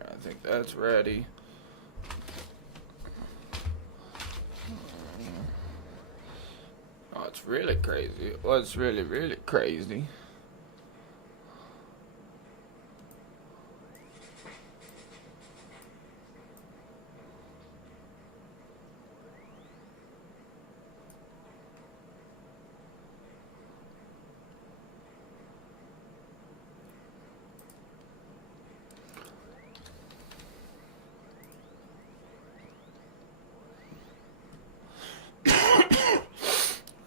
I think that's ready. Oh, it's really crazy. Well, it's really, really crazy.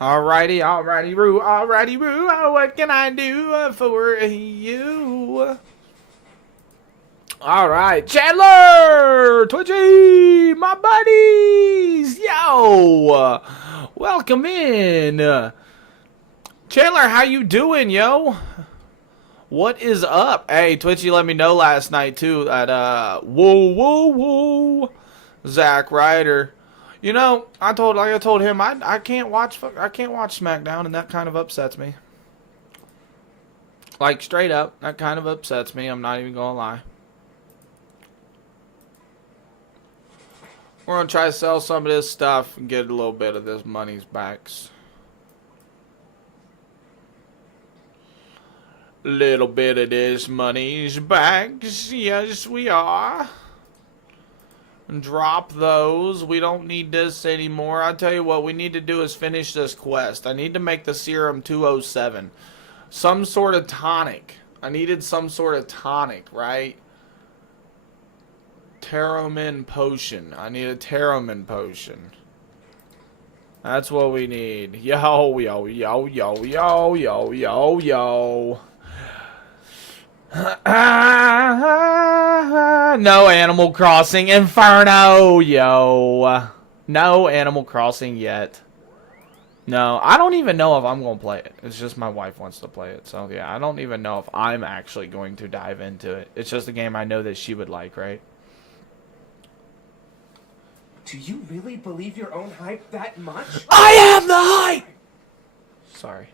Alrighty, Roo, what can I do for you? Alright, Chandler, Twitchy, my buddies, yo, welcome in. Chandler, how you doing, yo? What is up? Hey, Twitchy let me know last night, too, that, whoa, Zack Ryder. You know, I told him I can't watch SmackDown, and that kind of upsets me. Like, straight up, that kind of upsets me. I'm not even gonna lie. We're gonna try to sell some of this stuff and get a little bit of this money's backs. Little bit of this money's backs. Yes, we are. Drop those. We don't need this anymore. I tell you what we need to do is finish this quest. I need to make the serum 207. Some sort of tonic. I needed some sort of tonic, right? Taromin potion. I need a Taromin potion. That's what we need. Yo. No Animal Crossing Inferno, yo. No Animal Crossing yet. No, I don't even know if I'm going to play it. It's just my wife wants to play it. So, yeah, I don't even know if I'm actually going to dive into it. It's just a game I know that she would like, right? Do you really believe your own hype that much? I am the hype! Sorry.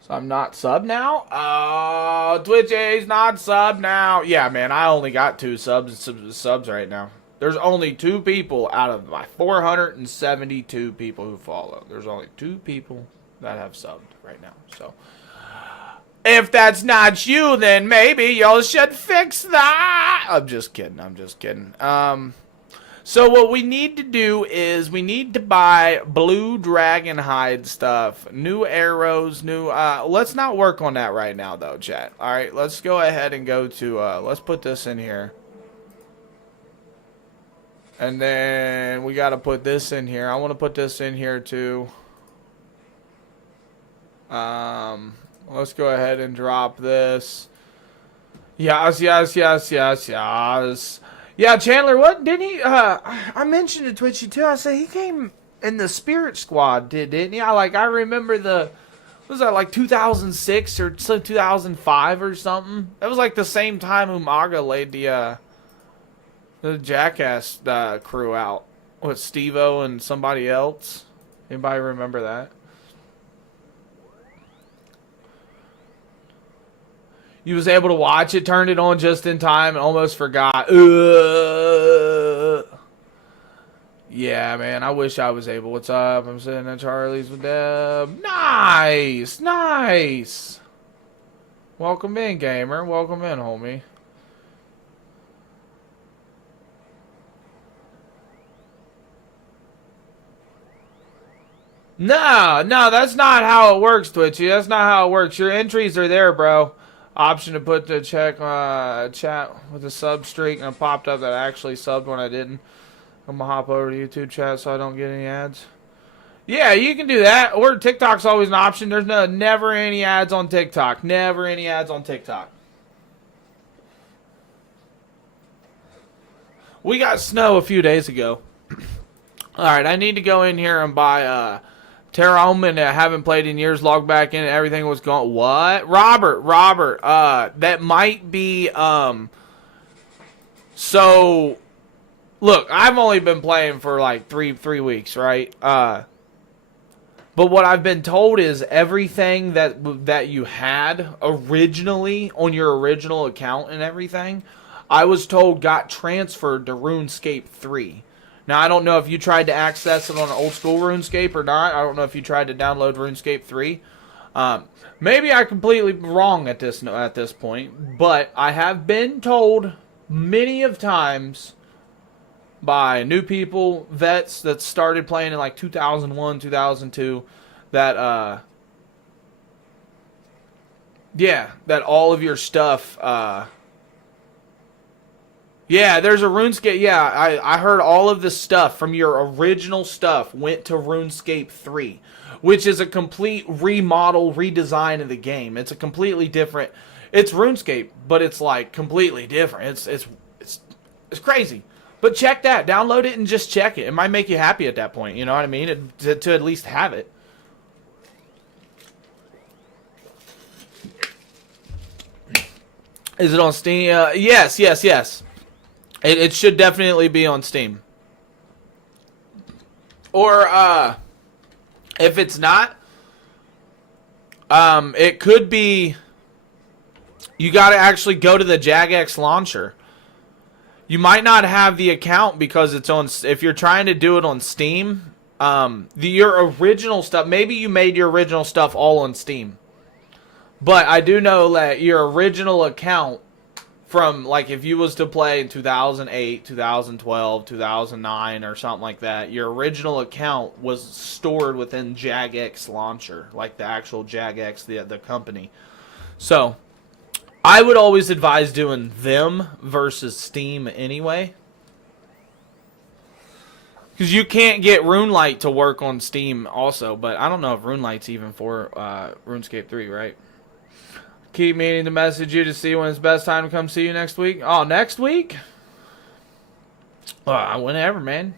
So I'm not sub now? Oh, Twitch A's not sub now. Yeah, man, I only got 2 subs right now. There's only 2 people out of my 472 people who follow. There's only 2 people that have subbed right now. So, if that's not you, then maybe y'all should fix that. I'm just kidding. So what we need to do is we need to buy blue dragon hide stuff, new arrows, let's not work on that right now though, chat. All right, let's go ahead and go to, let's put this in here. And then we got to put this in here. I want to put this in here too. Let's go ahead and drop this. Yes. Yeah, Chandler, what didn't he? I mentioned to Twitchy too. I said he came in the Spirit Squad, didn't he? I remember was that like 2006 or 2005 or something? That was like the same time Umaga laid the Jackass crew out with Steve-O and somebody else. Anybody remember that? You was able to watch it, turned it on just in time, and almost forgot. Yeah, man, I wish I was able. What's up? I'm sitting at Charlie's with Deb. Nice! Welcome in, gamer. Welcome in, homie. No, that's not how it works, Twitchy. That's not how it works. Your entries are there, bro. Option to put the chat with a sub streak, and it popped up that I actually subbed when I didn't. I'm gonna hop over to YouTube chat so I don't get any ads. Yeah, you can do that. Or TikTok's always an option. There's never any ads on TikTok. Never any ads on TikTok. We got snow a few days ago. Alright, I need to go in here and buy Taromin. I haven't played in years. Log back in. Everything was gone. What? Robert. That might be, so, look, I've only been playing for like three weeks, right? But what I've been told is everything that you had originally on your original account and everything, I was told got transferred to RuneScape 3. Now, I don't know if you tried to access it on old school RuneScape or not. I don't know if you tried to download RuneScape 3. Maybe I'm completely wrong at this point, but I have been told many of times by new people, vets that started playing in like 2001, 2002, that that all of your stuff, there's a RuneScape. Yeah, I heard all of this stuff from your original stuff went to RuneScape 3, which is a complete remodel, redesign of the game. It's a completely different. It's RuneScape, but it's like completely different. It's crazy. But check that. Download it and just check it. It might make you happy at that point. You know what I mean? To at least have it. Is it on Steam? Yes. It should definitely be on Steam. Or, if it's not, it could be... You gotta actually go to the Jagex launcher. You might not have the account because it's on. If you're trying to do it on Steam, your original stuff. Maybe you made your original stuff all on Steam, but I do know that your original account from like if you was to play in 2008, 2012, 2009, or something like that, your original account was stored within Jagex launcher, like the actual Jagex, the company. So. I would always advise doing them versus Steam anyway. Because you can't get RuneLite to work on Steam also. But I don't know if RuneLite's even for RuneScape 3, right? Keep meaning to message you to see when it's best time to come see you next week. Oh, next week? Whenever, man.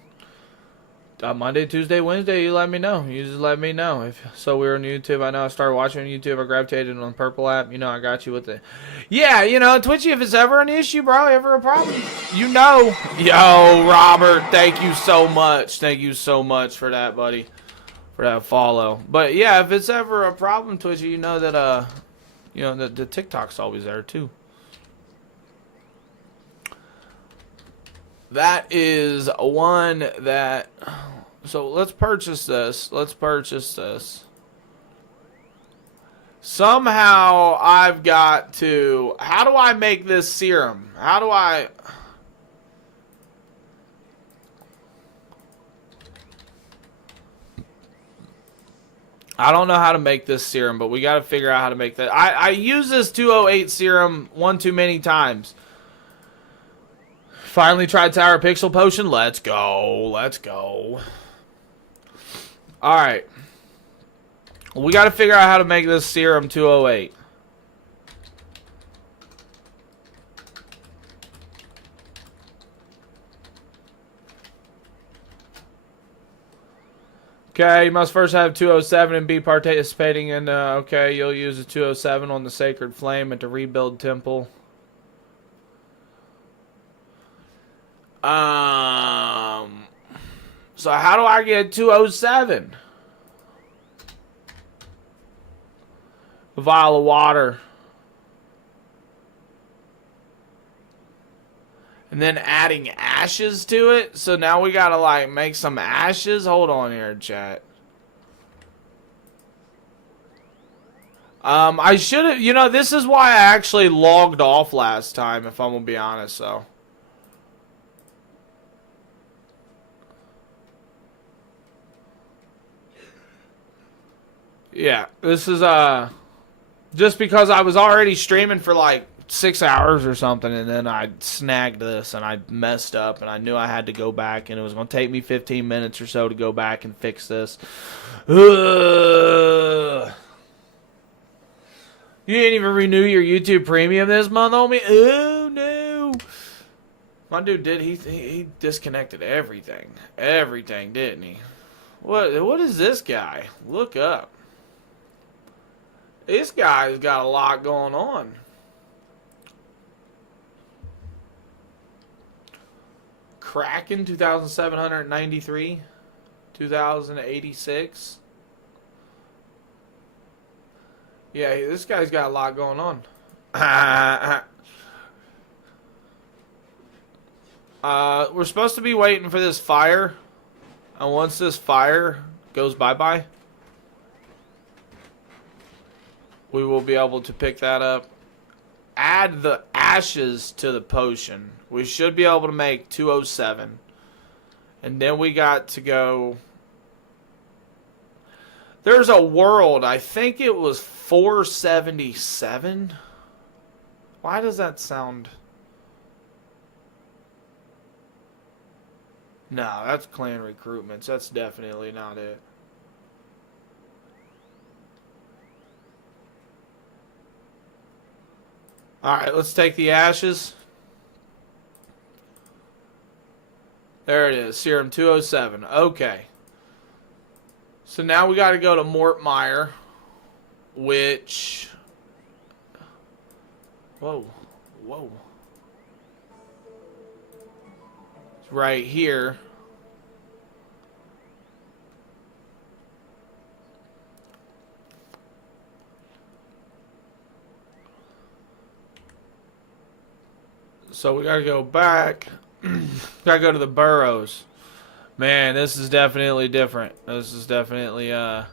Monday, Tuesday, Wednesday, you let me know. You just let me know. If so, we're on YouTube. I know I started watching on YouTube. I gravitated on the Purple app. You know, I got you with it. Yeah, you know, Twitchy, if it's ever an issue, bro, ever a problem, you know. Yo, Robert, thank you so much. Thank you so much for that, buddy. For that follow. But, yeah, if it's ever a problem, Twitchy, you know that, the TikTok's always there, too. That is one that... So let's purchase this. Somehow I've got to... How do I make this serum? How do I... I don't know how to make this serum, but we got to figure out how to make that. I use this 208 serum one too many times. Finally tried Tower Pixel Potion. Let's go. Alright. We got to figure out how to make this serum 208. Okay, you must first have 207 and be participating in, okay, you'll use the 207 on the Sacred Flame at the Rebuild Temple. So how do I get 207? A vial of water. And then adding ashes to it. So now we gotta like make some ashes. Hold on here, chat. I should have, you know, this is why I actually logged off last time, if I'm gonna be honest, so. Yeah, this is, just because I was already streaming for like 6 hours or something, and then I snagged this, and I messed up, and I knew I had to go back, and it was going to take me 15 minutes or so to go back and fix this. Ugh. You didn't even renew your YouTube Premium this month, homie? Oh, no. My dude did. He disconnected everything. Everything, didn't he? What is this guy? Look up. This guy's got a lot going on. Kraken, 2,793. 2,086. Yeah, this guy's got a lot going on. We're supposed to be waiting for this fire. And once this fire goes bye-bye, we will be able to pick that up. Add the ashes to the potion. We should be able to make 207. And then we got to go... There's a world, I think it was 477. Why does that sound... No, that's clan recruitments. That's definitely not it. Alright, let's take the ashes. There it is. Serum 207. Okay. So now we got to go to Mortmire, which... Whoa. Whoa. It's right here. So we got to go back. Got to go to the burrows. Man, this is definitely different. This is definitely I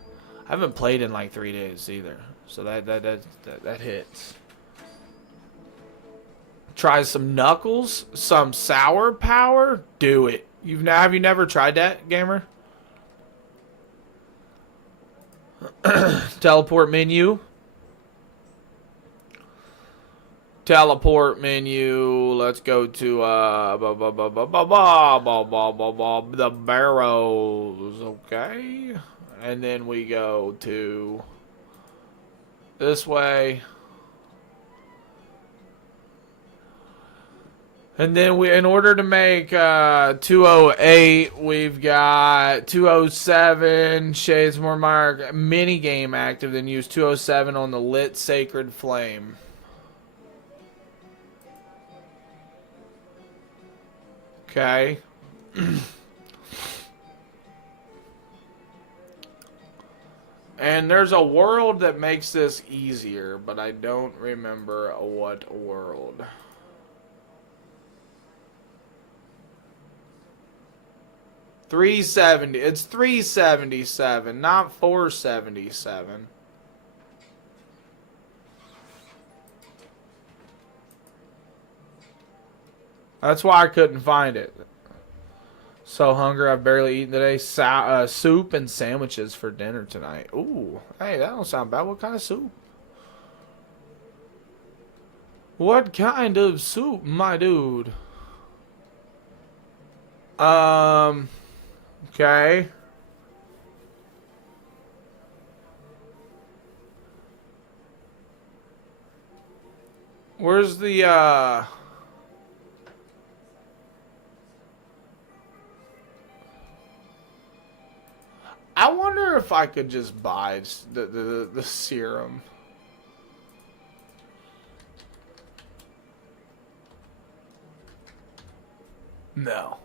haven't played in like 3 days either. So that hits. Try some Knuckles, some Sour Power. Do it. Have you never tried that, gamer? Teleport menu. Teleport menu. Let's go to the barrows. Okay. And then we go to this way. And then we, in order to make 208, we've got 207 Shades More Mark mini game active. Then use 207 on the lit sacred flame. Okay. And there's a world that makes this easier, but I don't remember what world. $370. It's $377, not $477. That's why I couldn't find it. So hungry, I've barely eaten today. Soup and sandwiches for dinner tonight. Ooh, hey, that don't sound bad. What kind of soup? What kind of soup, my dude? Okay. Where's the, I wonder if I could just buy the serum. No.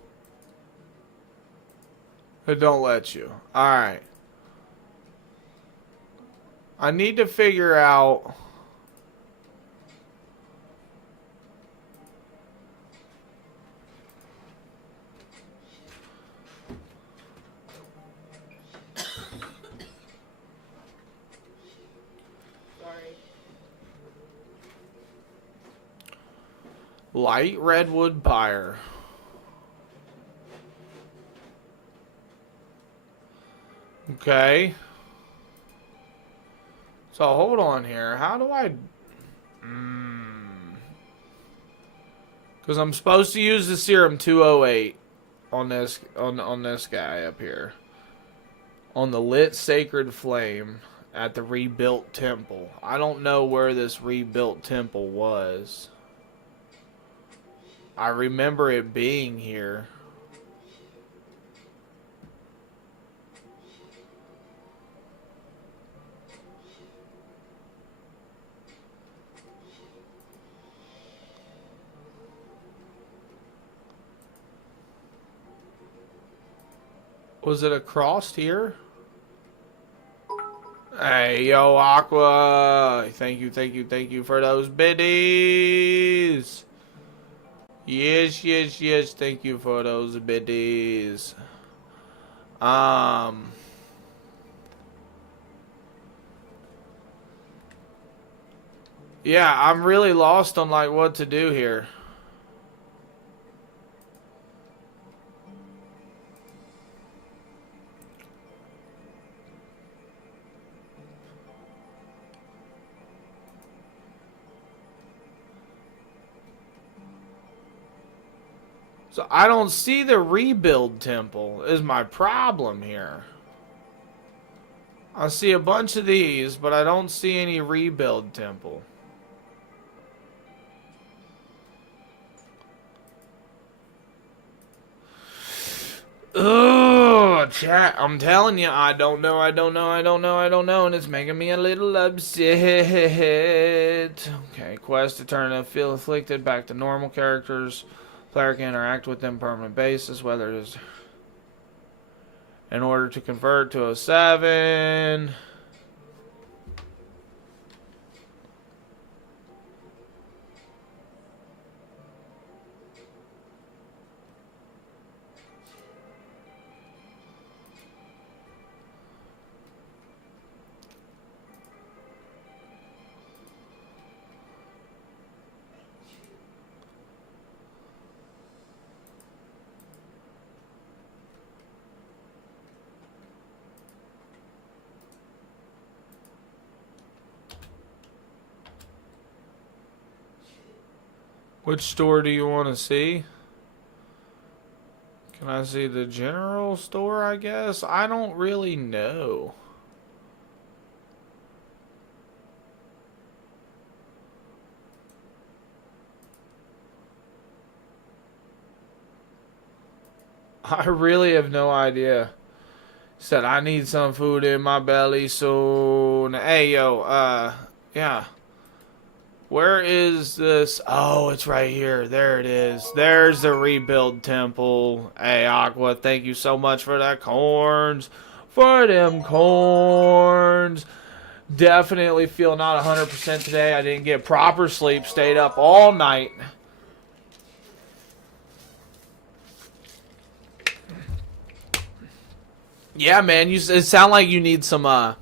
It don't let you. Alright. I need to figure out... Light redwood pyre. Okay. So hold on here. How do I... Because I'm supposed to use the serum 208 on this on this guy up here. On the lit sacred flame at the rebuilt temple. I don't know where this rebuilt temple was. I remember it being here. Was it across here? Hey, yo, Aqua. Thank you for those biddies. Yes. Thank you for those biddies. Um. Yeah, I'm really lost on like what to do here. So I don't see the rebuild temple is my problem here. I see a bunch of these, but I don't see any rebuild temple. Ugh, chat. I'm telling you, I don't know, and it's making me a little upset. Okay, quest to turn a feel afflicted back to normal characters. Player can interact with them permanent basis, whether it is in order to convert to a 7. Which store do you want to see? Can I see the general store, I guess? I don't really know. I really have no idea. Said I need some food in my belly soon. Hey, yo, yeah. Where is this? Oh, it's right here. There it is. There's the rebuild temple. Hey, Aqua, thank you so much for that corns. For them corns. Definitely feel not 100% today. I didn't get proper sleep. Stayed up all night. Yeah, man. It sound like you need some,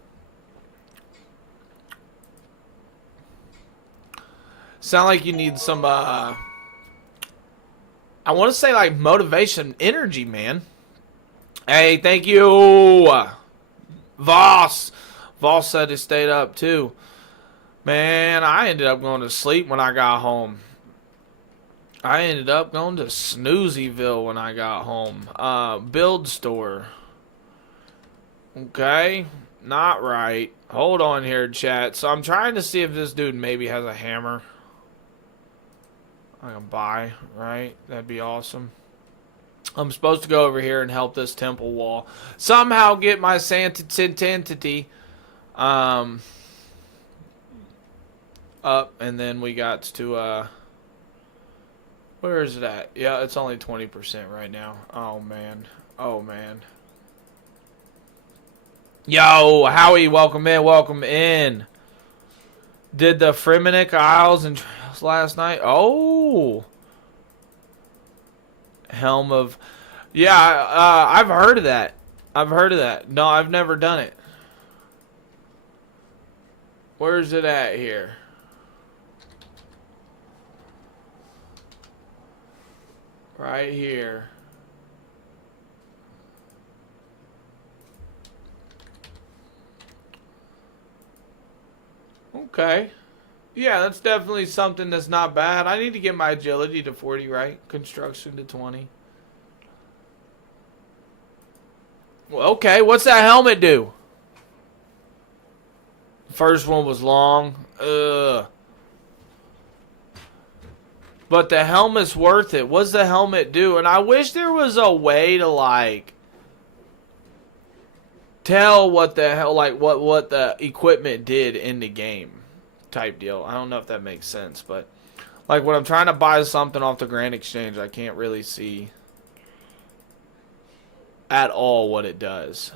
Sound like you need some, I want to say like motivation, energy, man. Hey, thank you. Voss. Voss said he stayed up too. Man, I ended up going to sleep when I got home. I ended up going to Snoozyville when I got home. Build store. Okay. Not right. Hold on here, chat. So I'm trying to see if this dude maybe has a hammer. I can buy, right? That'd be awesome. I'm supposed to go over here and help this temple wall. Somehow get my entity up, and then we got to, where is it at? Yeah, it's only 20% right now. Oh, man. Oh, man. Yo, Howie, welcome in. Did the Fremennik Isles and Trails last night? Oh. Helm of... Yeah, I've heard of that. No, I've never done it. Where's it at here? Right here. Okay. Yeah, that's definitely something that's not bad. I need to get my agility to 40, right? Construction to 20. Well, okay, what's that helmet do? First one was long. Ugh. But the helmet's worth it. What's the helmet do? And I wish there was a way to, like, tell what the hell, like, what the equipment did in the game type deal. I don't know if that makes sense, but like when I'm trying to buy something off the Grand Exchange, I can't really see at all what it does.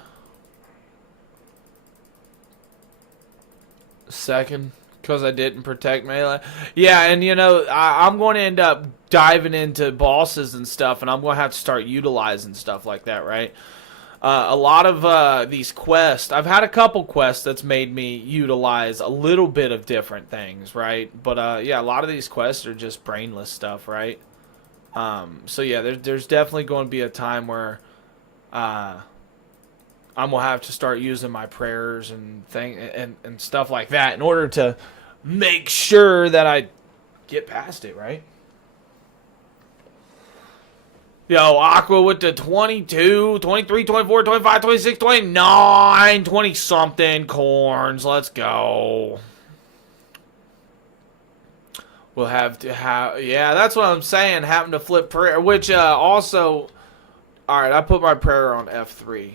Second, because I didn't protect melee. Yeah, and you know, I'm going to end up diving into bosses and stuff, and I'm going to have to start utilizing stuff like that, right? A lot of these quests, I've had a couple quests that's made me utilize a little bit of different things, right? But yeah, a lot of these quests are just brainless stuff, right? So yeah, there's definitely going to be a time where I'm gonna have to start using my prayers and and stuff like that in order to make sure that I get past it, right? Yo, Aqua with the 22, 23, 24, 25, 26, 29, 20 something corns. Let's go. We'll have to have, yeah, that's what I'm saying, having to flip prayer, which also, alright, I put my prayer on F3.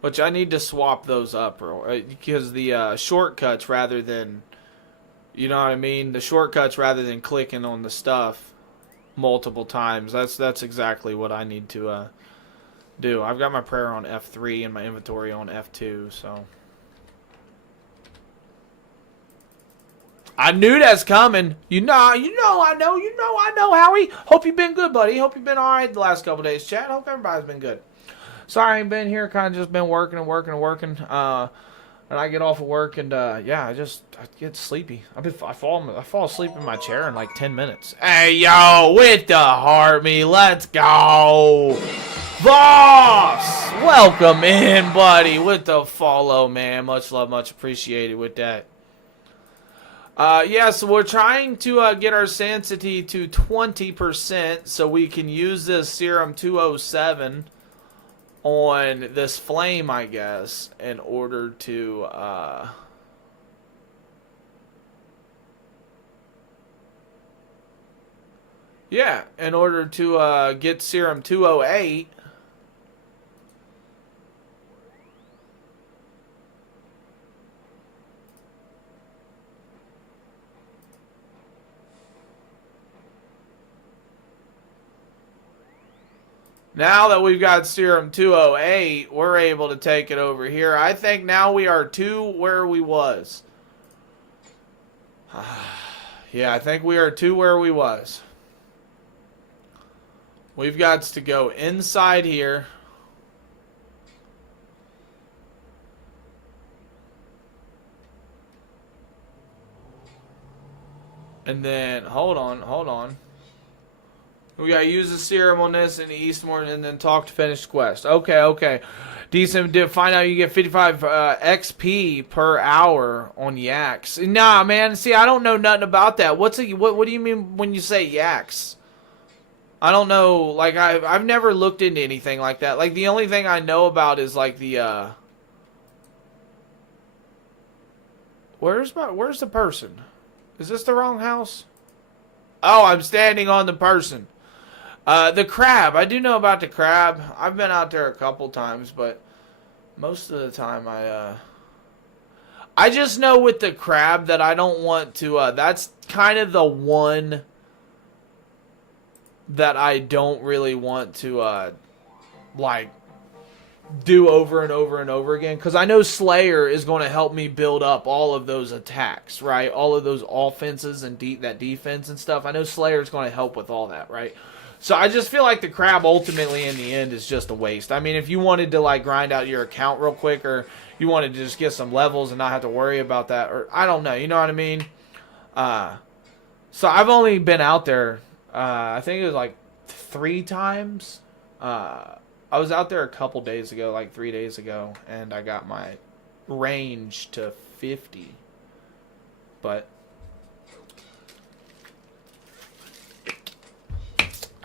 Which I need to swap those up, because the shortcuts rather than, you know what I mean? The shortcuts rather than clicking on the stuff multiple times. That's exactly what I need to do. I've got my prayer on F3 and my inventory on F2, so. I knew that's coming. I know, Howie. Hope you've been good, buddy. Hope you've been alright the last couple days, chat. Hope everybody's been good. Sorry I ain't been here. Kind of just been working. And I get off of work and yeah, I get sleepy. I fall asleep in my chair in like 10 minutes. Hey yo, with the Harmy, let's go, boss. Welcome in, buddy, with the follow, man. Much love, much appreciated with that. Yeah, so we're trying to get our Sanctity to 20% so we can use this Serum 207 on this flame, I guess, in order to yeah, in order to get Serum 208. Now that we've got Serum 208, we're able to take it over here. I think now we are to where we was. Yeah, I think we are to where we was. We've got to go inside here. And then, hold on. We gotta use the serum on this in the Eastmore and then talk to finish quest. Okay. Decent. Did find out you get 55 XP per hour on yaks. Nah, man. See, I don't know nothing about that. What do you mean when you say yaks? I don't know. Like I've never looked into anything like that. Like the only thing I know about is like the where's the person? Is this the wrong house? Oh, I'm standing on the person. The crab. I do know about the crab. I've been out there a couple times, but most of the time I just know with the crab that I don't want to, that's kind of the one that I don't really want to, like, do over and over and over again. Because I know Slayer is going to help me build up all of those attacks, right? All of those offenses and that defense and stuff. I know Slayer is going to help with all that, right? So I just feel like the crab ultimately in the end is just a waste. I mean, if you wanted to like grind out your account real quick, or you wanted to just get some levels and not have to worry about that, or I don't know, you know what I mean? So I've only been out there, I think it was like 3 times. I was out there a couple days ago, like 3 days ago, and I got my range to 50. But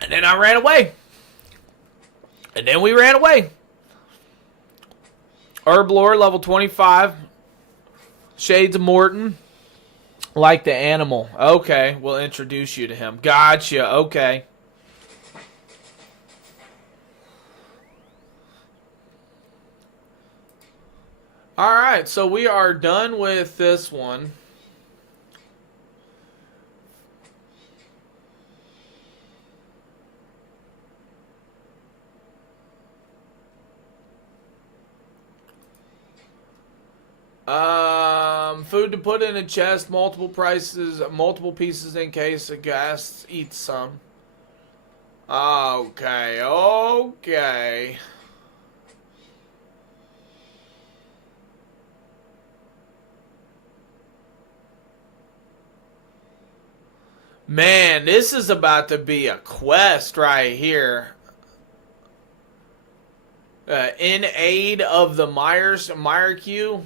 and then I ran away. And then we ran away. Herb Lore, level 25. Shades of Morton. Like the animal. Okay, we'll introduce you to him. Gotcha, okay. Alright, so we are done with this one. Food to put in a chest, multiple pieces in case a guest eats some. Okay, okay. Man, this is about to be a quest right here. In aid of the Meyer queue.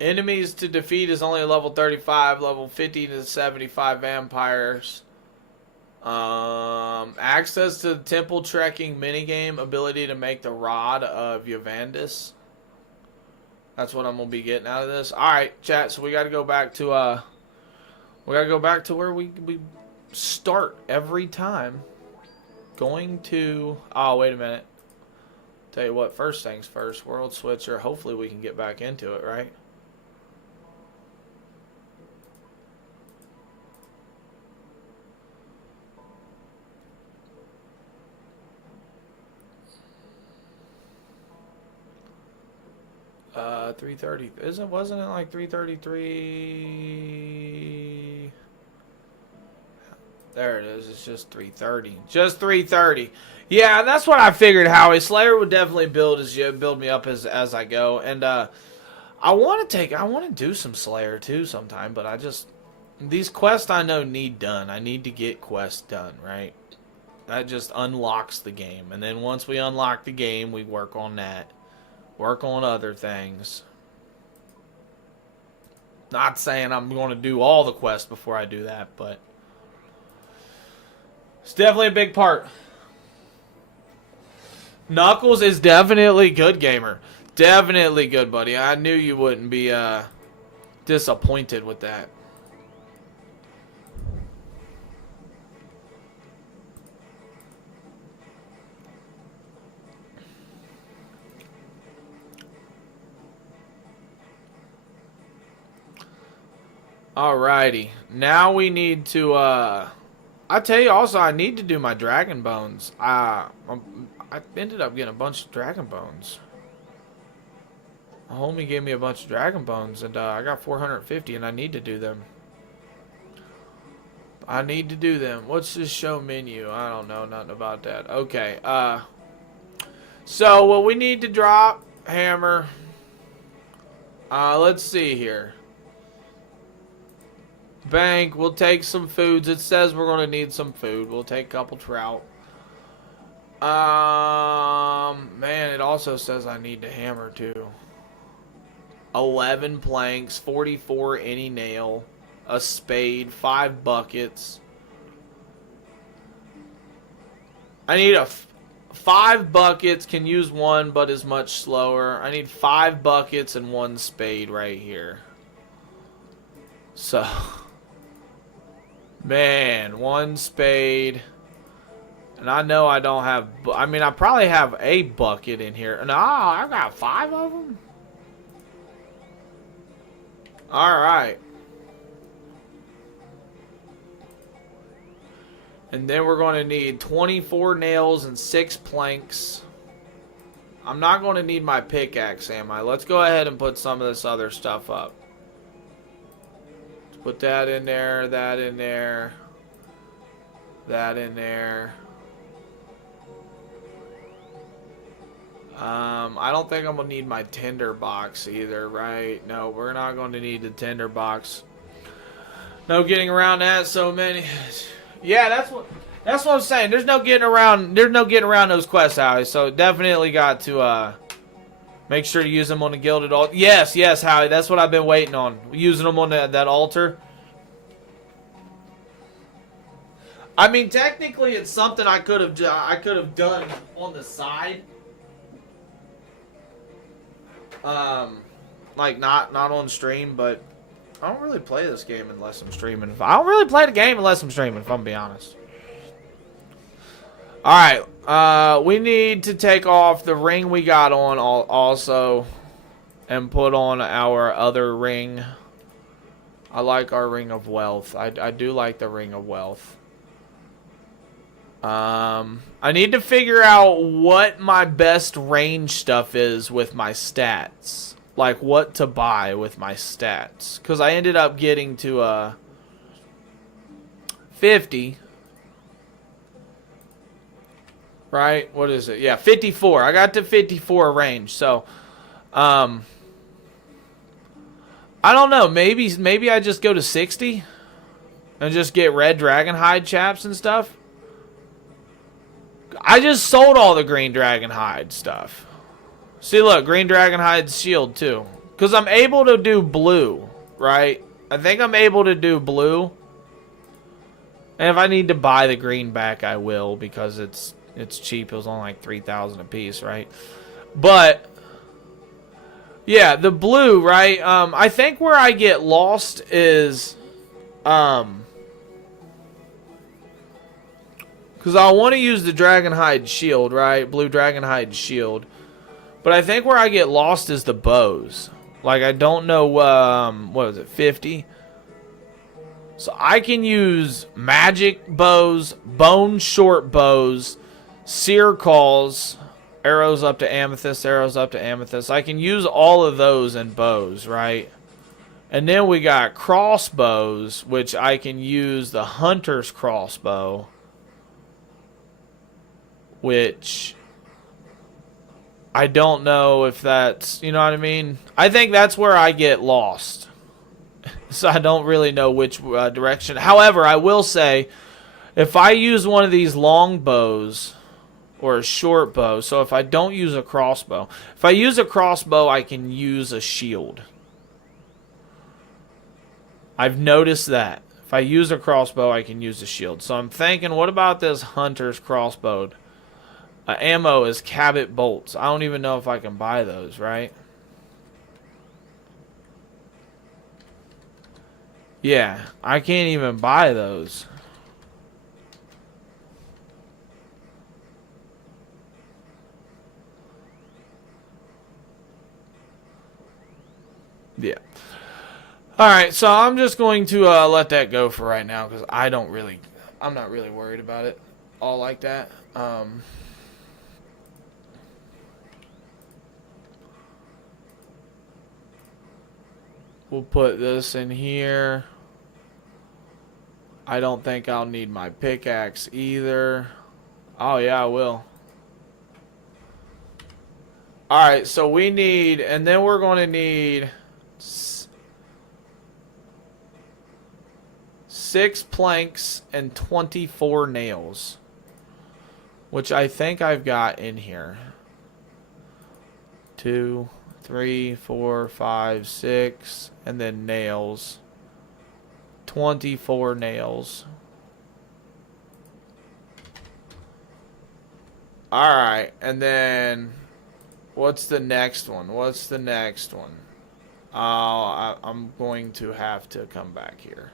Enemies to defeat is only level 35, level 50 to 75 vampires. Access to the temple trekking minigame, ability to make the rod of Yavandis. That's what I'm gonna be getting out of this. Alright, chat, so we gotta go back to where we start every time. Going to wait a minute. Tell you what, first things first, World Switcher. Hopefully we can get back into it, right? $330. Wasn't it like $333? There it is. It's just $330. Just $330. Yeah, and that's what I figured. Howie Slayer would definitely build me up as I go, and I want to do some Slayer too sometime, but these quests I know need done. I need to get quests done, right? That just unlocks the game, and then once we unlock the game, we work on that. Work on other things. Not saying I'm going to do all the quests before I do that, but it's definitely a big part. Knuckles is definitely good, gamer. Definitely good, buddy. I knew you wouldn't be disappointed with that. Alrighty. Now we need to, I tell you also, I need to do my Dragon Bones. I ended up getting a bunch of Dragon Bones. A homie gave me a bunch of Dragon Bones, and I got 450, and I need to do them. I need to do them. What's this show menu? I don't know nothing about that. Okay, so what we need to drop, hammer. Let's see here. Bank, we'll take some foods. It says we're going to need some food. We'll take a couple trout. Man, it also says I need to hammer too. 11 planks, 44 any nail, a spade, 5 buckets. I need 5 buckets, can use 1 but is much slower. I need 5 buckets and 1 spade right here. So, man, 1 spade. And I know I don't have, I mean, I probably have a bucket in here. No, I got 5 of them. Alright. And then we're going to need 24 nails and 6 planks. I'm not going to need my pickaxe, am I? Let's go ahead and put some of this other stuff up. Let's put that in there, that in there, that in there. I don't think I'm going to need my tinder box either, right? No, we're not going to need the tinder box. No getting around that, so many. Yeah, that's what I'm saying. There's no getting around those quests, Howie. So definitely got to make sure to use them on the gilded altar. Yes, Howie, that's what I've been waiting on. Using them on that altar. I mean, technically it's something I could have done on the side. Like not on stream, but I don't really play this game unless I'm streaming. I don't really play the game unless I'm streaming, if I'm being honest. Alright, we need to take off the ring we got on also and put on our other ring. I like our ring of wealth. I do like the ring of wealth. I need to figure out what my best range stuff is with my stats. Like, what to buy with my stats. Because I ended up getting to 50. Right? What is it? Yeah, 54. I got to 54 range. So, I don't know. Maybe I just go to 60 and just get red dragon hide chaps and stuff. I just sold all the green dragon hide stuff. See, look, green dragon hide shield too. Because I'm able to do blue, right? I think I'm able to do blue. And if I need to buy the green back, I will, because it's cheap. It was only like 3,000 a piece, right? But yeah, the blue, right? I think where I get lost is because I want to use the Dragonhide shield, right? Blue Dragonhide shield. But I think where I get lost is the bows. Like, I don't know, what is it, 50? So I can use magic bows, bone short bows, seer calls, arrows up to amethyst, arrows up to amethyst. I can use all of those in bows, right? And then we got crossbows, which I can use the hunter's crossbow, which I don't know if that's, you know what I mean? I think that's where I get lost. So I don't really know which direction. However, I will say, if I use one of these long bows or a short bow, so if I don't use a crossbow, if I use a crossbow, I can use a shield. I've noticed that. If I use a crossbow, I can use a shield. So I'm thinking, what about this hunter's crossbow? Ammo is Cabot bolts. I don't even know if I can buy those, right? Yeah, I can't even buy those. Yeah. Alright, so I'm just going to let that go for right now, because I'm not really worried about it all like that. We'll put this in here. I don't think I'll need my pickaxe either. Oh yeah, I will. Alright, so we need, and then we're going to need 6 planks and 24 nails, which I think I've got in here. 2, 3, 4, 5, 6, and then nails. 24 nails. Alright, and then what's the next one? What's the next one? I'm going to have to come back here.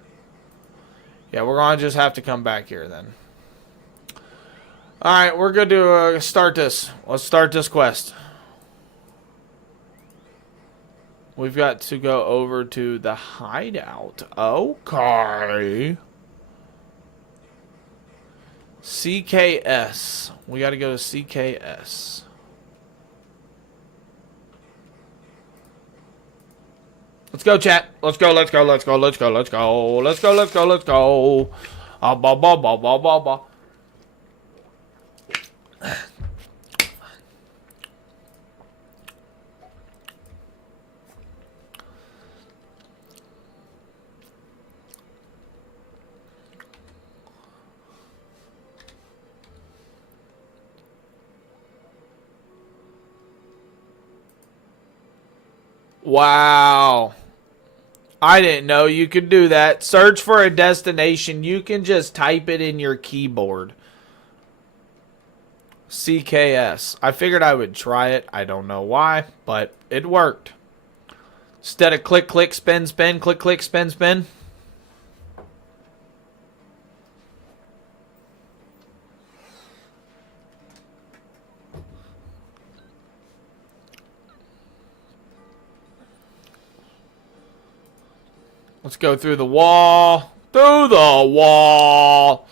Yeah, we're going to just have to come back here then. Alright, we're good to start this. Let's start this quest. We've got to go over to the hideout. Okay. CKS. We got to go to CKS. Let's go, chat. Let's go, let's go, let's go, let's go, let's go. Let's go, let's go, let's go. Ba ba ba ba ba ba. Wow. I didn't know you could do that. Search for a destination. You can just type it in your keyboard. CKS. I figured I would try it. I don't know why, but it worked. Instead of click, click, spin, spin, click, click, spin, spin. Let's go through the wall. Through the wall.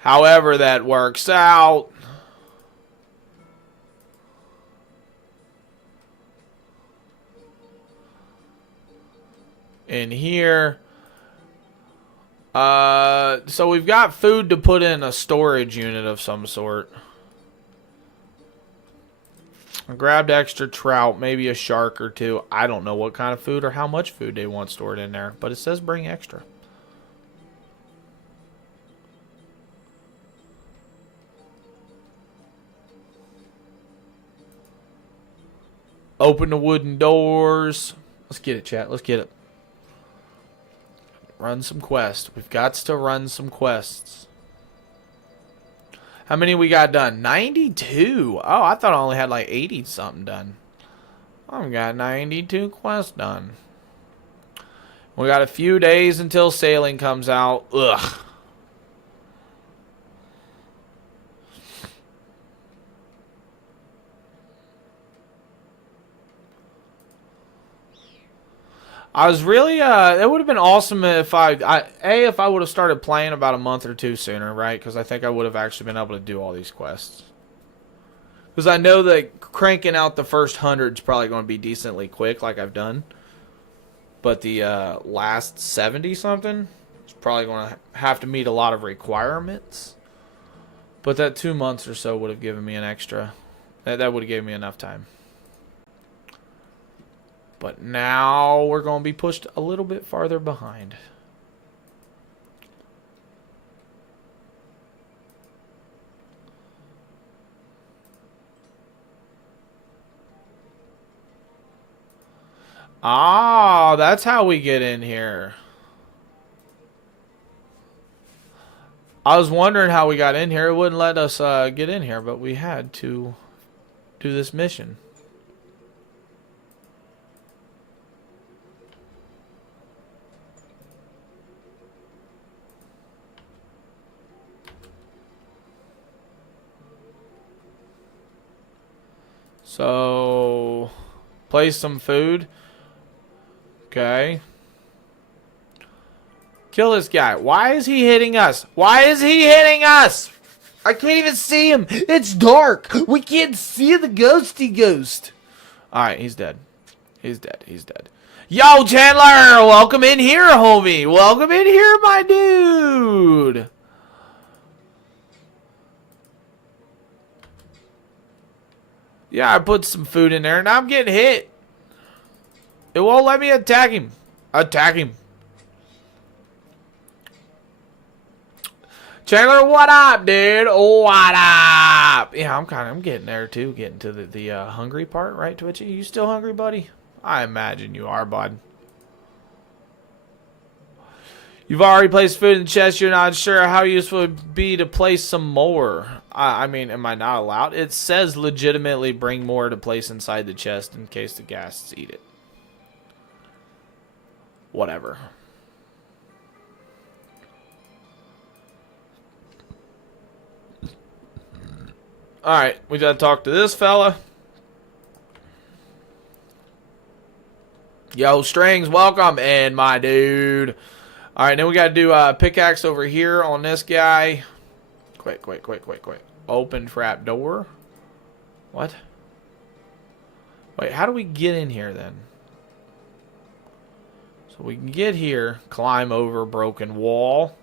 However that works out. In here. So we've got food to put in a storage unit of some sort. I grabbed extra trout, maybe a shark or two. I don't know what kind of food or how much food they want stored in there, but it says bring extra. Open the wooden doors. Let's get it, chat. Let's get it. Run some quests. We've got to run some quests. How many we got done? 92. Oh, I thought I only had like 80 something done. I've got 92 quests done. We got a few days until sailing comes out. Ugh. I was really, it would have been awesome if if I would have started playing about a month or two sooner, right? Because I think I would have actually been able to do all these quests. Because I know that cranking out the first 100 is probably going to be decently quick, like I've done. But the last 70-something is probably going to have to meet a lot of requirements. But that 2 months or so would have given me an extra. That would have given me enough time. But now we're going to be pushed a little bit farther behind. Ah, that's how we get in here. I was wondering how we got in here. It wouldn't let us get in here, but we had to do this mission. So, place some food. Okay. Kill this guy. Why is he hitting us? Why is he hitting us? I can't even see him. It's dark. We can't see the ghosty ghost. Alright, he's dead. He's dead. He's dead. Yo, Chandler! Welcome in here, homie. Welcome in here, my dude. Yeah, I put some food in there, and I'm getting hit. It won't let me attack him. Attack him. Chandler, what up, dude? What up? Yeah, I'm getting there, too. Getting to the hungry part, right, Twitchy? You still hungry, buddy? I imagine you are, bud. You've already placed food in the chest. You're not sure how useful it would be to place some more. I mean, am I not allowed? It says legitimately bring more to place inside the chest in case the ghasts eat it. Whatever. Alright, we gotta talk to this fella. Yo, Strings, welcome in, my dude. Alright, then we gotta do a pickaxe over here on this guy. Quick. Open trap door. What? Wait, how do we get in here then? So we can get here, climb over broken wall.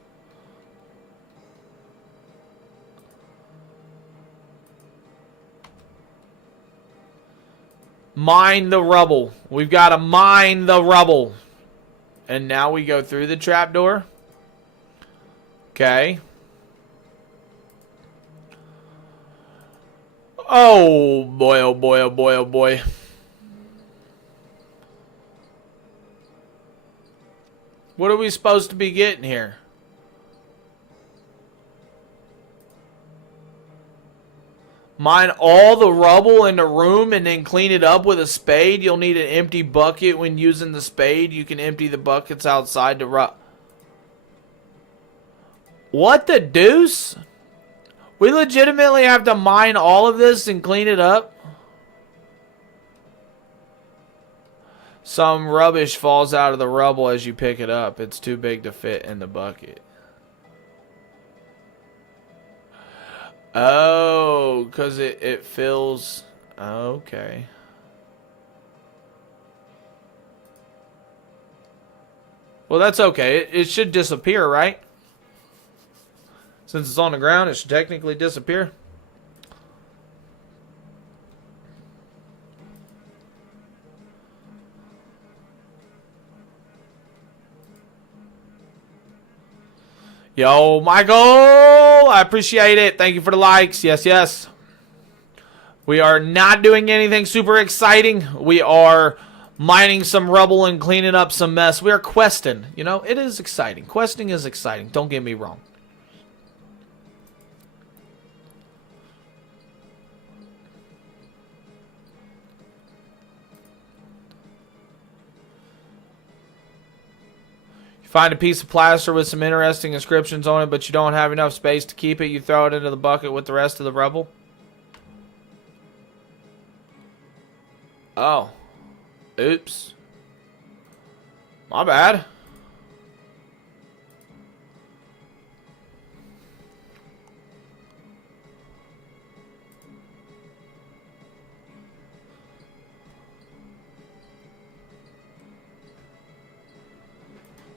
Mine the rubble. We've got to mine the rubble. And now we go through the trapdoor. Okay. Oh boy, oh boy, oh boy, oh boy. What are we supposed to be getting here? Mine all the rubble in the room and then clean it up with a spade. You'll need an empty bucket when using the spade. You can empty the buckets outside the What the deuce? We legitimately have to mine all of this and clean it up? Some rubbish falls out of the rubble as you pick it up. It's too big to fit in the bucket. Oh, because it fills. Okay. Well, that's okay. It should disappear, right? Since it's on the ground, it should technically disappear. Yo, Michael, I appreciate it. Thank you for the likes. Yes, yes. We are not doing anything super exciting. We are mining some rubble and cleaning up some mess. We are questing. You know, it is exciting. Questing is exciting. Don't get me wrong. You find a piece of plaster with some interesting inscriptions on it, but you don't have enough space to keep it. You throw it into the bucket with the rest of the rubble. Oh. Oops. My bad.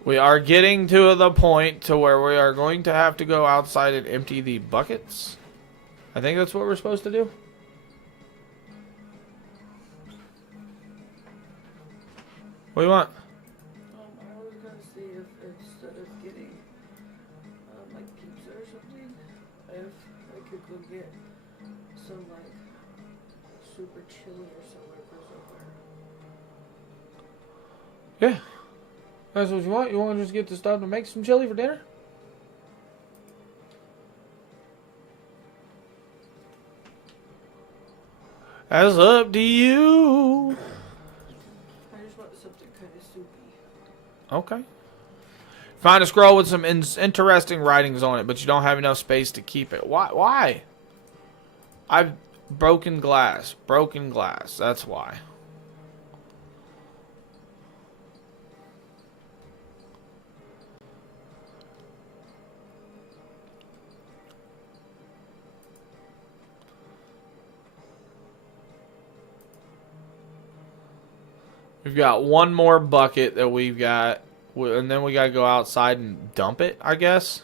We are getting to the point to where we are going to have to go outside and empty the buckets. I think that's what we're supposed to do. What do you want? I was gonna see if instead of getting like pizza or something, if I could go get some like super chili or somewhere for somewhere. Yeah. That's what you want? You want to just get the stuff to make some chili for dinner? That's up to you. I just want something kind of soupy. Okay. Find a scroll with some interesting writings on it, but you don't have enough space to keep it. Why? I've broken glass. Broken glass. That's why. We've got one more bucket that we've got, and then we got to go outside and dump it, I guess.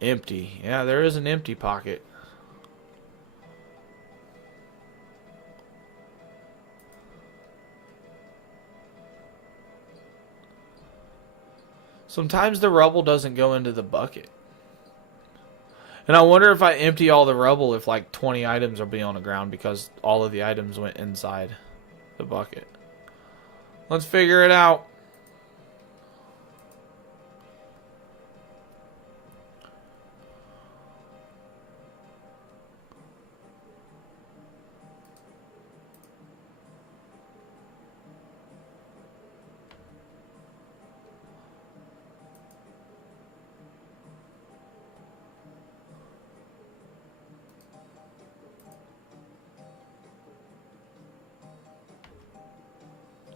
Empty. Yeah, there is an empty pocket. Sometimes the rubble doesn't go into the bucket. And I wonder if I empty all the rubble, if like 20 items will be on the ground because all of the items went inside the bucket. Let's figure it out.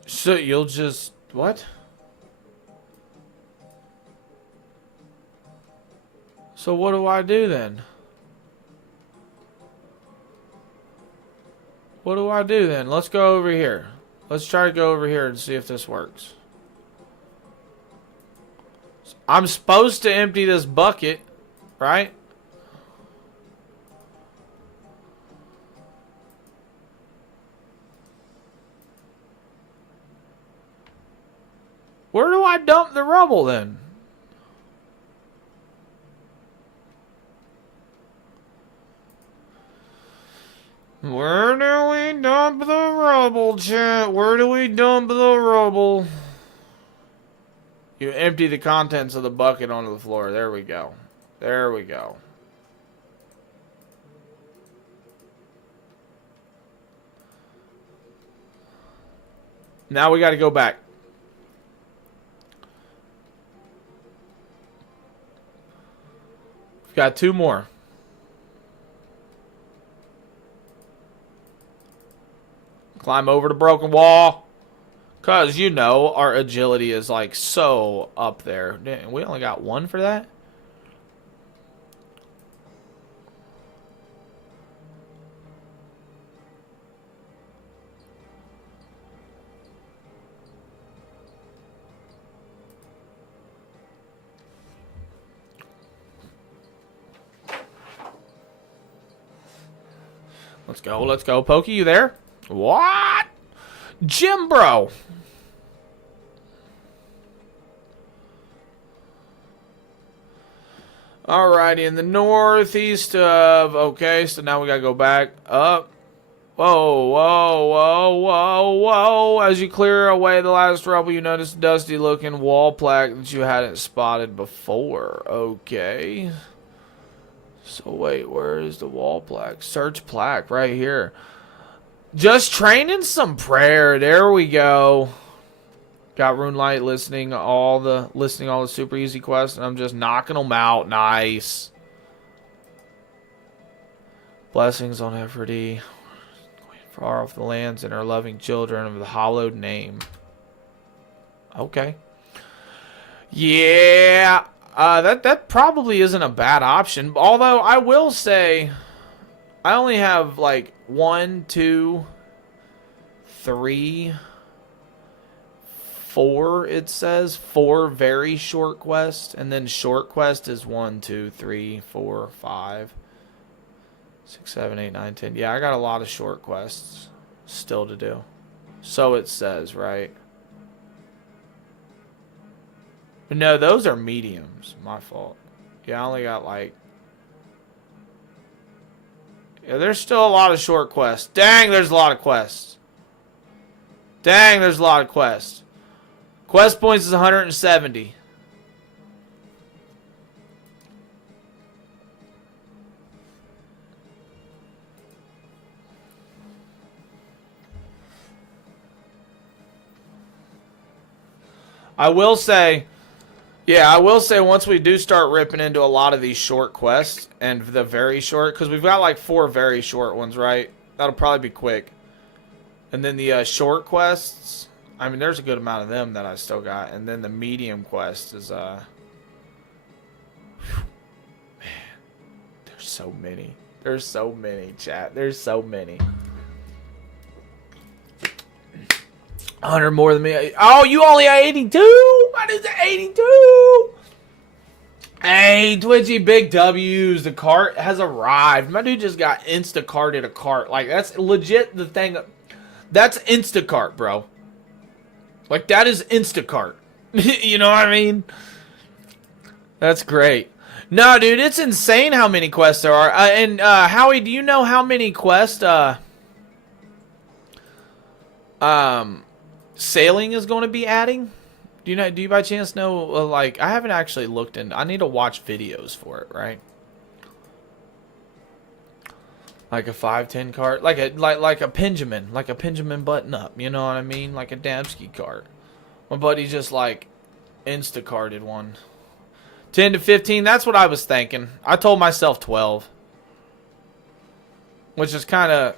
So you'll just... What? So what do I do then? What do I do then? Let's go over here. Let's try to go over here and see if this works. I'm supposed to empty this bucket, right? Where do I dump the rubble then? Where do we dump the rubble, chat? Where do we dump the rubble? You empty the contents of the bucket onto the floor. There we go. There we go. Now we got to go back. We've got two more. Climb over the broken wall. Because, you know, our agility is like so up there. We only got one for that? Let's go. Let's go. Pokey, you there? What? Jim, bro. Alrighty, in the northeast of... Okay, so now we gotta go back up. Whoa, whoa, whoa, whoa, whoa. As you clear away the last rubble, you notice a dusty-looking wall plaque that you hadn't spotted before. Okay. So, wait, where is the wall plaque? Search plaque, right here. Just training some prayer. There we go. Got Runelight listing all the super easy quests, and I'm just knocking them out. Nice. Blessings on Everdy. Far off the lands and our loving children of the hallowed name. Okay. Yeah. That probably isn't a bad option. Although I will say, I only have like 1, 2, 3, 4. It says 4 very short quests, and then short quest is 1, 2, 3, 4, 5, 6, 7, 8, 9, 10. Yeah, I got a lot of short quests still to do. So it says, right? No, those are mediums. My fault. Yeah, I only got like... Yeah, there's still a lot of short quests. Dang, there's a lot of quests. Dang, there's a lot of quests. Quest points is 170. I will say, yeah, I will say once we do start ripping into a lot of these short quests and the very short, because we've got like 4 very short ones, right? That'll probably be quick. And then the short quests, I mean, there's a good amount of them that I still got. And then the medium quest is, man, there's so many. There's so many, chat. There's so many. 100 more than me. Oh, you only got 82? What is it, 82? Hey, Twitchy, big W's. The cart has arrived. My dude just got Instacarted a cart. Like, that's legit the thing. That's Instacart, bro. Like, that is Instacart. You know what I mean? That's great. No, dude, it's insane how many quests there are. And Howie, do you know how many quests Sailing is going to be adding? Do you by chance know, like, I haven't actually looked in. I need to watch videos for it, right? Like a 510 cart, like a Benjamin button up, you know what I mean? Like a Damsky cart. My buddy just like Instacarted one. 10 to 15, that's what I was thinking. I told myself 12. Which is kind of,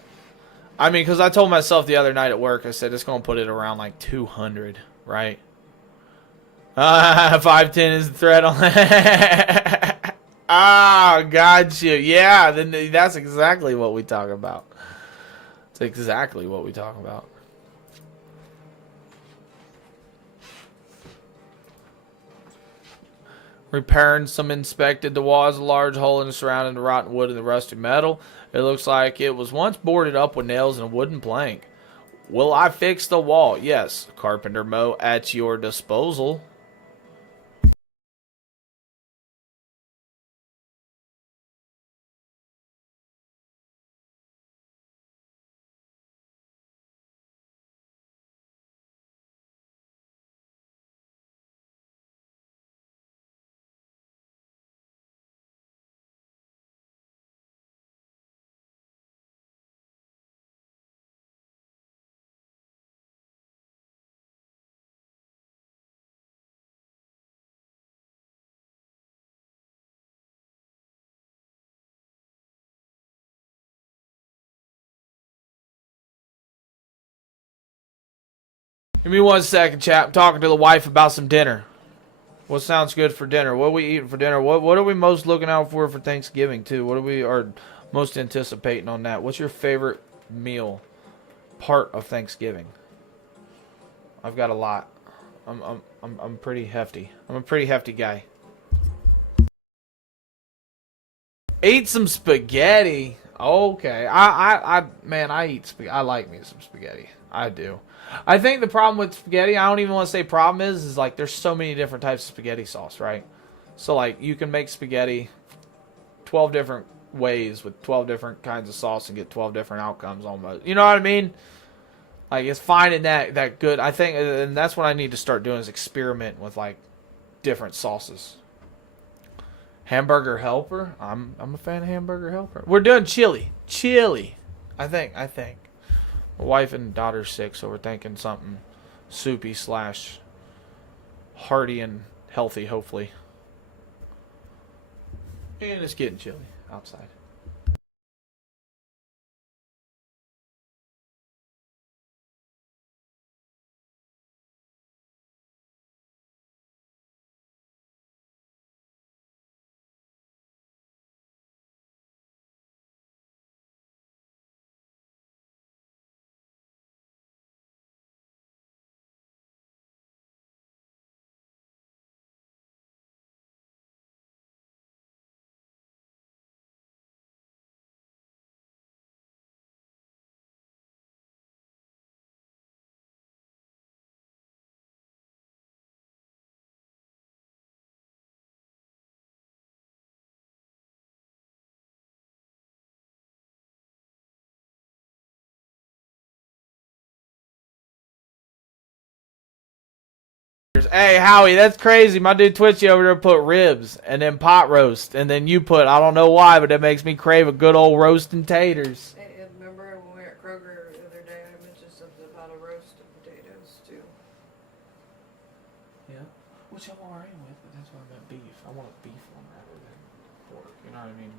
I mean, because I told myself the other night at work, I said it's going to put it around like 200, right? 510 is the threat on that. Ah, gotcha. Yeah, then that's exactly what we talk about. It's exactly what we talk about. Repairing some inspected. The wall has a large hole in the surrounding the rotten wood and the rusty metal. It looks like it was once boarded up with nails and a wooden plank. Will I fix the wall? Yes. Carpenter Mo, at your disposal. Give me 1 second, chap. I'm talking to the wife about some dinner. What sounds good for dinner? What are we eating for dinner? What are we most looking out for Thanksgiving, too? What are we most anticipating on that? What's your favorite meal part of Thanksgiving? I've got a lot. I'm pretty hefty. I'm a pretty hefty guy. Ate some spaghetti. Okay. Man, I eat spaghetti. I like me some spaghetti. I do. I think the problem with spaghetti, I don't even want to say problem is like there's so many different types of spaghetti sauce, right? So like you can make spaghetti 12 different ways with 12 different kinds of sauce and get 12 different outcomes almost. You know what I mean? Like it's finding that good. I think, and that's what I need to start doing is experiment with like different sauces. Hamburger Helper. I'm a fan of Hamburger Helper. We're doing chili. Chili. I think. My wife and daughter's sick, so we're thinking something soupy slash hearty and healthy, hopefully. And it's getting chilly outside. Hey, Howie, that's crazy. My dude Twitchy over there put ribs and then pot roast. And then you put, I don't know why, but it makes me crave a good old roast and taters. Hey, remember when we were at Kroger the other day, I mentioned something about a roast of potatoes, too. Yeah. Which I'm alright with, but that's why I meant beef. I want a beef one rather than pork. You know what I mean?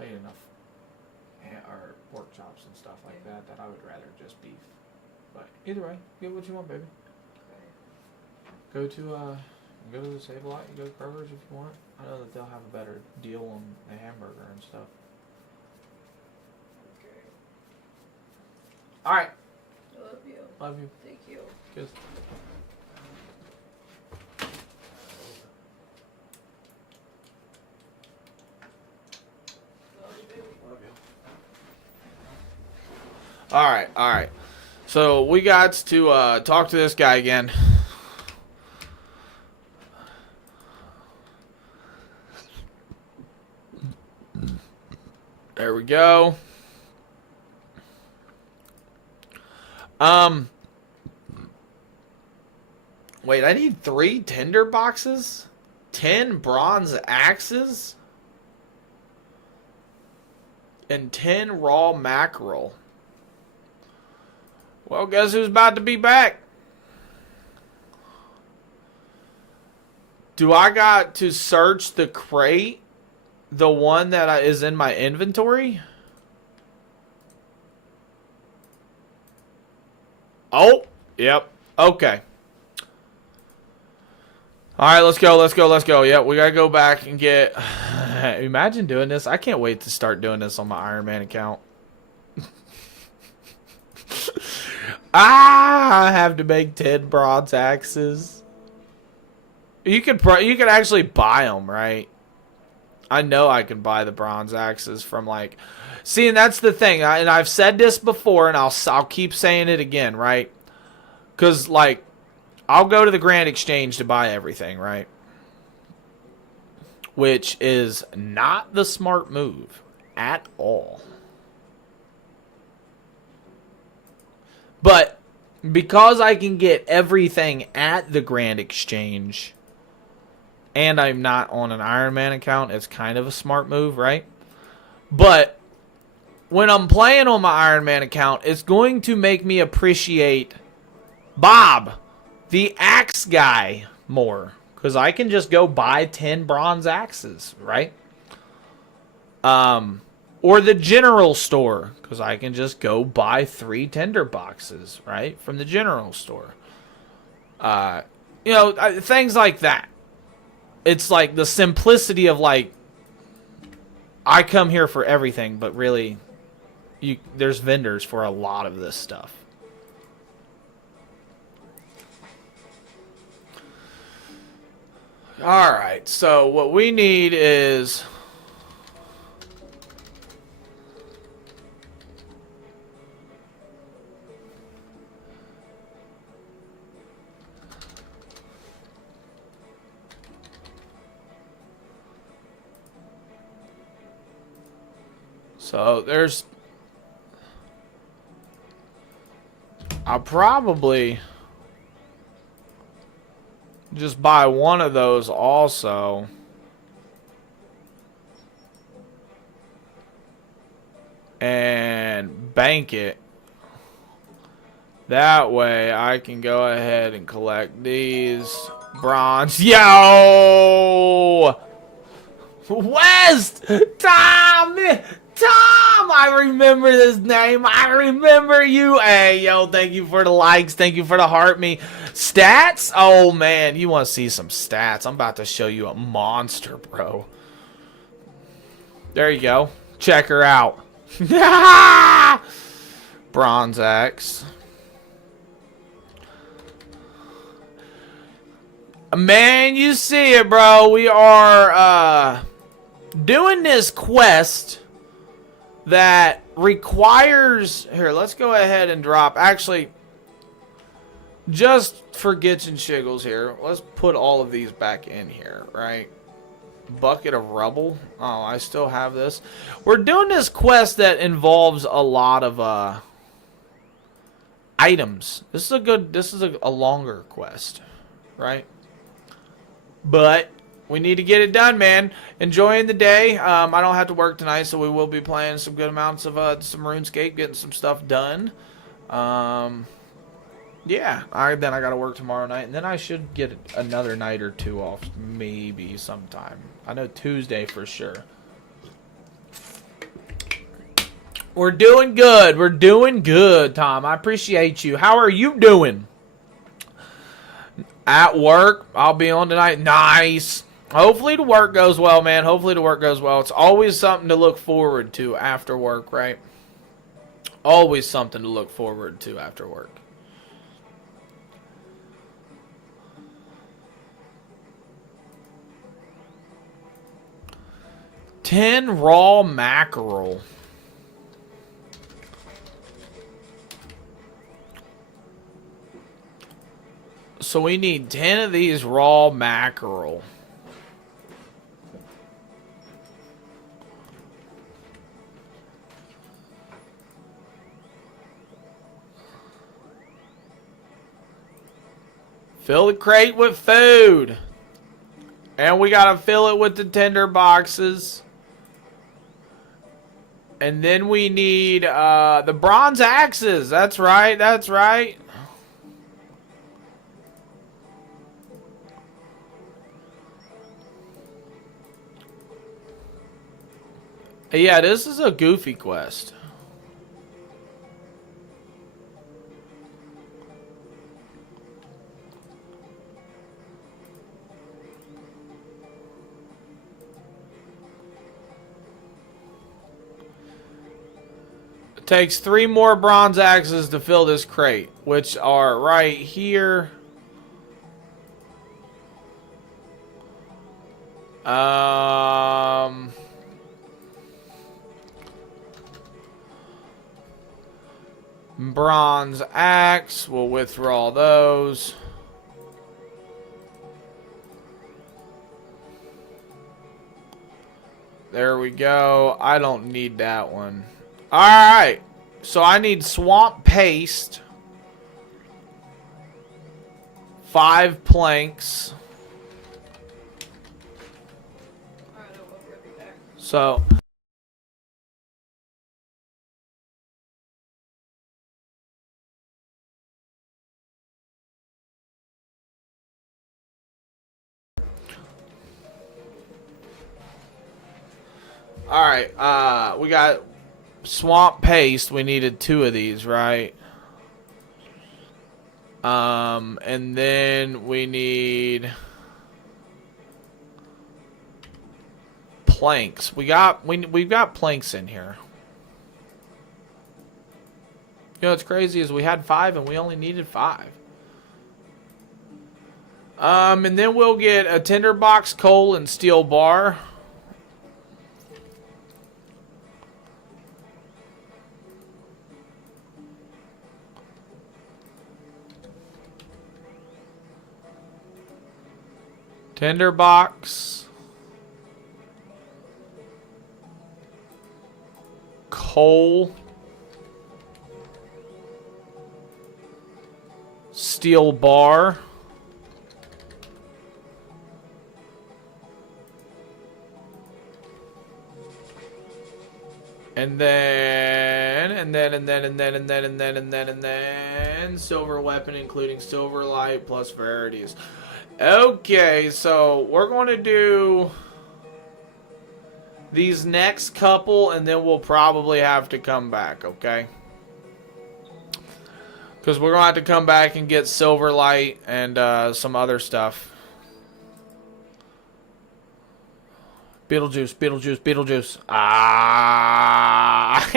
I eat enough or pork chops and stuff like that I would rather just beef. But either way, get what you want, baby. Go to the Save a Lot. You go to Kroger's if you want. I know that they'll have a better deal on the hamburger and stuff. Okay. All right. I love you. Love you. Thank you. Cheers. Love you, baby. Love you. All right. So we got to talk to this guy again. There we go. Wait, I need 3 tinder boxes? 10 bronze axes? And 10 raw mackerel. Well, guess who's about to be back? Do I got to search the crate? The one that is in my inventory? Oh, yep. Okay. Alright, let's go. Yep, we gotta go back and get... Imagine doing this. I can't wait to start doing this on my Iron Man account. I have to make 10 bronze axes. You could actually buy them, right? I know I can buy the bronze axes from like... See, and that's the thing. And I've said this before, and I'll keep saying it again, right? Because, like, I'll go to the Grand Exchange to buy everything, right? Which is not the smart move at all. But because I can get everything at the Grand Exchange... and I'm not on an Iron Man account, it's kind of a smart move, right? But when I'm playing on my Iron Man account, it's going to make me appreciate Bob, the axe guy, more. Because I can just go buy 10 bronze axes, right? Or the general store, because I can just go buy 3 tinder boxes, right? From the general store. Things like that. It's like the simplicity of like, I come here for everything, but really, there's vendors for a lot of this stuff. Alright, so what we need is So there's... I'll probably just buy one of those also. And bank it. That way I can go ahead and collect these bronze. Yo! West! Tom! Tom! I remember this name. I remember you. Hey, yo, thank you for the likes. Thank you for the heart me. Stats? Oh, man. You want to see some stats. I'm about to show you a monster, bro. There you go. Check her out. Bronze axe. Man, you see it, bro. We are doing this quest that requires... Here, let's go ahead and drop... Actually, just for gits and shiggles here, let's put all of these back in here, right? Bucket of rubble. Oh, I still have this. We're doing this quest that involves a lot of items. This is a longer quest, right? But we need to get it done, man. Enjoying the day. I don't have to work tonight, so we will be playing some good amounts of some Runescape, getting some stuff done. Yeah, then I got to work tomorrow night, and then I should get another night or two off, maybe sometime. I know Tuesday for sure. We're doing good. We're doing good, Tom. I appreciate you. How are you doing? At work. I'll be on tonight. Nice. Hopefully the work goes well, man. Hopefully the work goes well. It's always something to look forward to after work, right? Always something to look forward to after work. $10 raw mackerel. So we need 10 of these raw mackerel. Fill the crate with food. And we gotta fill it with the tender boxes. And then we need the bronze axes. That's right, that's right. Yeah, this is a goofy quest. It takes 3 more bronze axes to fill this crate, which are right here. Bronze axe. We'll withdraw those. There we go. I don't need that one. Alright. So I need swamp paste. 5 planks. So... Alright, we got swamp paste. We needed 2 of these, right? And then we need planks. We've got planks in here. You know what's crazy is we had 5 and we only needed 5. And then we'll get a tinderbox, coal, and steel bar. Tinderbox. Coal. Steel bar. And then silver weapon, including silver light plus rarities. Okay, so we're going to do these next couple, and then we'll probably have to come back, okay? Because we're going to have to come back and get silver light and some other stuff. Beetlejuice, Beetlejuice, Beetlejuice. Ah!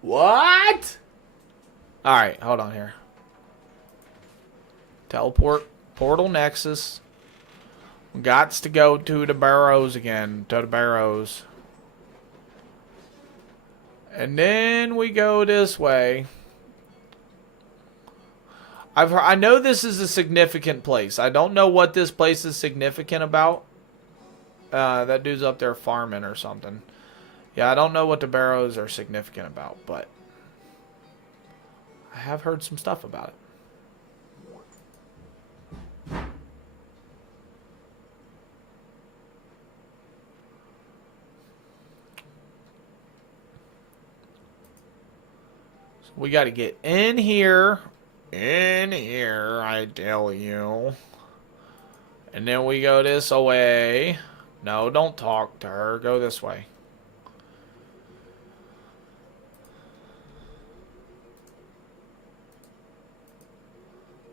What? Alright, hold on here. Teleport. Portal Nexus. Gots to go to the barrows again. To the barrows. And then we go this way. I know this is a significant place. I don't know what this place is significant about. That dude's up there farming or something. Yeah, I don't know what the barrows are significant about, but I have heard some stuff about it. So we got to get in here. In here, I tell you. And then we go this way. No, don't talk to her. Go this way.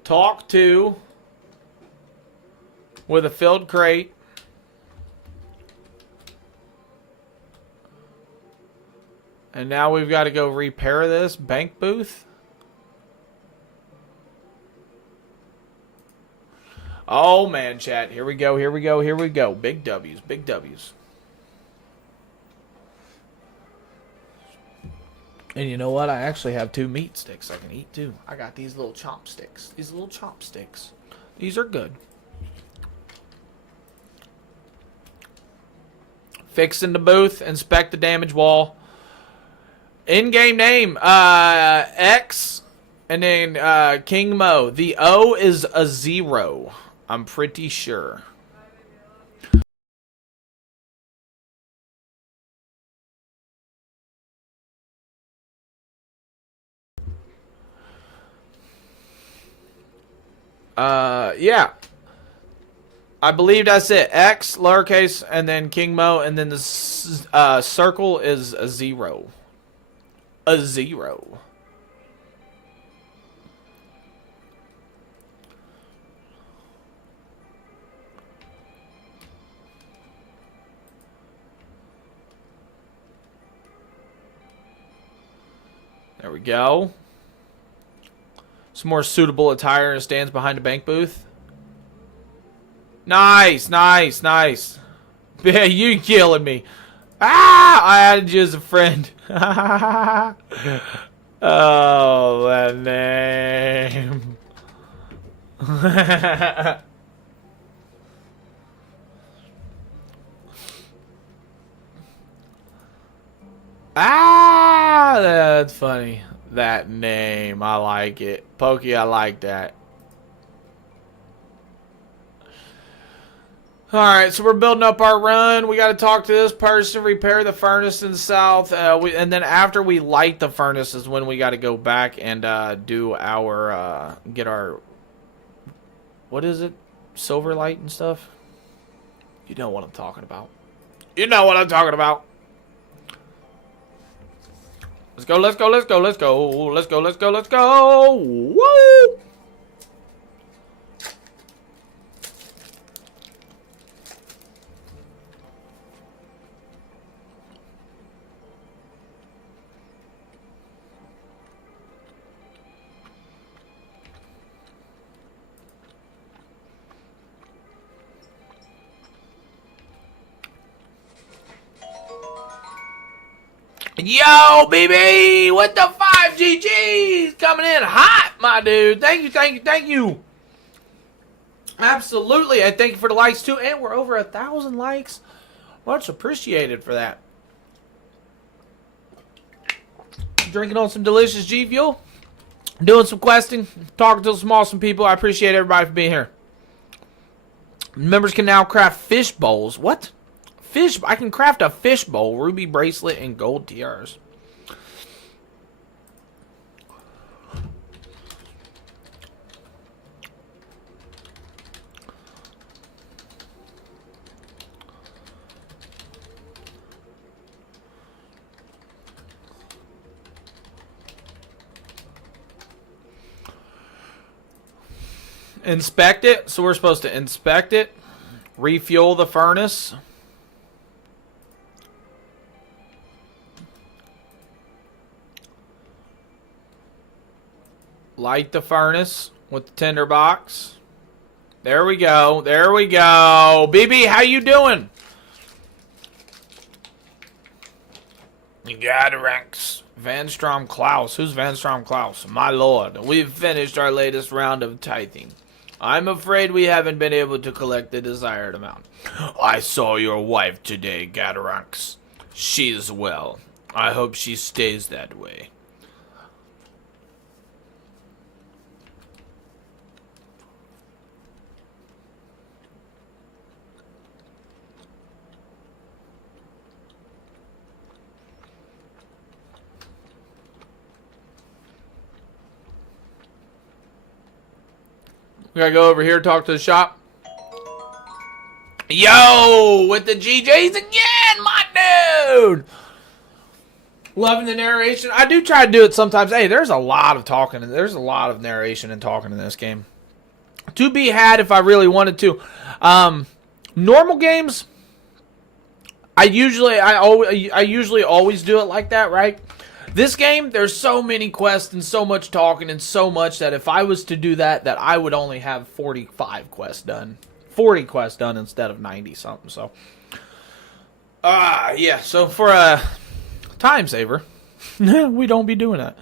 Talk to with a filled crate. And now we've got to go repair this bank booth. Oh, man, chat. Here we go, here we go, here we go. Big W's, big W's. And you know what? I actually have 2 meat sticks I can eat, too. I got these little chopsticks. These little chopsticks. These are good. Fixing the booth. Inspect the damage wall. In-game name. X. And then King Mo. The O is a 0. I'm pretty sure. Yeah. I believe that's it. X, lowercase, and then King Mo, and then the circle is a 0. A 0. There we go. Some more suitable attire and stands behind the bank booth. Nice, nice, nice. Yeah, you killing me. Ah, I added you as a friend. Oh, that name. Ah, that's funny. That name, I like it. Pokey, I like that. Alright, so we're building up our run. We got to talk to this person, repair the furnace in the south. And then after we light the furnace is when we got to go back and do our, get our, what is it? Silver light and stuff? You know what I'm talking about. You know what I'm talking about. Let's go, let's go, let's go, let's go, let's go, let's go, let's go. Woo! Yo, BB, with the 5 GGs coming in hot, my dude. Thank you, thank you, thank you. Absolutely, and thank you for the likes too. And we're over 1,000 likes. Much appreciated for that. Drinking on some delicious G Fuel. Doing some questing. Talking to some awesome people. I appreciate everybody for being here. Members can now craft fish bowls. What? Fish? I can craft a fish bowl, ruby bracelet, and gold tiaras. Inspect it. So we're supposed to inspect it. Refuel the furnace. Light the furnace with the tinderbox. There we go. There we go. BB, how you doing? You got it, Rex. Van Strom Klaus. Who's Van Strom Klaus? My lord, we've finished our latest round of tithing. I'm afraid we haven't been able to collect the desired amount. I saw your wife today, Gatarax. She's well. I hope she stays that way. We gotta go over here, talk to the shop. Yo, with the GJs again, my dude. Loving the narration. I do try to do it sometimes. Hey, there's a lot of talking. There's a lot of narration and talking in this game. To be had if I really wanted to. Normal games, I usually always do it like that, right? This game, there's so many quests and so much talking and so much that if I was to do that I would only have 45 quests done. 40 quests done instead of 90 something. So, yeah. So for a time saver, we don't be doing that.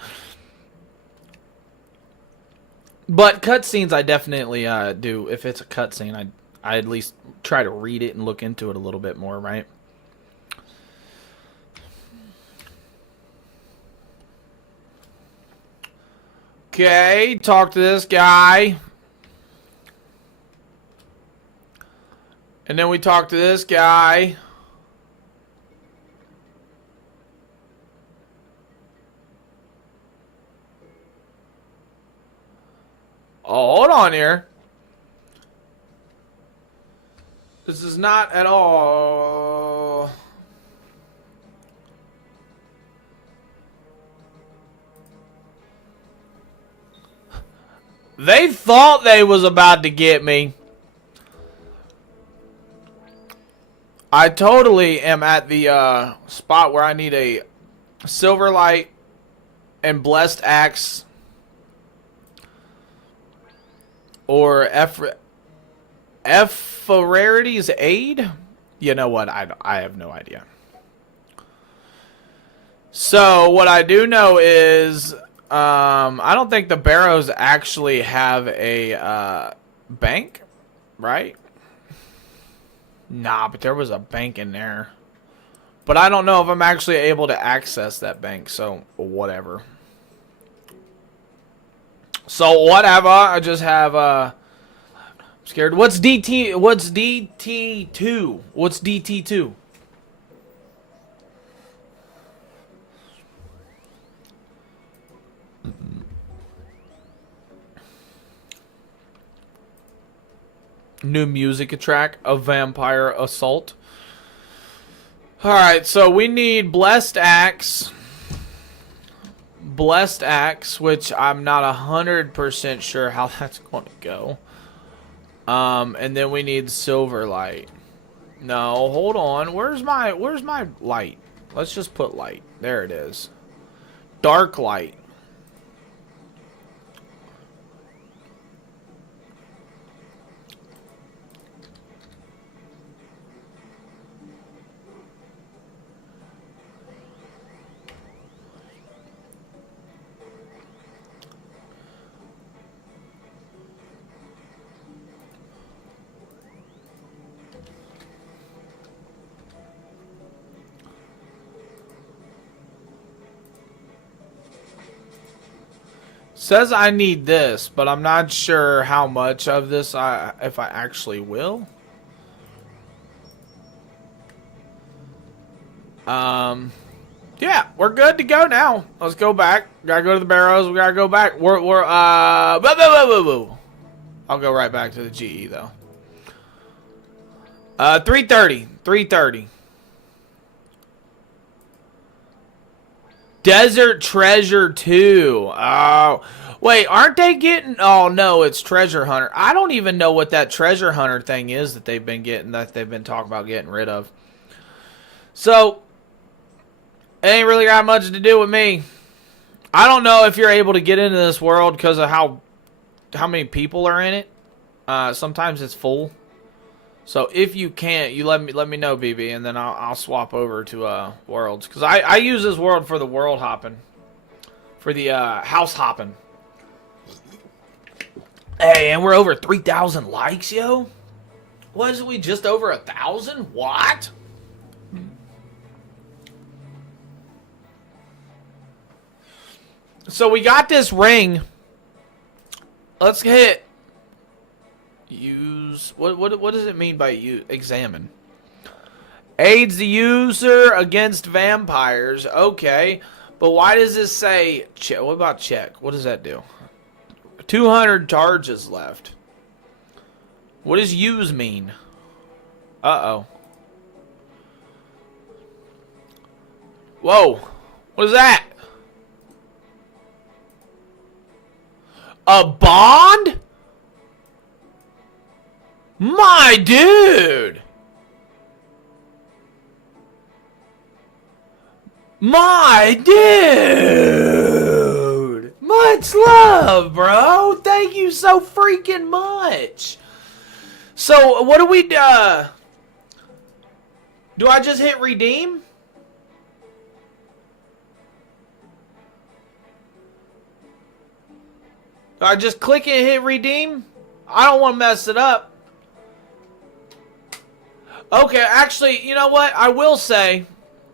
But cutscenes, I definitely do. If it's a cutscene, I at least try to read it and look into it a little bit more, right? Okay, talk to this guy. And then we talk to this guy. Oh, hold on here. This is not at all... They thought they was about to get me. I totally am at the spot where I need a silver light and blessed axe or Ferrarity's aid. You know what? I have no idea. So what I do know is I don't think the Barrows actually have a bank, right? Nah, but there was a bank in there. But I don't know if I'm actually able to access that bank, so whatever. So whatever, I just have I'm scared. What's DT2? What's DT2? New music track, A Vampire Assault. Alright, so we need Blessed Axe. Blessed Axe, which I'm not 100% sure how that's going to go. And then we need Silver Light. No, hold on. Where's my light? Let's just put light. There it is. Dark Light. Says I need this, but I'm not sure how much of this if I actually will. Yeah, we're good to go now. Let's go back. Gotta go to the Barrows. We gotta go back. I'll go right back to the GE though. 3:30. 3:30. Desert Treasure 2. Oh. Wait, aren't they getting... Oh, no, it's Treasure Hunter. I don't even know what that Treasure Hunter thing is that they've been getting, that they've been talking about getting rid of. So, it ain't really got much to do with me. I don't know if you're able to get into this world because of how many people are in it. Sometimes it's full. So if you can't, you let me know, BB, and then I'll swap over to worlds, because I use this world for the world hopping, for the house hopping. Hey, and we're over 3,000 likes, yo. Wasn't we just over 1,000? What? So we got this ring. Let's hit. Use what does it mean by examine? Aids the user against vampires. Okay, but why does this say check? What about check? What does that do? 200 charges left. What does use mean? Uh-oh. Whoa. What is that? A bond? My dude! My dude! Much love, bro! Thank you so freaking much! So, what do we, do I just hit redeem? Do I just click and hit redeem? I don't want to mess it up. Okay, actually, you know what? I will say,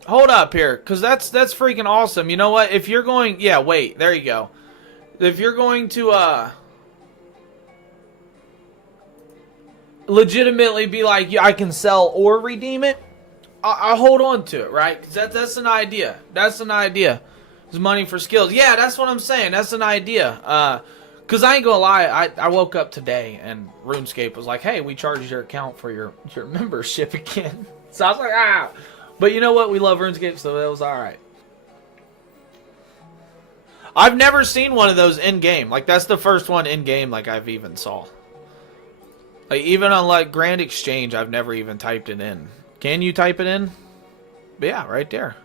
hold up here, because that's freaking awesome. You know what? If you're going, yeah, wait, there you go. If you're going to, legitimately be like, yeah, I can sell or redeem it, I'll hold on to it, right? Because that's an idea. That's an idea. It's money for skills. Yeah, that's what I'm saying. That's an idea. Because I ain't gonna lie, I woke up today and Runescape was like, hey, we charged your account for your membership again. So I was like, ah. But you know what? We love Runescape, so that was alright. I've never seen one of those in-game. Like, that's the first one in-game like I've even saw. Like, even on like Grand Exchange, I've never even typed it in. Can you type it in? But yeah, right there.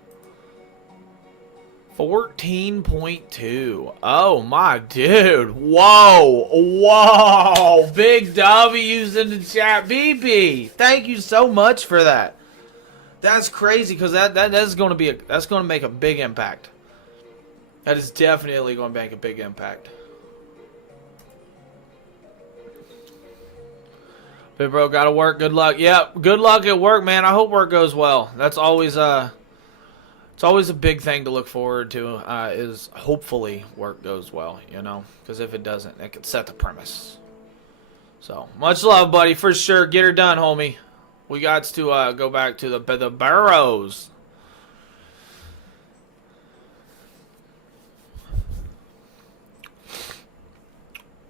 14.2. Oh my dude. Whoa. Whoa. Big W's in the chat. BB. Thank you so much for that. That's crazy, because that's going to be that's going to make a big impact. That is definitely going to make a big impact. Big bro, gotta work. Good luck. Yep. Good luck at work, man. I hope work goes well. That's always it's always a big thing to look forward to, is hopefully work goes well, you know? Because if it doesn't, it could set the premise. So, much love, buddy, for sure. Get her done, homie. We got to go back to the Barrows.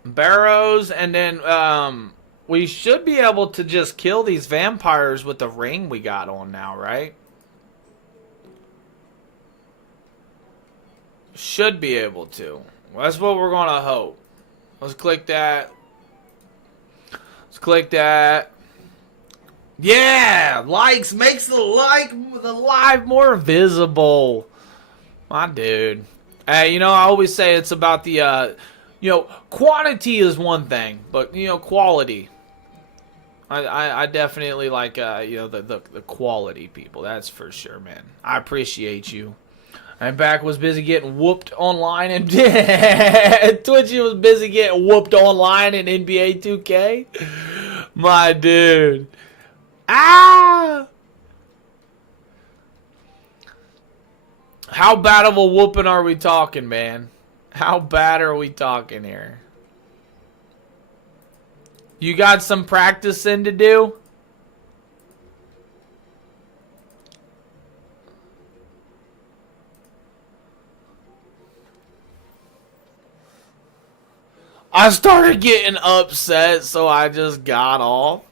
Barrows, and then we should be able to just kill these vampires with the ring we got on now, right? Should be able to. Well, that's what we're gonna hope. Let's click that. Let's click that. Yeah, likes makes the live more visible. My dude. Hey, you know, I always say it's about the you know, quantity is one thing, but you know, quality. I definitely like you know, the quality people. That's for sure, man. I appreciate you. And back was busy getting whooped online, and Twitchy was busy getting whooped online in NBA 2K. My dude. Ah! How bad of a whooping are we talking, man? How bad are we talking here? You got some practicing to do? I started getting upset, so I just got off.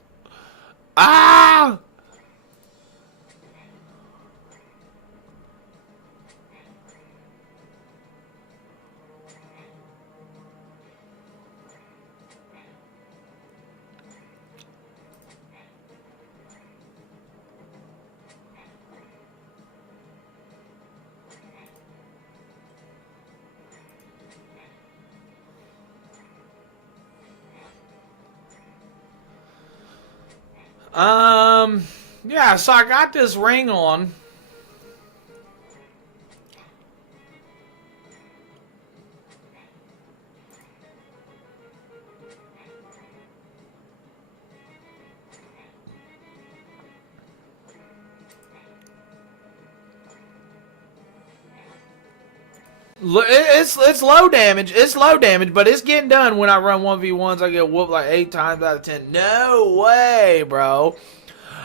Ah! Yeah, so I got this ring on. It's low damage. It's low damage, but it's getting done when I run 1v1s. I get whooped like 8 times out of 10. No way, bro.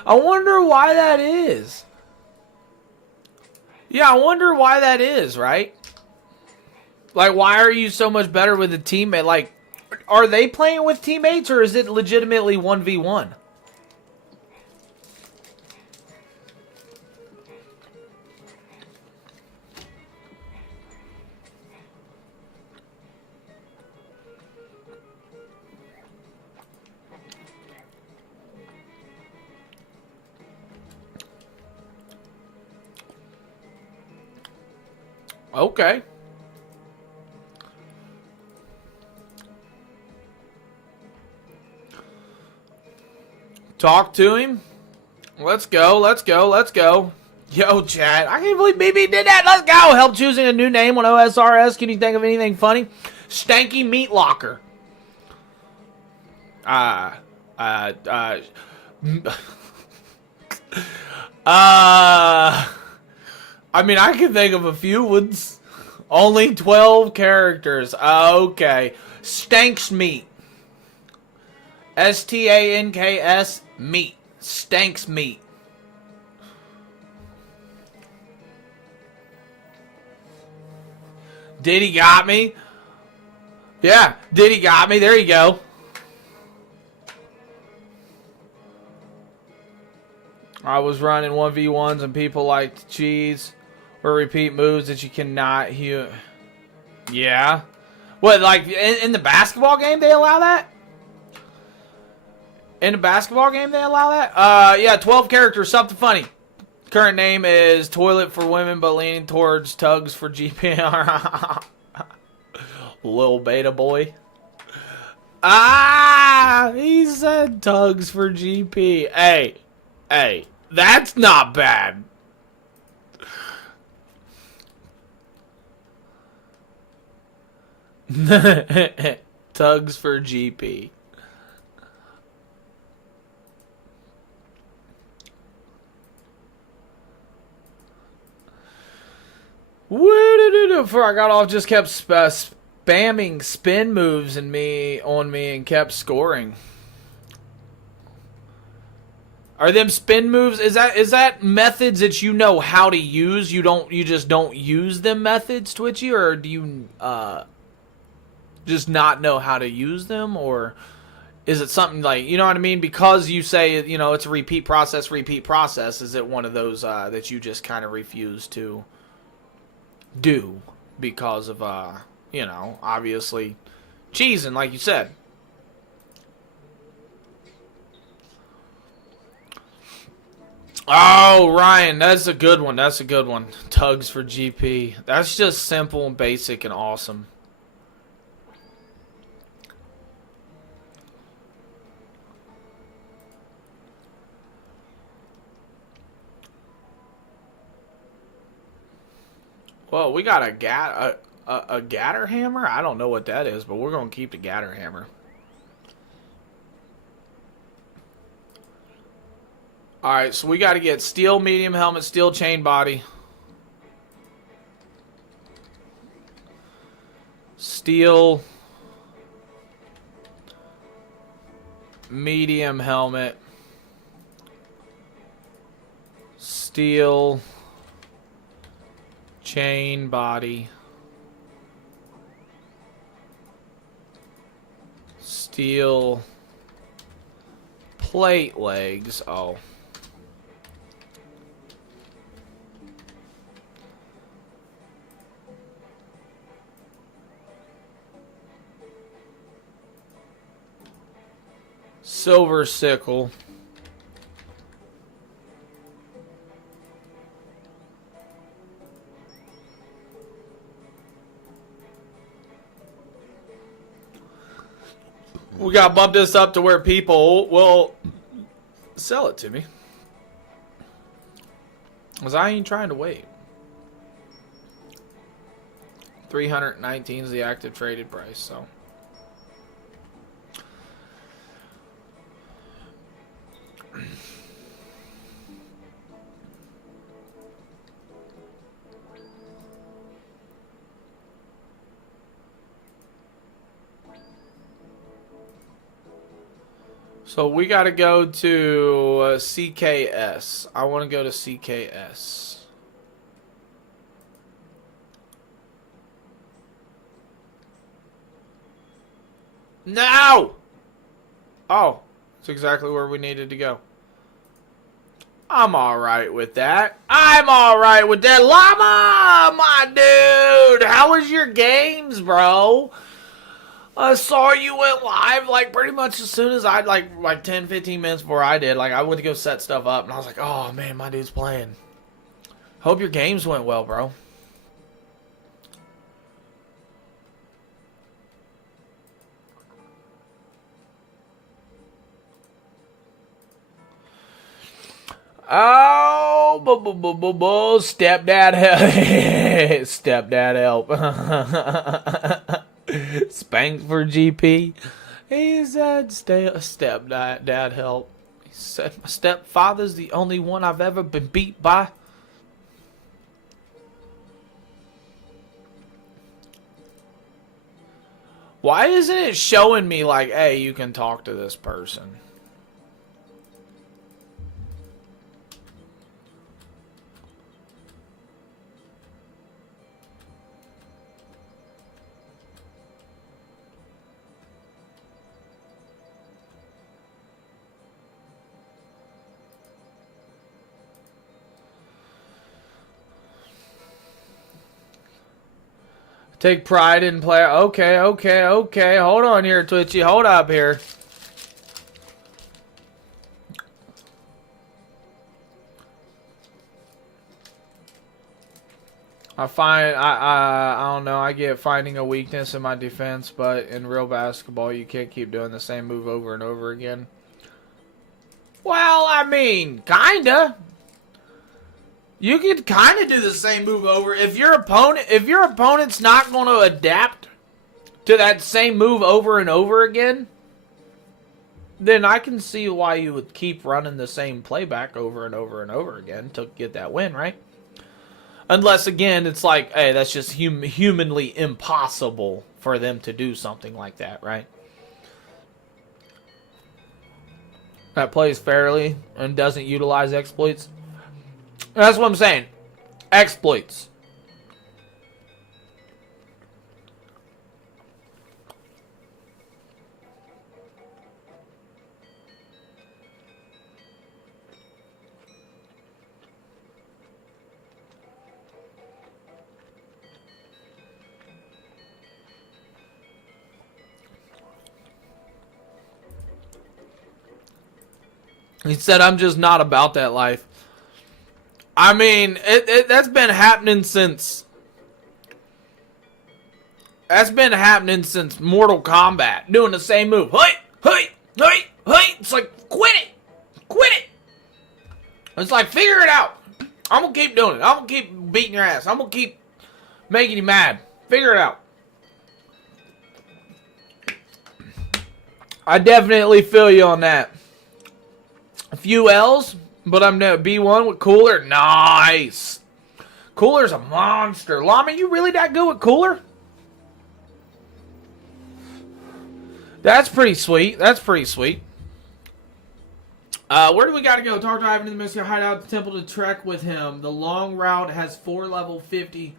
I wonder why that is. Yeah, I wonder why that is, right? Like, why are you so much better with a teammate? Like, are they playing with teammates, or is it legitimately 1v1? Okay. Talk to him. Let's go, let's go, let's go. Yo, chat. I can't believe BB did that. Let's go. Help choosing a new name on OSRS. Can you think of anything funny? Stanky Meat Locker. I mean, I can think of a few ones. Only 12 characters. Okay. Stanks Meat. Stanks Meat. Stanks Meat. Diddy got me. Yeah, Diddy got me. There you go. I was running 1v1s and people liked cheese or repeat moves that you cannot hear. Yeah. What, like in the basketball game they allow that? In the basketball game they allow that? Yeah, 12 characters, something funny. Current name is Toilet for Women, but leaning towards Tugs for GPR. Lil Beta Boy. Ah, he said Tugs for GP. Hey, that's not bad. Tugs for GP. Woo-doo-doo-doo. Before I got off, just kept spamming spin moves on me and kept scoring. Are them spin moves? Is that methods that you know how to use? You just don't use them methods, Twitchy, or do you just not know how to use them, or is it something like, you know what I mean? Because you say, you know, it's a repeat process. Is it one of those that you just kind of refuse to do because of you know, obviously cheesing, like you said? Oh, Ryan, that's a good one. That's a good one. Tugs for GP. That's just simple and basic and awesome. Well, we got a gatter hammer. I don't know what that is, but we're gonna keep the gatter hammer. All right, so we got to get steel medium helmet, steel chain body. Steel. Medium helmet. Steel. Chain body. Steel. Plate legs. Oh. Silver sickle. We gotta bump this up to where people will sell it to me. Because I ain't trying to wait. 319 is the active traded price, so. So we got to go to CKS. I want to go to CKS. No! Oh, that's exactly where we needed to go. I'm alright with that. I'm alright with that. Llama, my dude! How was your games, bro? I saw you went live, like, pretty much as soon as I, like 10, 15 minutes before I did. Like, I went to go set stuff up, and I was like, oh, man, my dude's playing. Hope your games went well, bro. Oh, stepdad help. Stepdad help. Spank for GP. He said, stepdad help. He said, my stepfather's the only one I've ever been beat by. Why isn't it showing me like, hey, you can talk to this person? Take pride in play. Okay. Hold on here, Twitchy. Hold up here. I don't know. I get finding a weakness in my defense, but in real basketball, you can't keep doing the same move over and over again. Well, I mean, kinda. You could kind of do the same move over if your opponent's not going to adapt to that same move over and over again. Then I can see why you would keep running the same playback over and over and over again to get that win, right? Unless again, it's like, hey, that's just humanly impossible for them to do something like that, right? That plays fairly and doesn't utilize exploits. That's what I'm saying. Exploits. He said, I'm just not about that life. I mean, that's been happening since... That's been happening since Mortal Kombat. Doing the same move. Hey! It's like, quit it! Quit it! It's like, figure it out. I'm gonna keep doing it. I'm gonna keep beating your ass. I'm gonna keep making you mad. Figure it out. I definitely feel you on that. A few L's, but I'm no B1 with Cooler. Nice. Cooler's a monster. Llama, you really that good with Cooler? That's pretty sweet. That's pretty sweet. Where do we gotta go? Talk to Ivan in the Mexican hideout, the temple to trek with him. The long route has 4 level 50.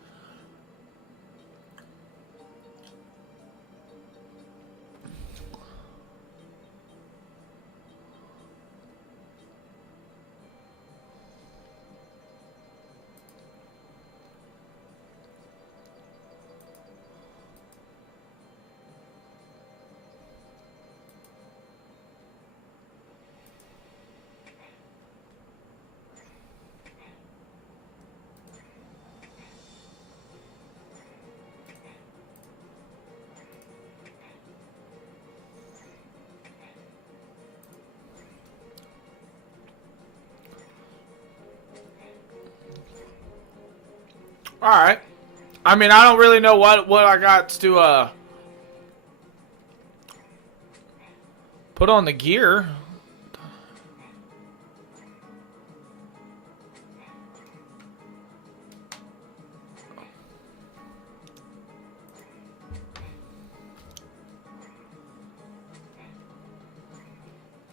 Alright. I mean, I don't really know what I got to, put on the gear.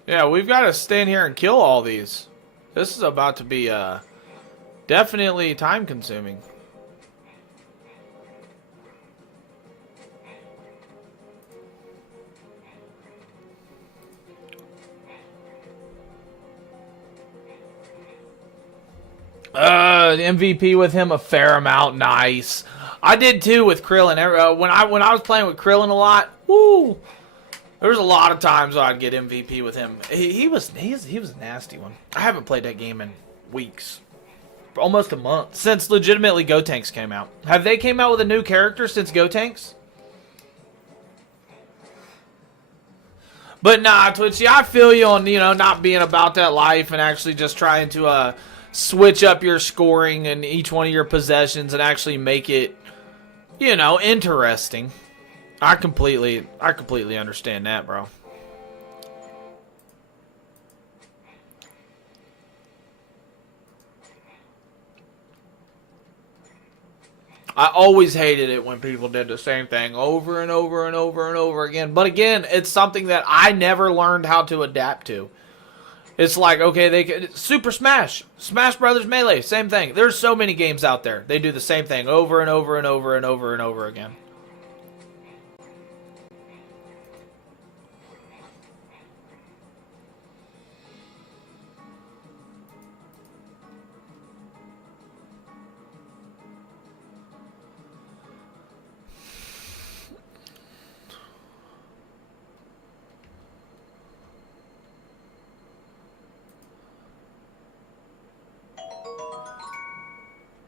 Yeah, we've got to stand here and kill all these. This is about to be, definitely time-consuming. The MVP with him a fair amount. Nice. I did too with Krillin. When I was playing with Krillin a lot, woo, there was a lot of times I'd get MVP with him. He was a nasty one. I haven't played that game in weeks, almost a month since legitimately Gotenks came out. Have they came out with a new character since Gotenks? But nah, Twitchy, I feel you on not being about that life and actually just trying to switch up your scoring in each one of your possessions and actually make it, interesting. I completely understand that, bro. I always hated it when people did the same thing over and over and over and over again. But again, it's something that I never learned how to adapt to. It's like, okay, Super Smash, Smash Brothers Melee, same thing. There's so many games out there. They do the same thing over and over and over and over and over again.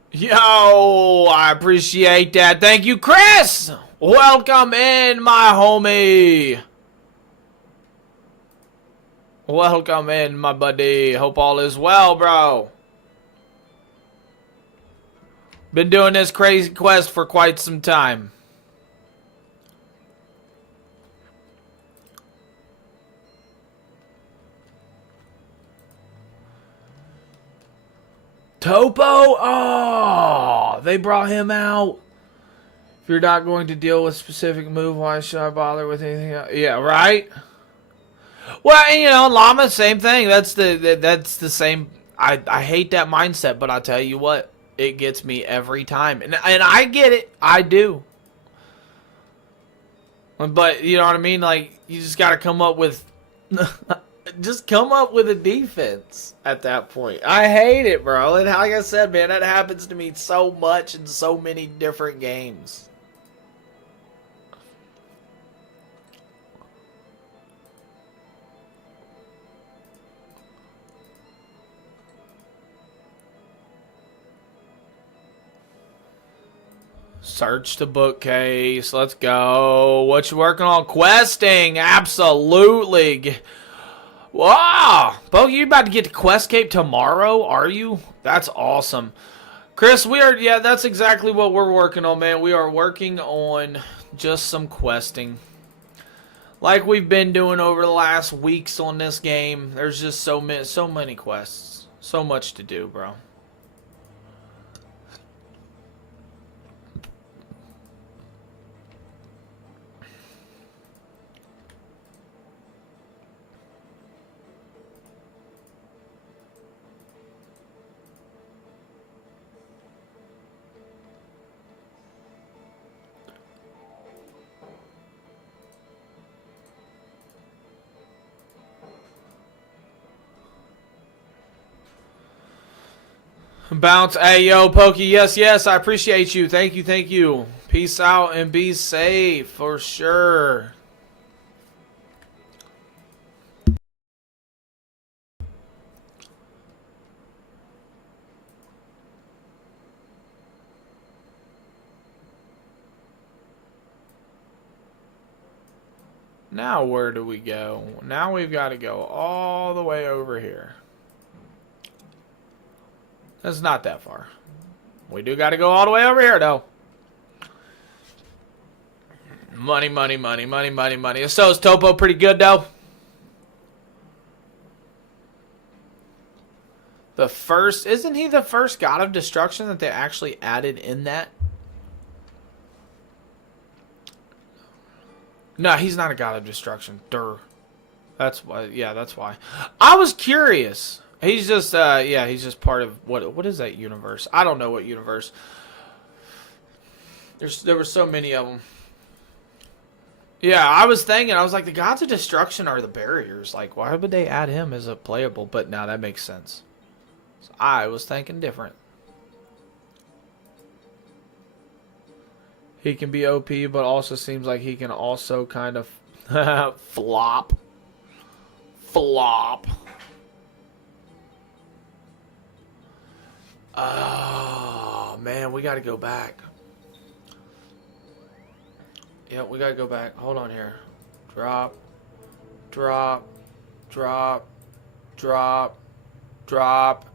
Yo, I appreciate that. Thank you, Chris. Welcome in, my homie. Welcome in, my buddy. Hope all is well, bro. Been doing this crazy quest for quite some time. Topo? Oh, they brought him out. If you're not going to deal with specific move, why should I bother with anything else? Yeah, right? Well, Llama, same thing. That's the same. I hate that mindset, but I'll tell you what, it gets me every time. And I get it. I do. But, you know what I mean? Like, you just got to come up with... Just come up with a defense at that point. I hate it, bro. And like I said, man, that happens to me so much in so many different games. Search the bookcase. Let's go. What you working on? Questing. Absolutely. Wow! Bogey, you about to get to Questcape tomorrow, are you? That's awesome. Chris, that's exactly what we're working on, man. We are working on just some questing. Like we've been doing over the last weeks on this game. There's just so many quests. So much to do, bro. Bounce. Hey, yo, Pokey. Yes, yes. I appreciate you. Thank you, thank you. Peace out and be safe for sure. Now where do we go? Now we've got to go all the way over here. That's not that far. We do got to go all the way over here, though. Money, money, money, money, money, money. So is Topo pretty good, though? The first... Isn't he the first God of Destruction that they actually added in that? No, he's not a God of Destruction. Durr. That's why. Yeah, that's why. I was curious. He's just, yeah, he's just part of what is that universe? I don't know what universe. There were so many of them. Yeah, I was thinking, I was like, the Gods of Destruction are the barriers. Like, why would they add him as a playable? But now that makes sense. So I was thinking different. He can be OP, but also seems like he can also kind of flop. Flop. Oh, man, we got to go back. Yep, we got to go back. Hold on here. Drop. Drop. Drop. Drop. Drop.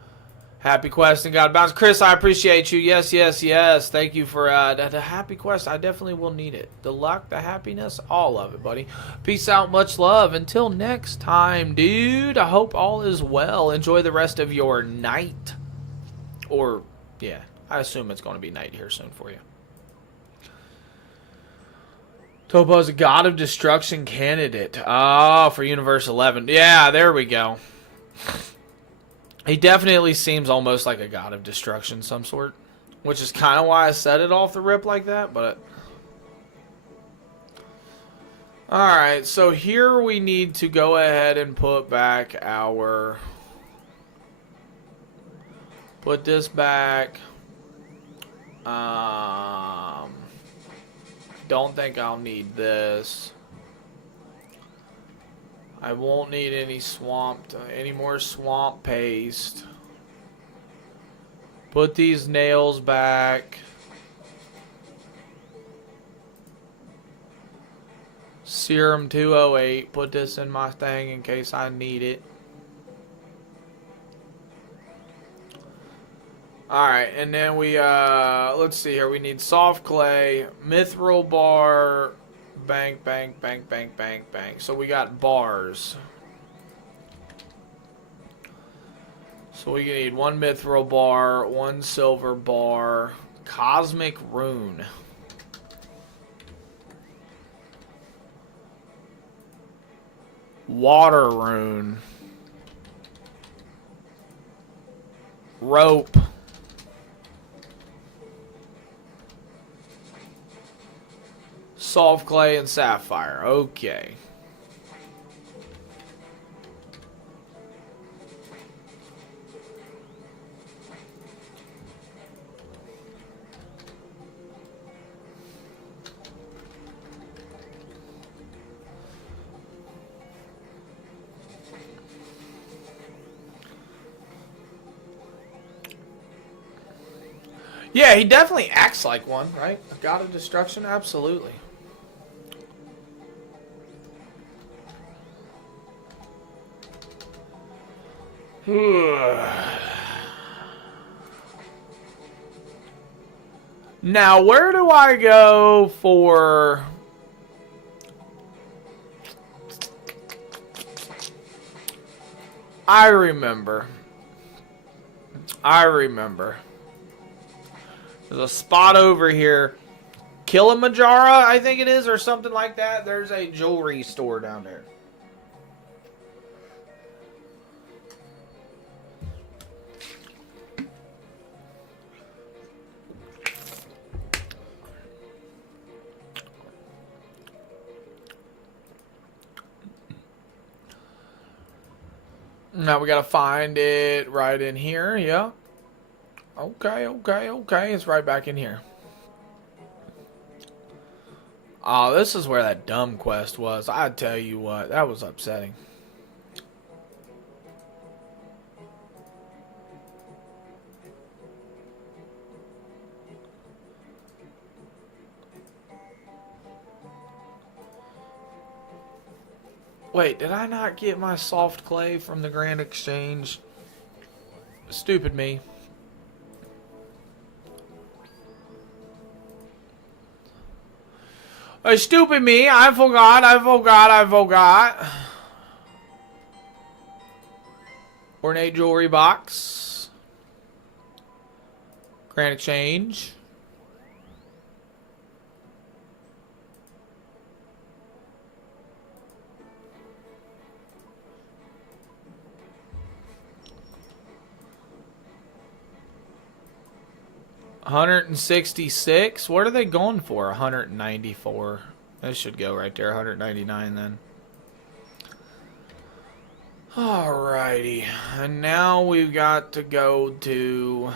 Happy quest and God bounce. Chris, I appreciate you. Yes, yes, yes. Thank you for the happy quest. I definitely will need it. The luck, the happiness, all of it, buddy. Peace out. Much love. Until next time, dude. I hope all is well. Enjoy the rest of your night. Or, yeah, I assume it's going to be night here soon for you. Topo is a God of Destruction candidate. Oh, for Universe 11. Yeah, there we go. He definitely seems almost like a God of Destruction of some sort. Which is kind of why I said it off the rip like that, but... Alright, so here we need to go ahead and put back our... Put this back. Don't think I'll need this. I won't need any more swamp paste. Put these nails back. Serum 208. Put this in my thing in case I need it. Alright, and then we, let's see here. We need soft clay, mithril bar, bank, bank, bank, bank, bank, bank. So we got bars. So we need one mithril bar, one silver bar, cosmic rune. Water rune. Rope. Soft clay and sapphire. Okay. Yeah, he definitely acts like one, right? A God of Destruction? Absolutely. Now, where do I go for... I remember. There's a spot over here. Kilimanjaro, I think it is, or something like that. There's a jewelry store down there. Now we gotta find it right in here, yeah. Okay, okay, okay. It's right back in here. Oh, this is where that dumb quest was. I tell you what, that was upsetting. Wait, did I not get my soft clay from the Grand Exchange? Stupid me. Stupid me. I forgot. Ornate jewelry box. Grand Exchange. $166. What are they going for? $194. This should go right there. $199 then. Alrighty. And now we've got to go to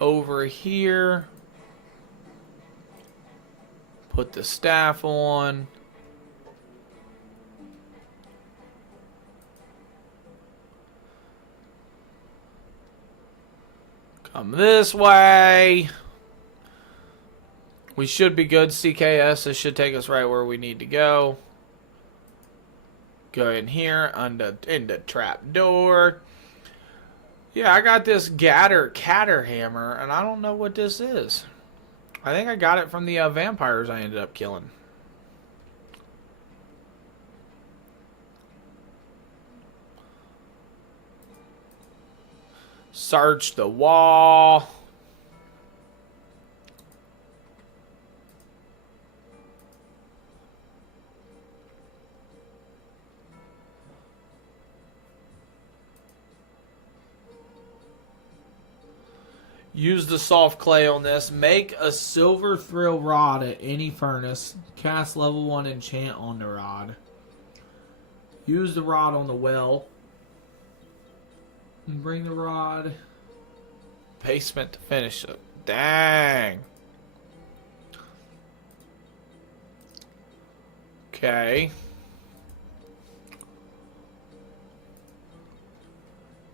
over here. Put the staff on. Come this way. We should be good. CKS. This should take us right where we need to go. Go in here in the trap door. Yeah, I got this catter hammer, and I don't know what this is. I think I got it from the vampires I ended up killing. Search the wall. Use the soft clay on this. Make a silver thrill rod at any furnace. Cast level 1 enchant on the rod. Use the rod on the well. And bring the rod. Basement to finish it. Dang. Okay.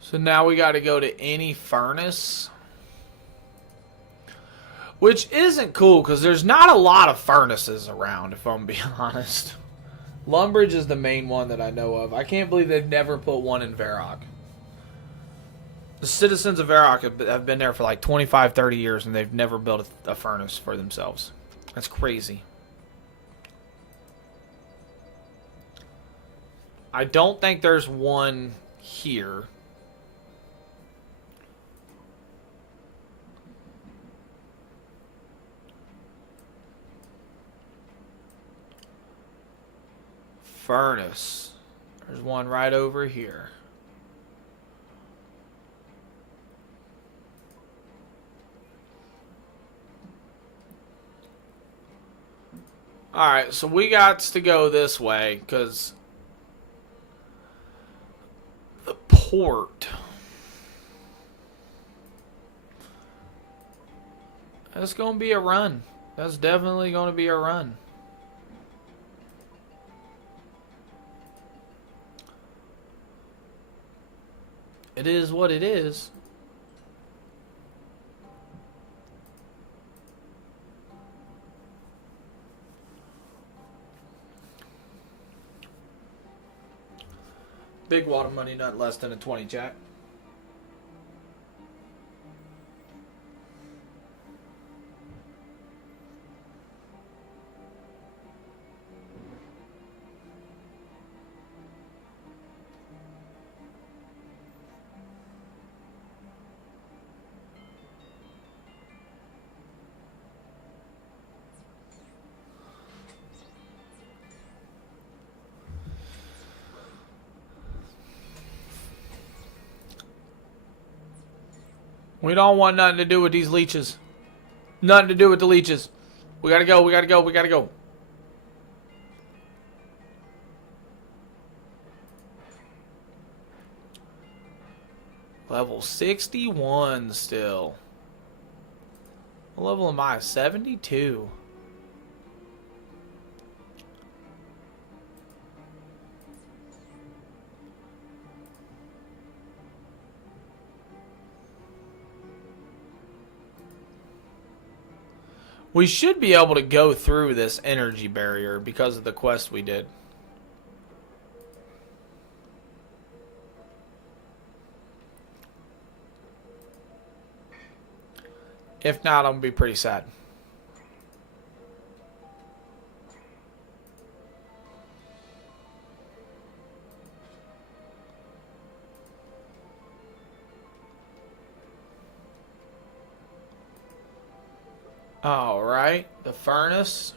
So now we got to go to any furnace. Which isn't cool, because there's not a lot of furnaces around, if I'm being honest. Lumbridge is the main one that I know of. I can't believe they've never put one in Varrock. The citizens of Varrock have been there for like 25, 30 years, and they've never built a furnace for themselves. That's crazy. I don't think there's one here. Furnace. There's one right over here. Alright, so we got to go this way, because the port. That's going to be a run. That's definitely going to be a run. It is what it is. Big wad of money, not less than a 20, Jack. We don't want nothing to do with these leeches. Nothing to do with the leeches. We gotta go, we gotta go, we gotta go. Level 61 still. What level am I? 72. We should be able to go through this energy barrier because of the quest we did. If not, I'm going to be pretty sad. Alright, the furnace.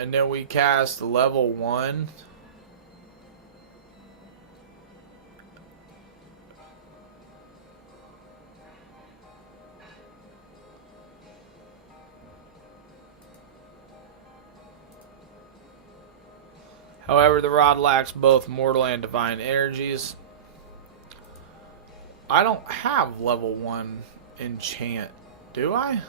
And then we cast level 1. However, the rod lacks both mortal and divine energies. I don't have level 1 enchant, do I?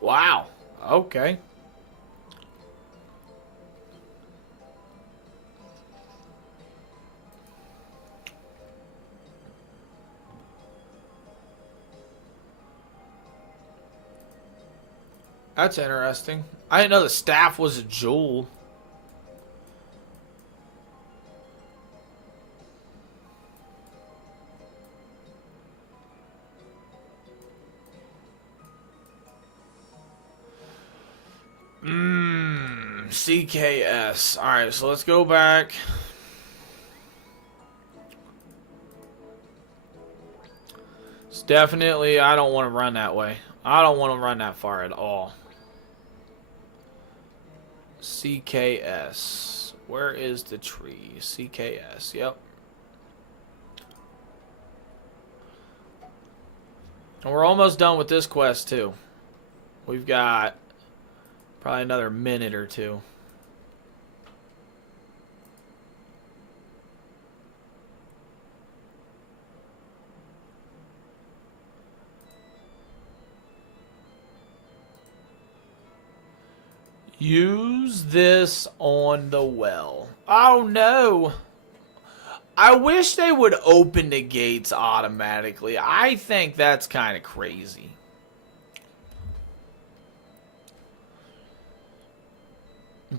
Wow. Okay. That's interesting. I didn't know the staff was a jewel. CKS. Alright, so let's go back. It's definitely, I don't want to run that way. I don't want to run that far at all. CKS. Where is the tree? CKS. Yep. And we're almost done with this quest, too. We've got probably another minute or two. Use this on the well. Oh no! I wish they would open the gates automatically. I think that's kind of crazy.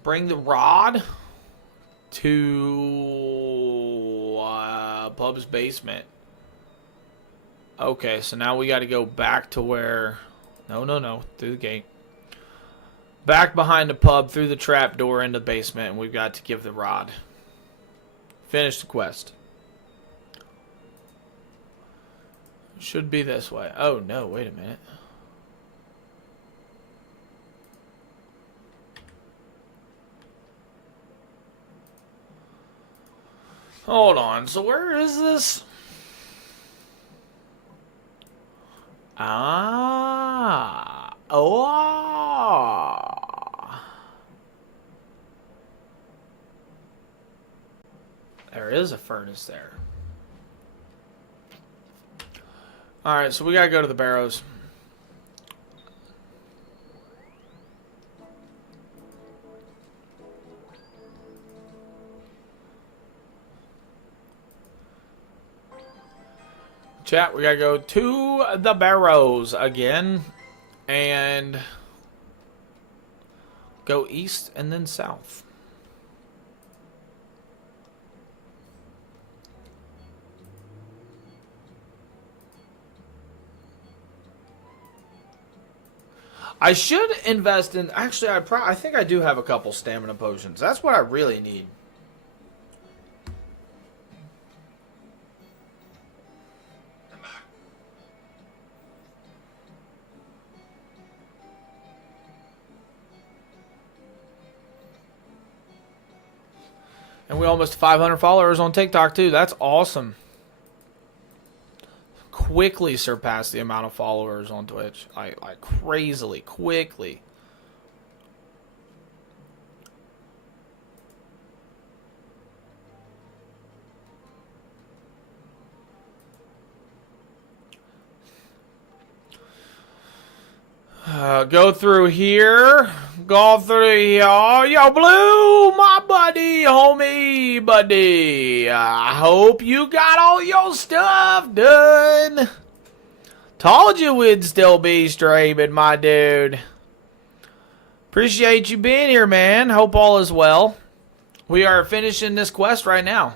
Bring the rod to pub's basement. Okay, so now we got to go back to where... No. Through the gate. Back behind the pub, through the trap door into the basement, and we've got to give the rod. Finish the quest. Should be this way. Oh, no, wait a minute. Hold on, so where is this? There is a furnace there. Alright, so we gotta go to the barrows. Chat, we gotta go to the barrows again. And go east and then south. I should invest in. Actually, I think I do have a couple stamina potions. That's what I really need. And we almost 500 followers on TikTok too. That's awesome. Quickly surpassed the amount of followers on Twitch. Like crazily, quickly. Go through here. Go through here. Yo, Blue, my buddy, homie, buddy. I hope you got all your stuff done. Told you we'd still be streaming, my dude. Appreciate you being here, man. Hope all is well. We are finishing this quest right now.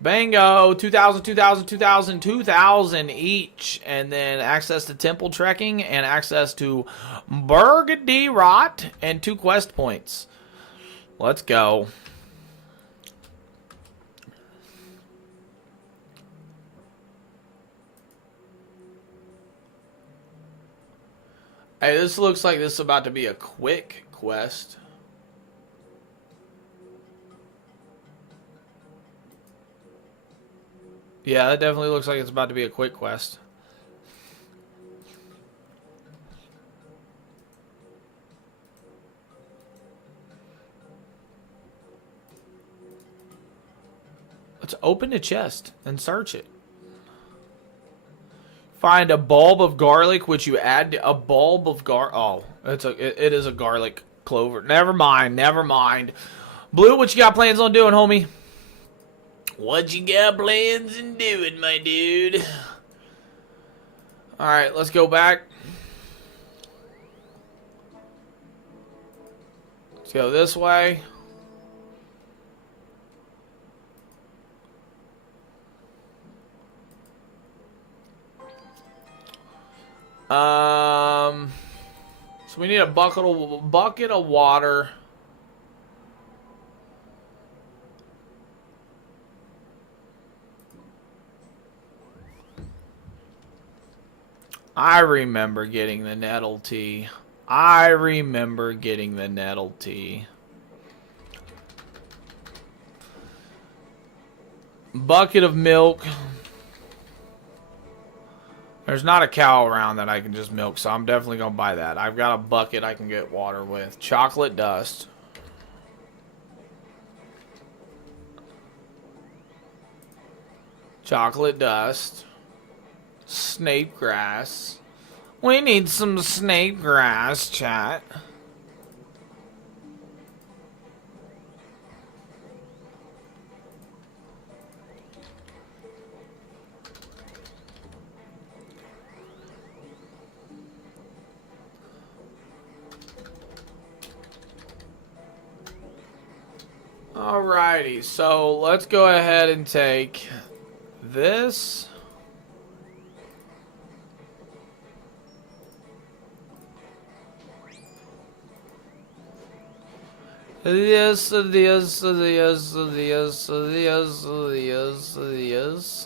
Bango, 2,000, 2,000, 2,000, 2,000 each. And then access to temple trekking and access to Burgundy Rot and 2 quest points. Let's go. Hey, this looks like this is about to be a quick quest. Yeah, that definitely looks like it's about to be a quick quest. Let's open the chest and search it. Find a bulb of garlic, which you add to a bulb of Oh, it is a garlic clover. Never mind, never mind. Blue, what you got plans on doing, homie? What you got plans on doing, my dude? Alright, let's go back. Let's go this way. So we need a bucket of water. I remember getting the nettle tea. I remember getting the nettle tea. Bucket of milk. There's not a cow around that I can just milk, so I'm definitely going to buy that. I've got a bucket I can get water with. Chocolate dust. Chocolate dust. Snape grass. We need some snape grass, chat. Alrighty, so let's go ahead and take this. Yes.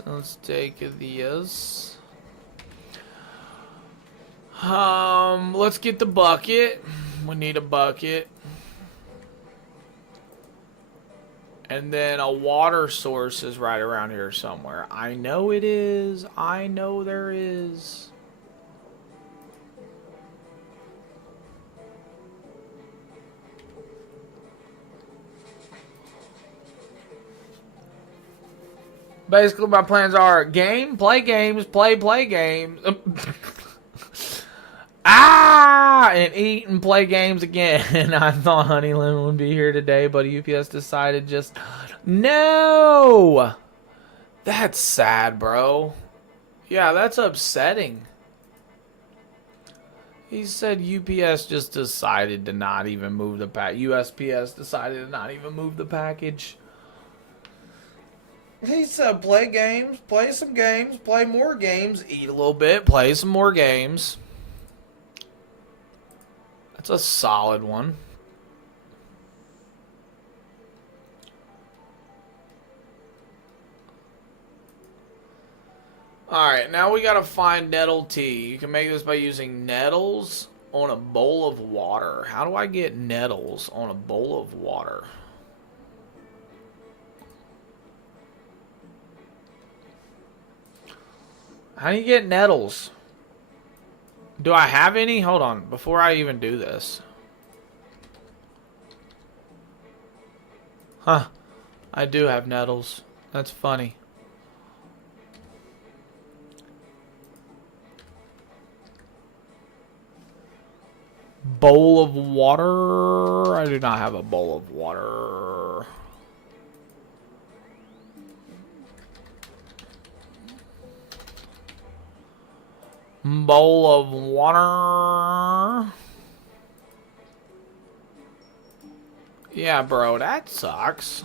Let's take this. Let's get the bucket. We need a bucket. And then a water source is right around here somewhere. I know it is. I know there is. Basically, my plans are play games, play games. And eat and play games again. I thought Honey Lemon would be here today, but UPS decided just... No! That's sad, bro. Yeah, that's upsetting. He said UPS just decided to not even move the package. USPS decided to not even move the package. He said play games, play some games, play more games, eat a little bit, play some more games. That's a solid one. Alright, now we gotta find nettle tea. You can make this by using nettles on a bowl of water. How do I get nettles on a bowl of water? How do you get nettles? Do I have any? Hold on, before I even do this. Huh. I do have nettles. That's funny. Bowl of water. I do not have a bowl of water. Bowl of water. Yeah, bro, that sucks.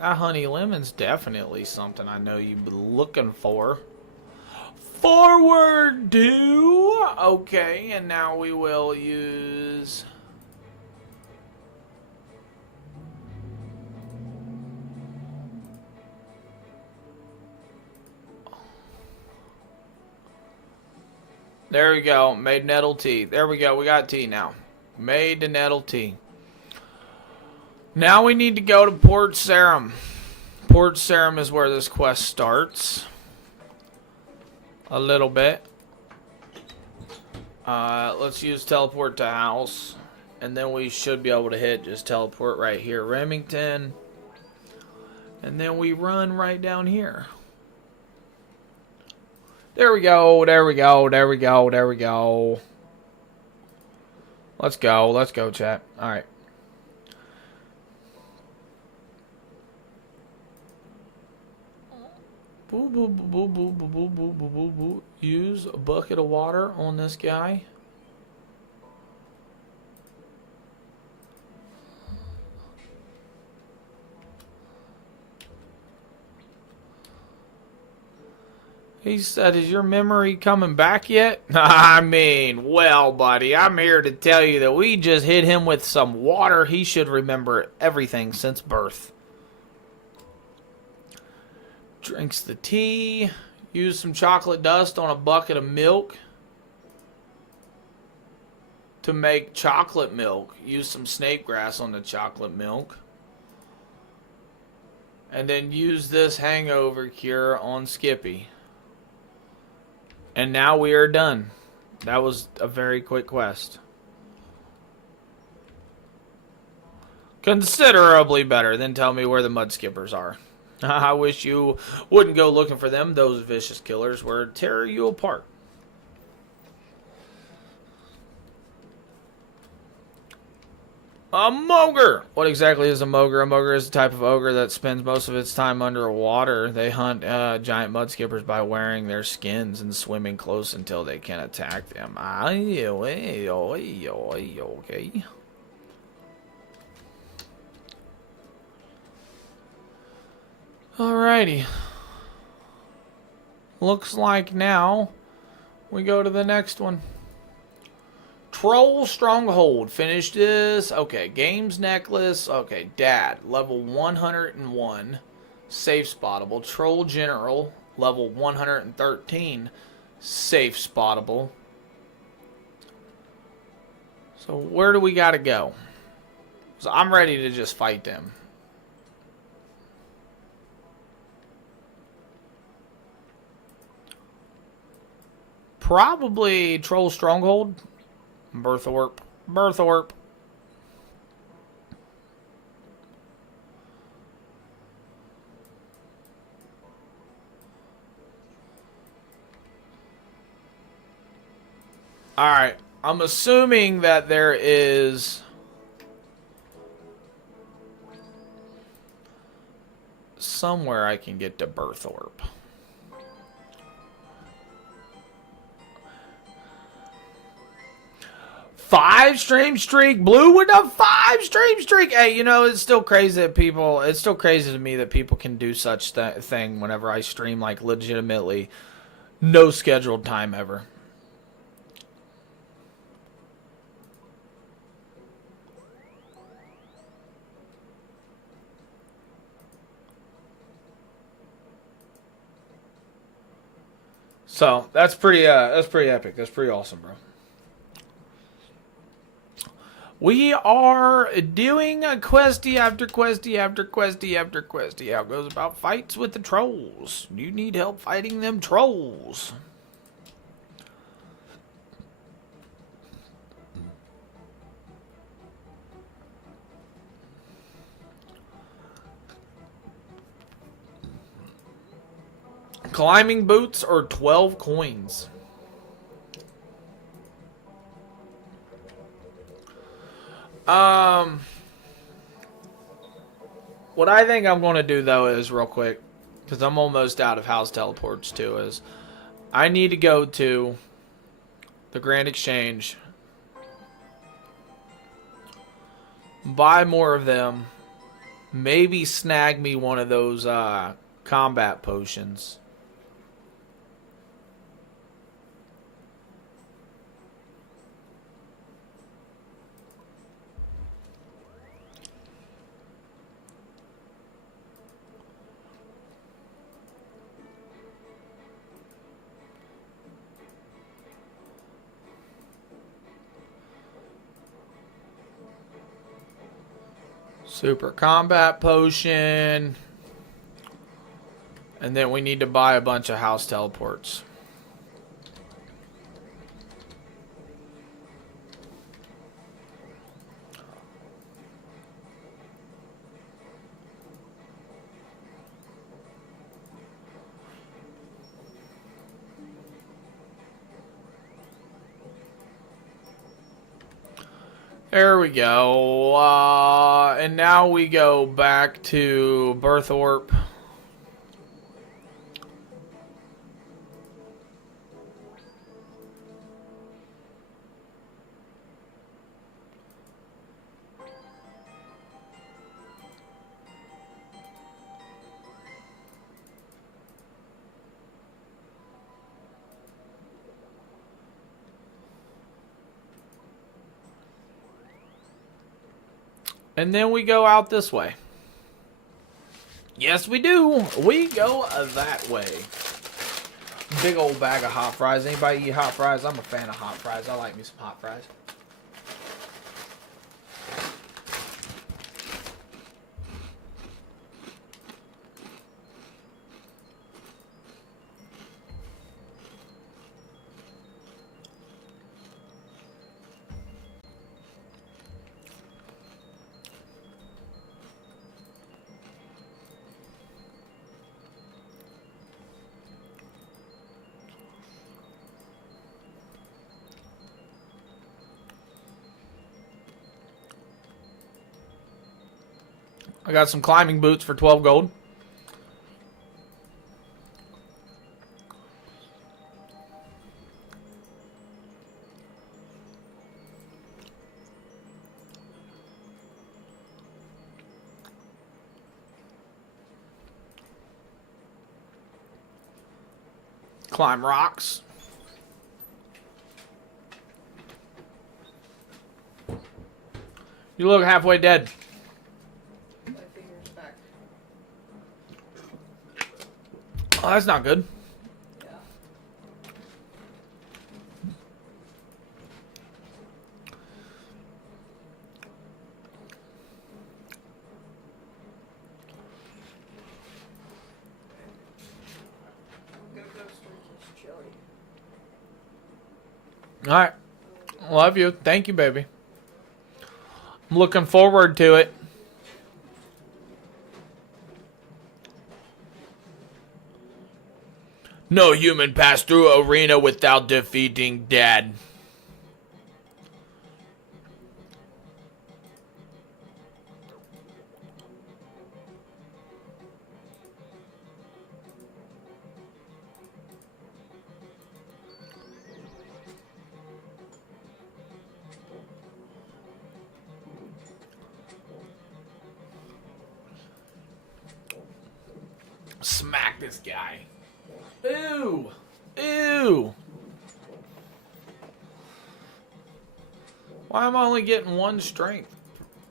That honey lemon's definitely something I know you've been looking for. Forward to. Okay, and now we will use. There we go. Made nettle tea. There we go. We got tea now. Made the nettle tea. Now we need to go to Port Sarim. Port Sarim is where this quest starts. A little bit. Let's use teleport to house. And then we should be able to hit just teleport right here. Remington. And then we run right down here. There we go, there we go, there we go, there we go. Let's go, chat. Alright. Boo, boo, boo, boo, boo, boo, boo, boo, boo, boo. Use a bucket of water on this guy. He said, is your memory coming back yet? I mean, well, buddy, I'm here to tell you that we just hit him with some water. He should remember everything since birth. Drinks the tea. Use some chocolate dust on a bucket of milk to make chocolate milk. Use some snake grass on the chocolate milk. And then use this hangover cure on Skippy. And now we are done. That was a very quick quest. Considerably better than tell me where the mud skippers are. I wish you wouldn't go looking for them. Those vicious killers will tear you apart. A mogre! What exactly is a mogre? A mogre is a type of ogre that spends most of its time underwater. They hunt giant mud skippers by wearing their skins and swimming close until they can attack them. Okay. Alrighty. Looks like now we go to the next one. Troll Stronghold. Finish this. Okay. Games Necklace. Okay. Dad. Level 101. Safe spottable. Troll General. Level 113. Safe spottable. So where do we got to go? So I'm ready to just fight them. Probably Troll Stronghold. Berthorpe. Berthorpe. Alright. I'm assuming that there is somewhere I can get to Berthorpe. Five 5-stream streak. Blue with a 5-stream streak. Hey, you know, it's still crazy that people, it's still crazy to me that people can do such thing whenever I stream, like, legitimately no scheduled time ever. So that's pretty epic. That's pretty awesome, bro. We are doing a questy after questy after questy after questy. How it goes about fights with the trolls. You need help fighting them trolls. Climbing boots or 12 coins? What I think I'm going to do, though, is real quick, because I'm almost out of house teleports, too, is I need to go to the Grand Exchange, buy more of them, maybe snag me one of those combat potions. Super combat potion. And then we need to buy a bunch of house teleports. There we go. And now we go back to Birthorpe. And then we go out this way. Yes, we do. We go that way. Big old bag of hot fries. Anybody eat hot fries? I'm a fan of hot fries. I like me some hot fries. I got some climbing boots for 12 gold. Climb rocks. You look halfway dead. Oh, that's not good. Yeah. I'm gonna go straight to this chili. Alright. Love you. Thank you, baby. I'm looking forward to it. No human passed through arena without defeating Dad. Smack this guy. Ew. Ew. Why am I only getting 1 strength?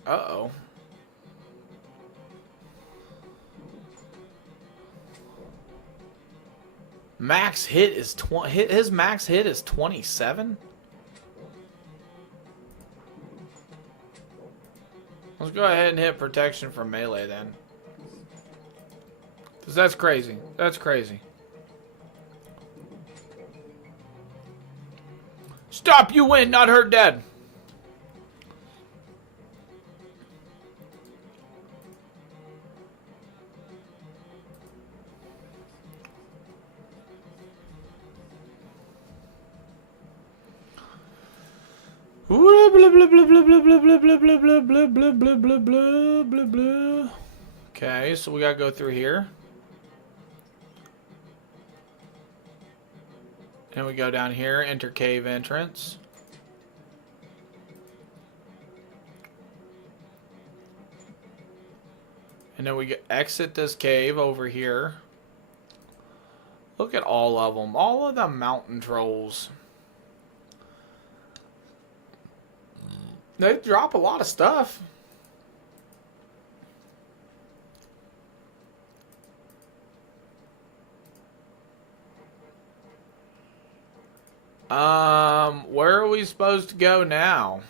Uh-oh. Max hit is his max hit is 27? Let's go ahead and hit protection for melee then. Cause that's crazy. That's crazy. Stop, you win, not hurt dead. Okay, so we gotta go through here. And we go down here, enter cave entrance. And then we exit this cave over here. Look at all of them. All of the mountain trolls. They drop a lot of stuff. Where are we supposed to go now?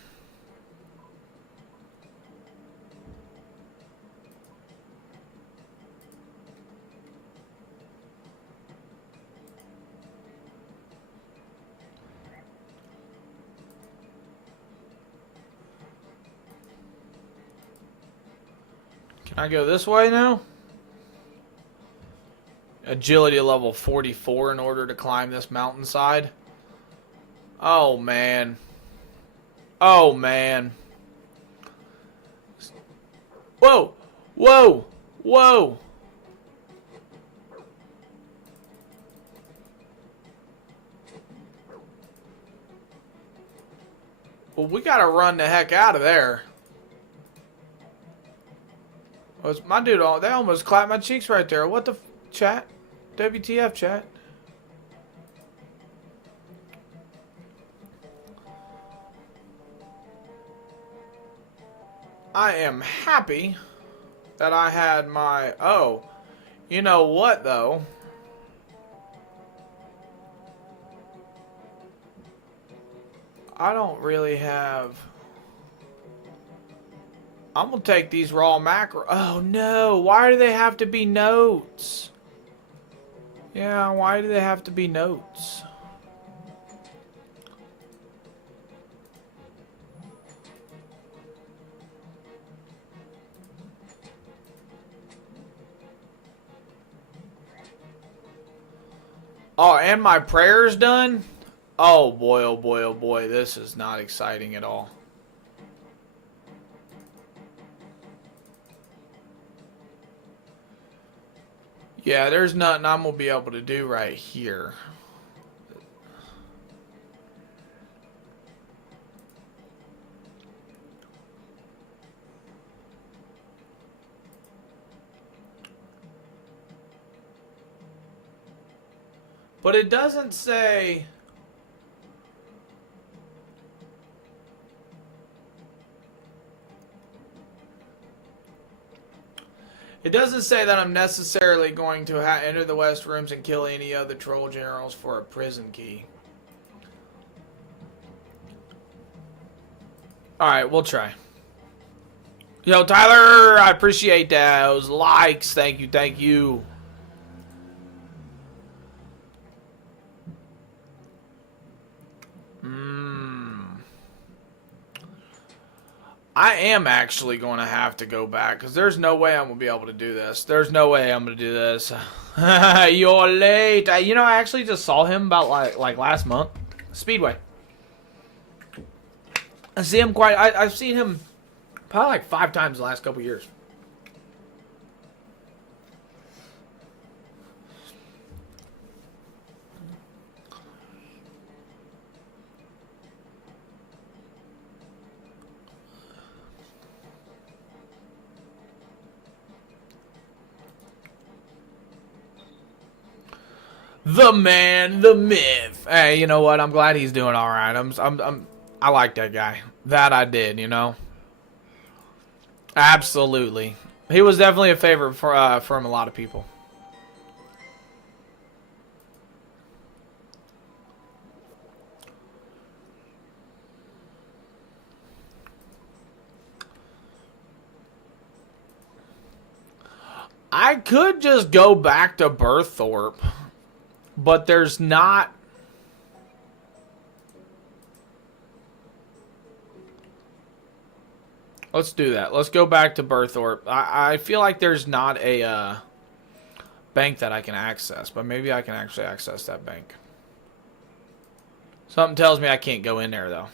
Can I go this way now? Agility level 44 in order to climb this mountainside. Oh, man. Oh, man. Whoa! Whoa! Whoa! Well, we gotta run the heck out of there. Was my dude? They almost clapped my cheeks right there. What the chat? WTF, chat? I am happy that I had my... Oh, you know what, though? I don't really have... I'm going to take these raw macro... Oh, no. Why do they have to be notes? Yeah, why do they have to be notes? Oh, and my prayer's done? Oh boy, oh boy, oh boy. This is not exciting at all. Yeah, there's nothing I'm going to be able to do right here. But it doesn't say... It doesn't say that I'm necessarily going to enter the West Rooms and kill any other troll generals for a prison key. Alright, we'll try. Yo, Tyler, I appreciate those likes. Thank you, thank you. I am actually going to have to go back because there's no way I'm going to be able to do this. There's no way I'm going to do this. You're late. You know, I actually just saw him about like last month. Speedway. I see him quite... I've seen him probably like 5 times the last couple years. The man, the myth. Hey, you know what? I'm glad he's doing all right. I like that guy. That I did, you know. Absolutely. He was definitely a favorite from a lot of people. I could just go back to Berthorpe, but there's not... Let's do that. Let's go back to Berthorpe. I feel like there's not a bank that I can access, but maybe I can actually access that bank. Something tells me I can't go in there, though.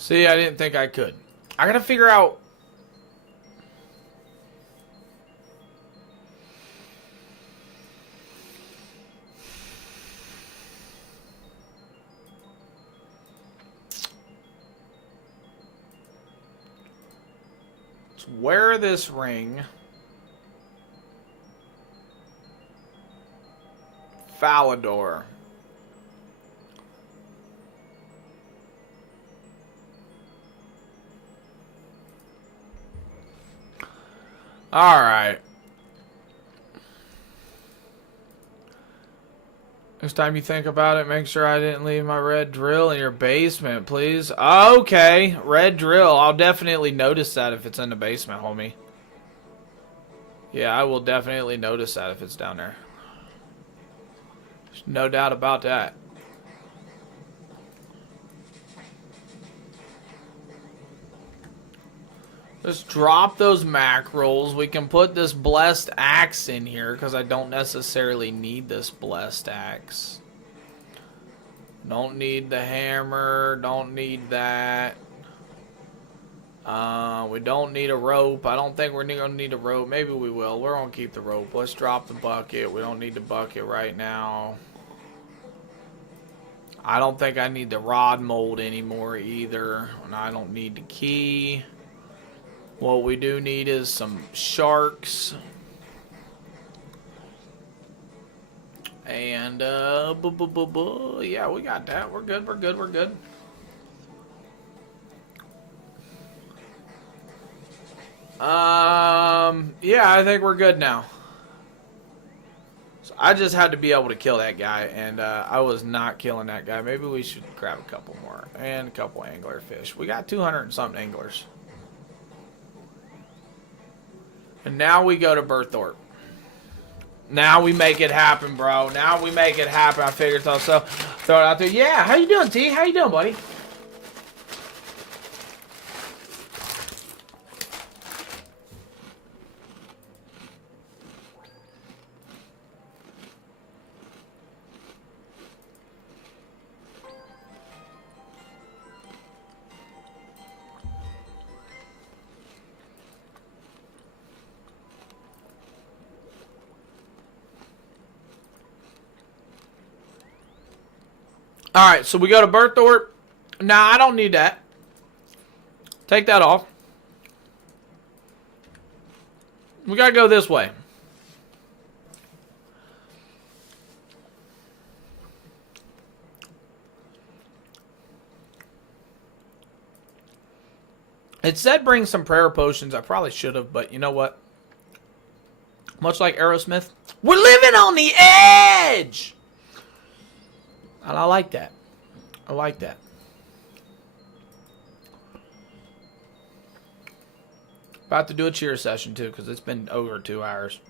See, I didn't think I could. I gotta figure out... Let's wear this ring. Falador. Alright. Next time you think about it, make sure I didn't leave my red drill in your basement, please. Okay, red drill. I'll definitely notice that if it's in the basement, homie. Yeah, I will definitely notice that if it's down there. There's no doubt about that. Let's drop those mackerels. We can put this blessed axe in here because I don't necessarily need this blessed axe. Don't need the hammer. Don't need that. We don't need a rope. I don't think we're going to need a rope. Maybe we will. We're going to keep the rope. Let's drop the bucket. We don't need the bucket right now. I don't think I need the rod mold anymore either. And I don't need the key. What we do need is some sharks. And, yeah, we got that. We're good, we're good, we're good. Yeah, I think we're good now. So I just had to be able to kill that guy, and, I was not killing that guy. Maybe we should grab a couple more. And a couple angler fish. We got 200 and something anglers. And now we go to Berthorpe. Now we make it happen, bro. Now we make it happen. I figured so. Throw it out there. Yeah, how you doing, T? How you doing, buddy? Alright, so we go to Berthorpe. Nah, I don't need that. Take that off. We gotta go this way. It said bring some prayer potions. I probably should have, but you know what? Much like Aerosmith, we're living on the edge! And I like that. I like that. About to do a cheer session, too, because it's been over 2 hours.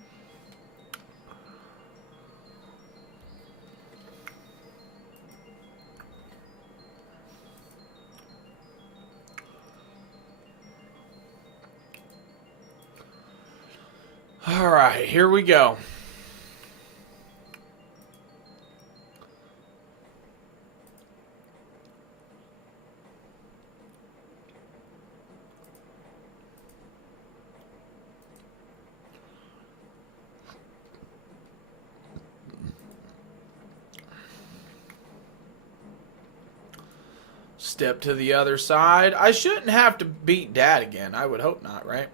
All right, here we go. Step to the other side. I shouldn't have to beat Dad again. I would hope not, right?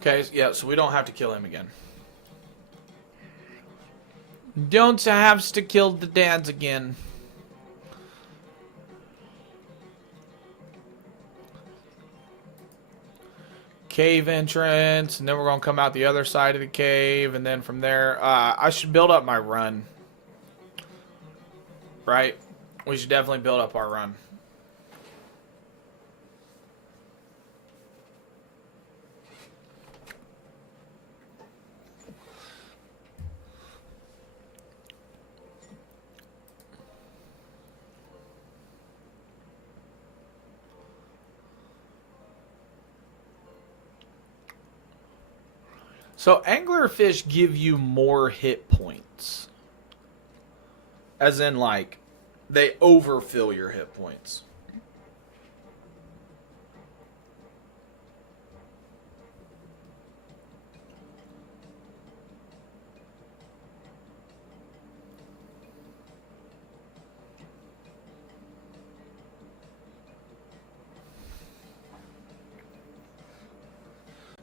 Okay, yeah, so we don't have to kill him again. Don't have to kill the dads again. Cave entrance, and then we're going to come out the other side of the cave, and then from there, I should build up my run. Right? We should definitely build up our run. So anglerfish give you more hit points. As in, like, they overfill your hit points.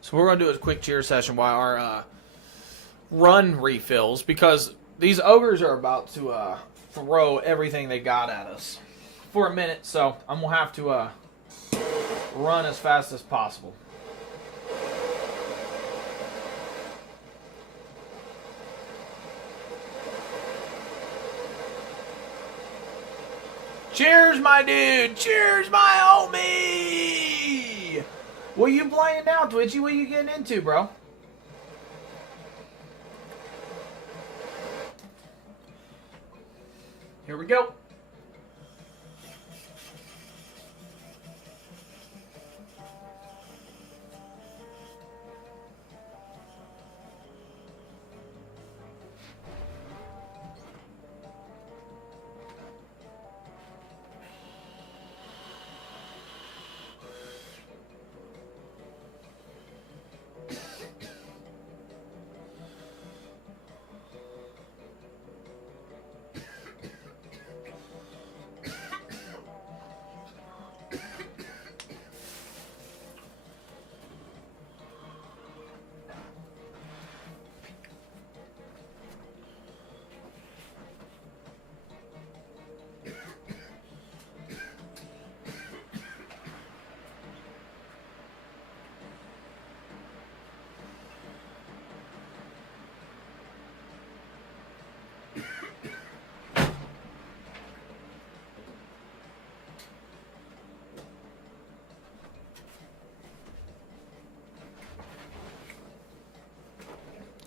So we're going to do a quick cheer session while our run refills, because these ogres are about to throw everything they got at us for a minute, so I'm going to have to run as fast as possible. Cheers, my dude! Cheers, my homie! What are you playing now, Twitchy? What are you getting into, bro? Here we go.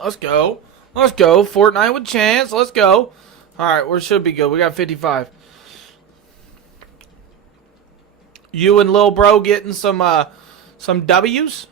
Let's go. Let's go. Fortnite with chance. Let's go. Alright, we should be good. We got 55. You and Lil Bro getting some W's?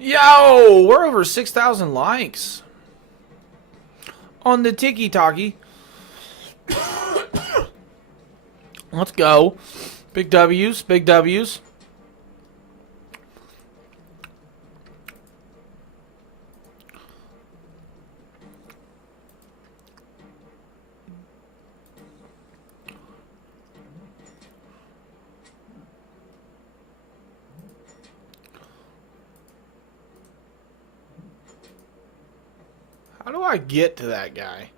Yo, we're over 6,000 likes on the Tiki Talkie. Let's go. Big W's, big W's. How do I get to that guy?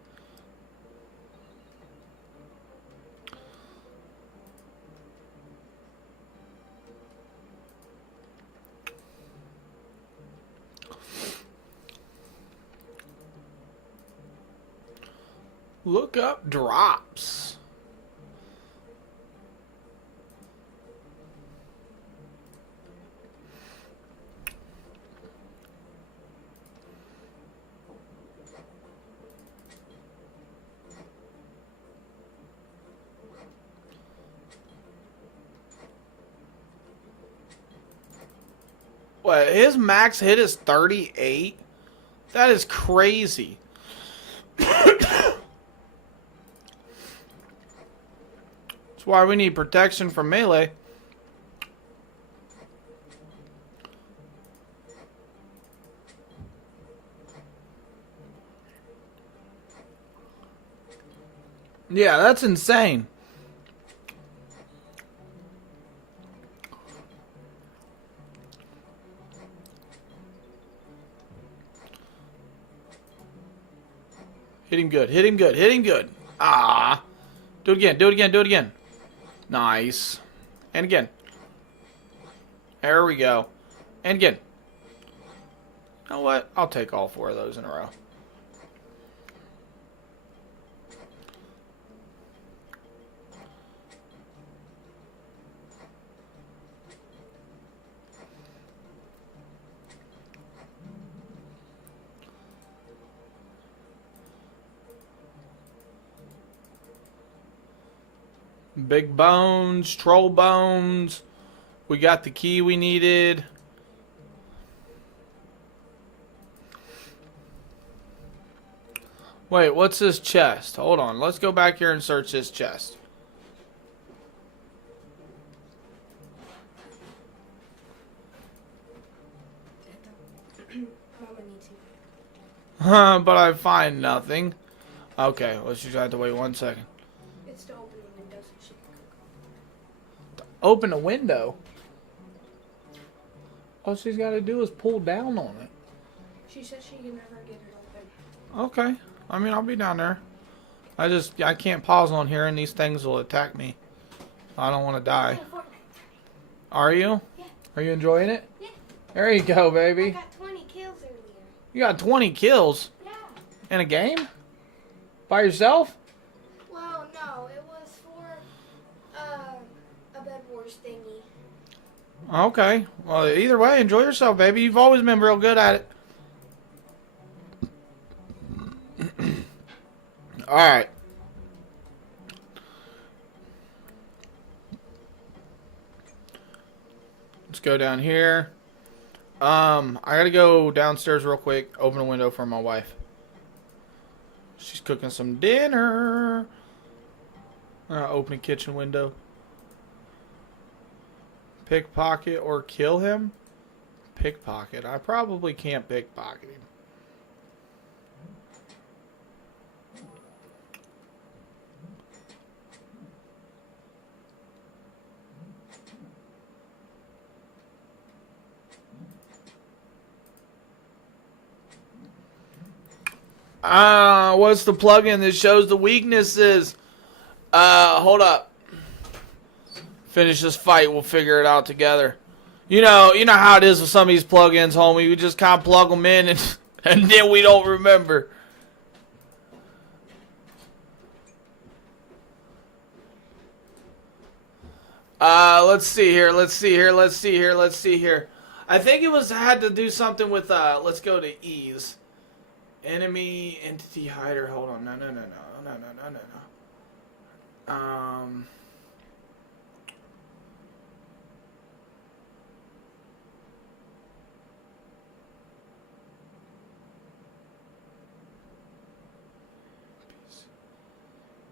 Look up drops. What, his max hit is 38? That is crazy. That's why we need protection from melee. Yeah, that's insane. Hit him good. Hit him good. Hit him good. Ah. Do it again. Do it again. Do it again. Nice. And again. There we go. And again. You know what? I'll take all 4 of those in a row. Big bones, troll bones. We got the key we needed. Wait, what's this chest? Hold on. Let's go back here and search this chest. Mama needs you. But I find nothing. Okay, let's just have to wait 1 second. It's to open the window so she can cook. Open a window. All she's got to do is pull down on it. She says she can never get it open. Okay. I mean, I'll be down there. I can't pause on here and these things will attack me. I don't want to die. Oh, Fortnite. Are you? Yeah. Are you enjoying it? Yeah. There you go, I baby. got 20 kills earlier. You got 20 kills Yeah. in a game? By yourself? Well, no, it was for a Bed Wars thingy. Okay. Well, either way, enjoy yourself, baby. You've always been real good at it. Alright. Let's go down here. I gotta go downstairs real quick, open a window for my wife. She's cooking some dinner. Open a kitchen window. Pickpocket or kill him? Pickpocket. I probably can't pickpocket him. What's the plugin that shows the weaknesses? Hold up. Finish this fight, we'll figure it out together. You know how it is with some of these plugins, homie. We just kind of plug them in and then we don't remember. Let's see here. I think it had to do something with, let's go to ease. Enemy entity hider. Hold on. No.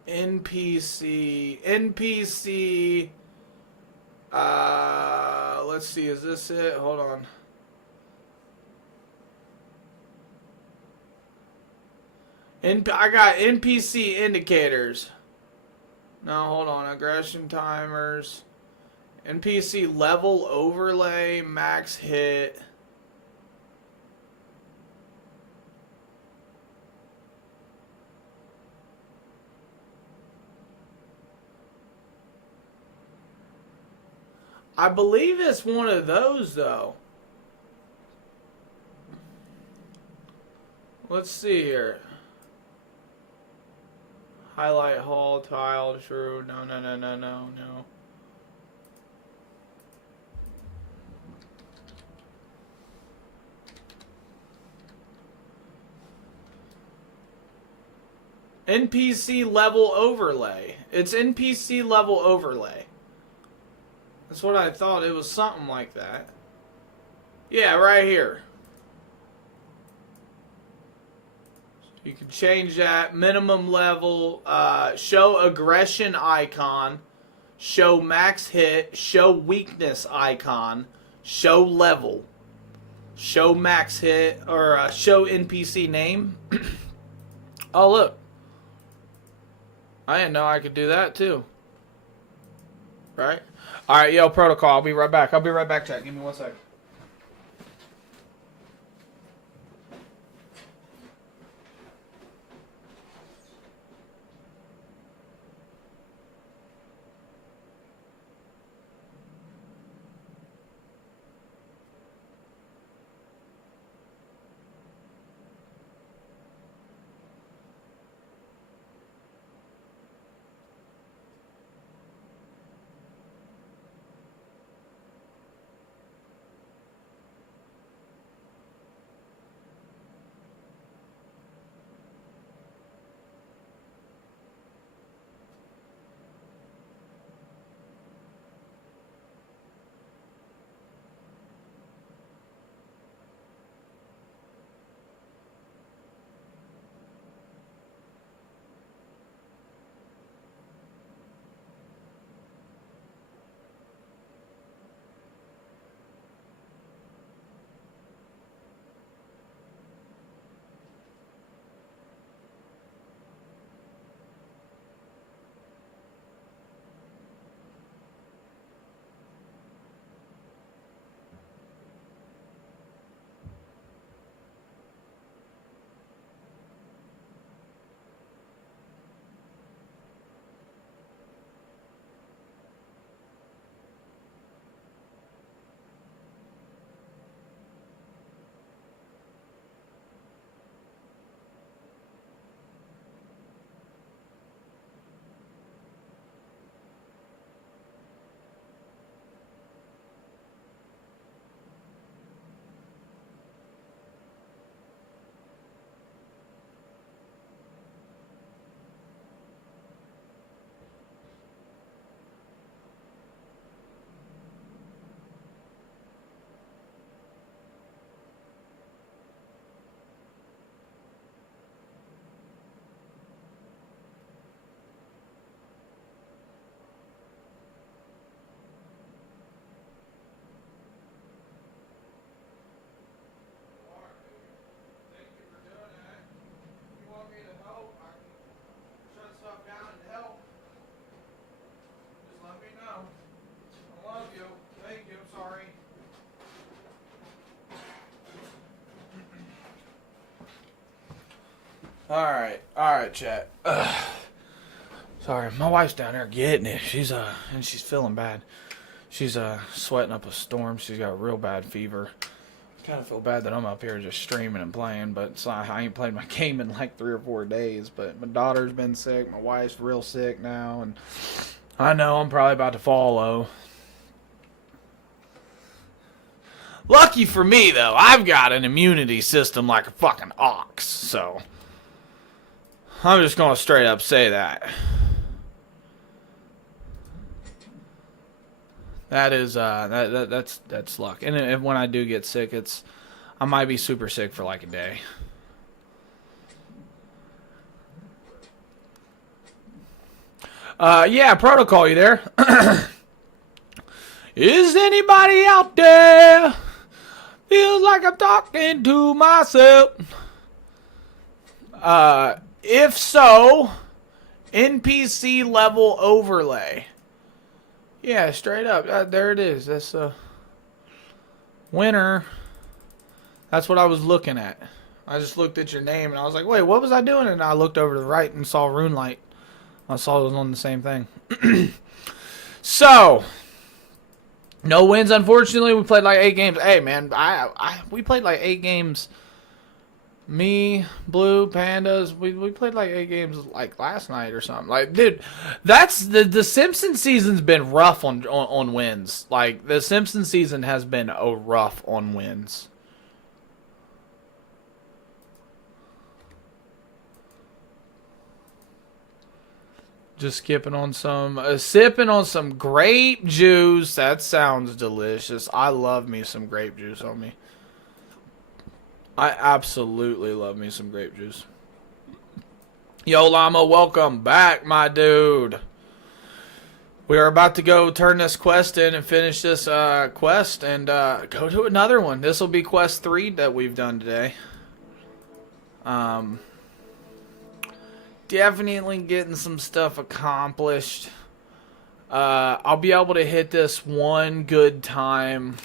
NPC. Let's see. Is this it? Hold on. I got NPC indicators. No, hold on. Aggression timers. NPC level overlay. Max hit. I believe it's one of those, though. Let's see here. Highlight hall, tile, true. No, no, no, no, no, no. NPC level overlay. It's NPC level overlay. That's what I thought. It was something like that. Yeah, right here. You can change that. Minimum level. Show aggression icon. Show max hit. Show weakness icon. Show level. Show max hit. Or show NPC name. Oh, look. I didn't know I could do that too. Right? Alright, yo, protocol. I'll be right back. I'll be right back, chat. Give me 1 second. Alright, chat. Sorry, my wife's down there getting it. She's feeling bad. She's sweating up a storm. She's got a real bad fever. Kind of feel bad that I'm up here just streaming and playing, but it's not, I ain't played my game in like 3 or 4 days. But my daughter's been sick. My wife's real sick now, and I know I'm probably about to follow. Lucky for me, though, I've got an immunity system like a fucking ox, so I'm just gonna straight up say that. That is that's luck. And if, when I do get sick, I might be super sick for like a day. Yeah, protocol, you there? Is anybody out there? Feels like I'm talking to myself. If so, NPC level overlay. Yeah, straight up. There it is. That's winner. That's what I was looking at. I just looked at your name and I was like, wait, what was I doing? And I looked over to the right and saw Runelight. I saw it was on the same thing. So, no wins, unfortunately. We played like 8 games. Hey, man, we played like 8 games Me, Blue, Pandas, we played like 8 games like last night or something. Like, dude, that's the Simpsons season's been rough on wins. Like, the Simpsons season has been rough on wins. Just sipping on some grape juice. That sounds delicious. I love me some grape juice on me. I absolutely love me some grape juice. Yo, Llama, welcome back, my dude. We are about to go turn this quest in and finish this quest and go to another one. This will be quest 3 that we've done today. Definitely getting some stuff accomplished. I'll be able to hit this one good time.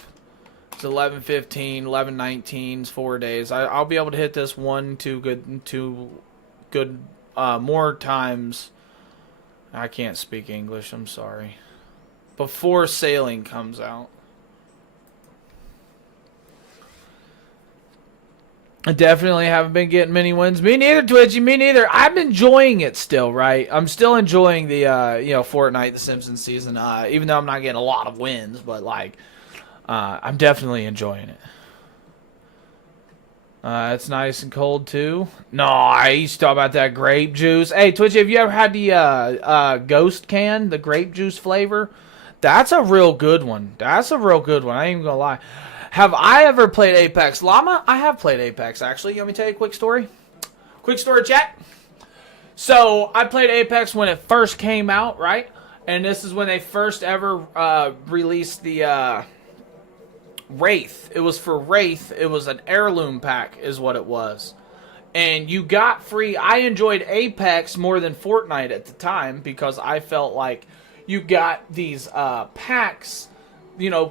It's 11:15, 11:19, 4 days. I'll be able to hit this two good more times. I can't speak English, I'm sorry. Before sailing comes out. I definitely haven't been getting many wins. Me neither, Twitchy. Me neither. I'm enjoying it still, right? I'm still enjoying the, Fortnite, the Simpsons season. Even though I'm not getting a lot of wins, but like, I'm definitely enjoying it. It's nice and cold too. No, I used to talk about that grape juice. Hey, Twitchy, have you ever had the Ghost can, the grape juice flavor? That's a real good one. I ain't even gonna lie. Have I ever played Apex? Llama, I have played Apex, actually. You want me to tell you a quick story? Quick story, chat. So, I played Apex when it first came out, right? And this is when they first ever released the Wraith. It was for Wraith. It was an heirloom pack is what it was. And you got free. I enjoyed Apex more than Fortnite at the time because I felt like you got these packs,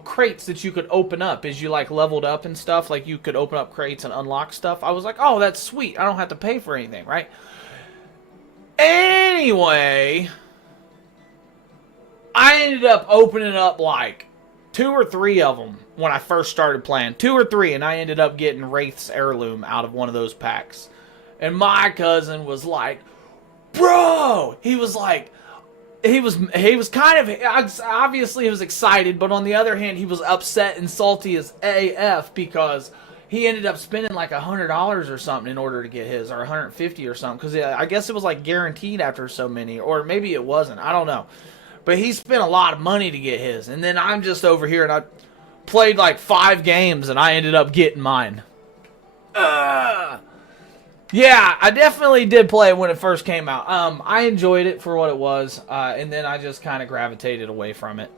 crates that you could open up as you like leveled up and stuff. Like you could open up crates and unlock stuff. I was like, oh, that's sweet. I don't have to pay for anything, right? Anyway, I ended up opening up like 2 or 3 of them when I first started playing. 2 or 3, and I ended up getting Wraith's heirloom out of one of those packs. And my cousin was like, bro! He was kind of, obviously he was excited, but on the other hand, he was upset and salty as AF because he ended up spending like $100 or something in order to get his, or $150 or something, because I guess it was like guaranteed after so many, or maybe it wasn't, I don't know. But he spent a lot of money to get his, and then I'm just over here, and I played like 5 games, and I ended up getting mine. Yeah, I definitely did play it when it first came out. I enjoyed it for what it was, and then I just kind of gravitated away from it.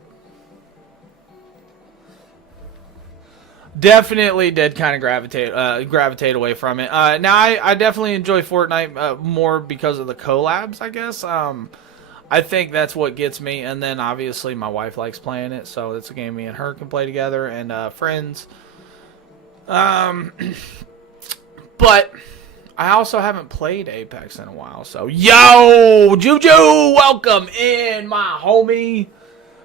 Definitely did kind of gravitate away from it. Now, I definitely enjoy Fortnite more because of the collabs, I guess. I think that's what gets me, and then obviously my wife likes playing it, so it's a game me and her can play together, and friends. But I also haven't played Apex in a while, so yo, Juju, welcome in, my homie.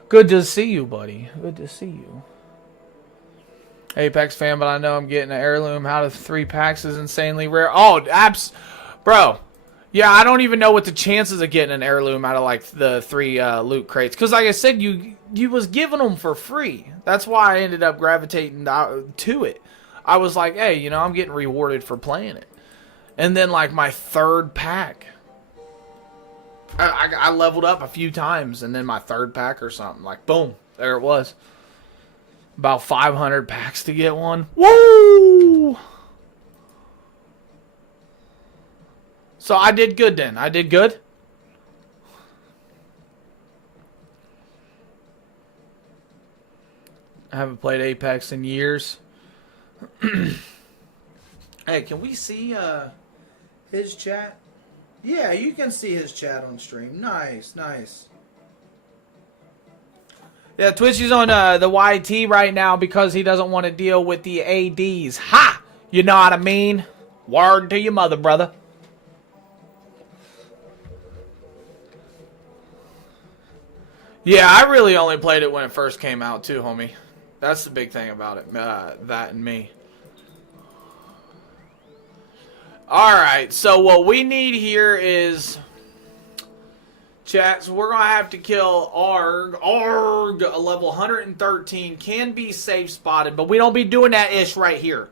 Good to see you, buddy. Good to see you. Apex fan, but I know I'm getting an heirloom out of 3 packs is insanely rare. Oh, bro. Yeah, I don't even know what the chances of getting an heirloom out of like the 3 loot crates. Because like I said, you was giving them for free. That's why I ended up gravitating to it. I was like, hey, I'm getting rewarded for playing it. And then like my 3rd pack, I leveled up a few times, and then my 3rd pack or something, like boom, there it was. About 500 packs to get one. Woo! So I did good then. I did good. I haven't played Apex in years. Hey, can we see his chat? Yeah, you can see his chat on stream. Nice, nice. Yeah, Twitchy's on the YT right now because he doesn't want to deal with the ADs. Ha! You know what I mean? Word to your mother, brother. Yeah, I really only played it when it first came out too, homie. That's the big thing about it, that and me. Alright, so what we need here is... Chat, so we're going to have to kill Arg. Arg, a level 113, can be safe spotted, but we don't be doing that ish right here.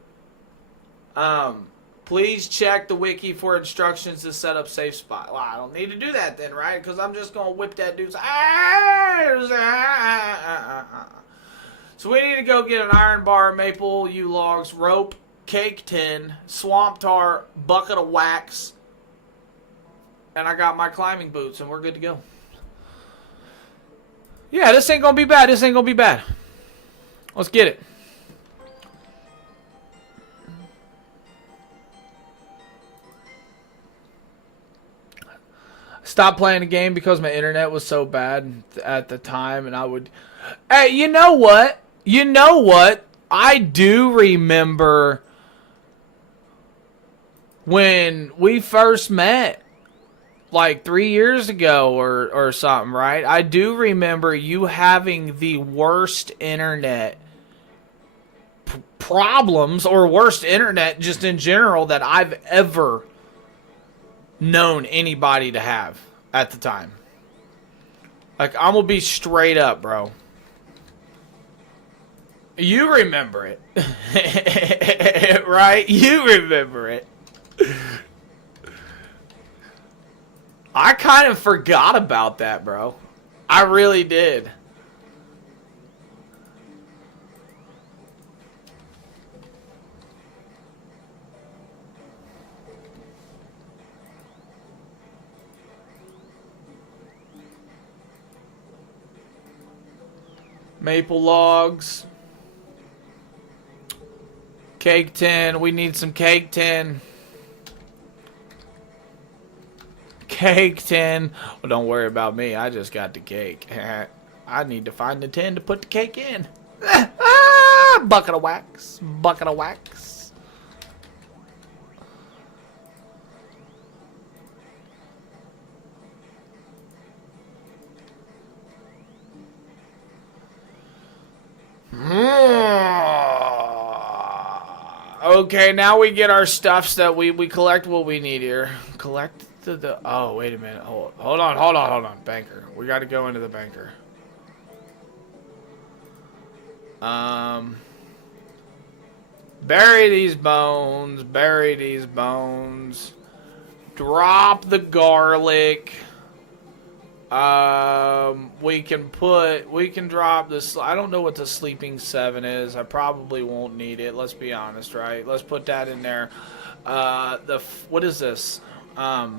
Please check the wiki for instructions to set up safe spot. Well, I don't need to do that then, right? Because I'm just going to whip that dude's ass. So we need to go get an iron bar, maple, yew logs, rope, cake tin, swamp tar, bucket of wax, and I got my climbing boots, and we're good to go. Yeah, this ain't going to be bad. This ain't going to be bad. Let's get it. Stopped playing the game because my internet was so bad at the time, and I would... Hey, you know what? You know what? I do remember when we first met, like 3 years ago or something, right? I do remember you having the worst internet problems, or worst internet just in general, that I've ever known anybody to have at the time. Like, I'm gonna be straight up, bro. You remember it. Right? You remember it. I kind of forgot about that, bro. I really did. Maple logs. Cake tin. We need some cake tin. Cake tin. Well, don't worry about me. I just got the cake. I need to find the tin to put the cake in. Bucket of wax. Bucket of wax. Okay, now we get our stuffs that we collect what we need here. Collect the oh, wait a minute. Hold on. Banker. We got to go into the banker. Bury these bones. Bury these bones. Drop the garlic. We can drop this. I don't know what the sleeping 7 is. I probably won't need it. Let's be honest, right? Let's put that in there. What is this? The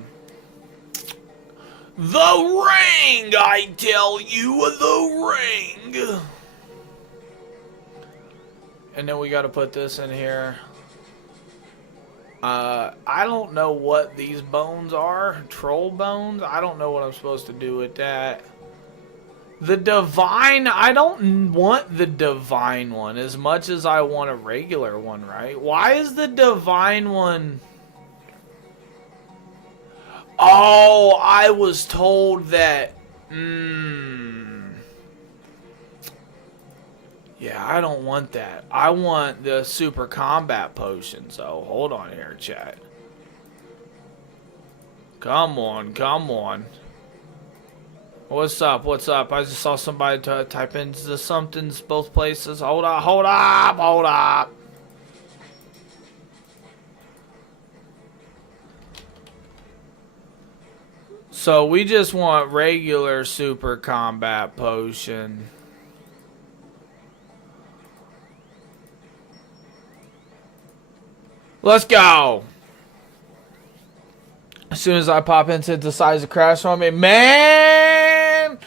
ring, I tell you, the ring. And then we got to put this in here. I don't know what these bones are. Troll bones? I don't know what I'm supposed to do with that. The divine, I don't want the divine one as much as I want a regular one, right? Why is the divine one... Oh, I was told that... Yeah, I don't want that. I want the super combat potion. So, hold on here, chat. Come on, come on. What's up? What's up? I just saw somebody type into the somethings both places. Hold up, hold up, hold up. So we just want regular super combat potion. Let's go. As soon as I pop into it, decides to crash on me. Man!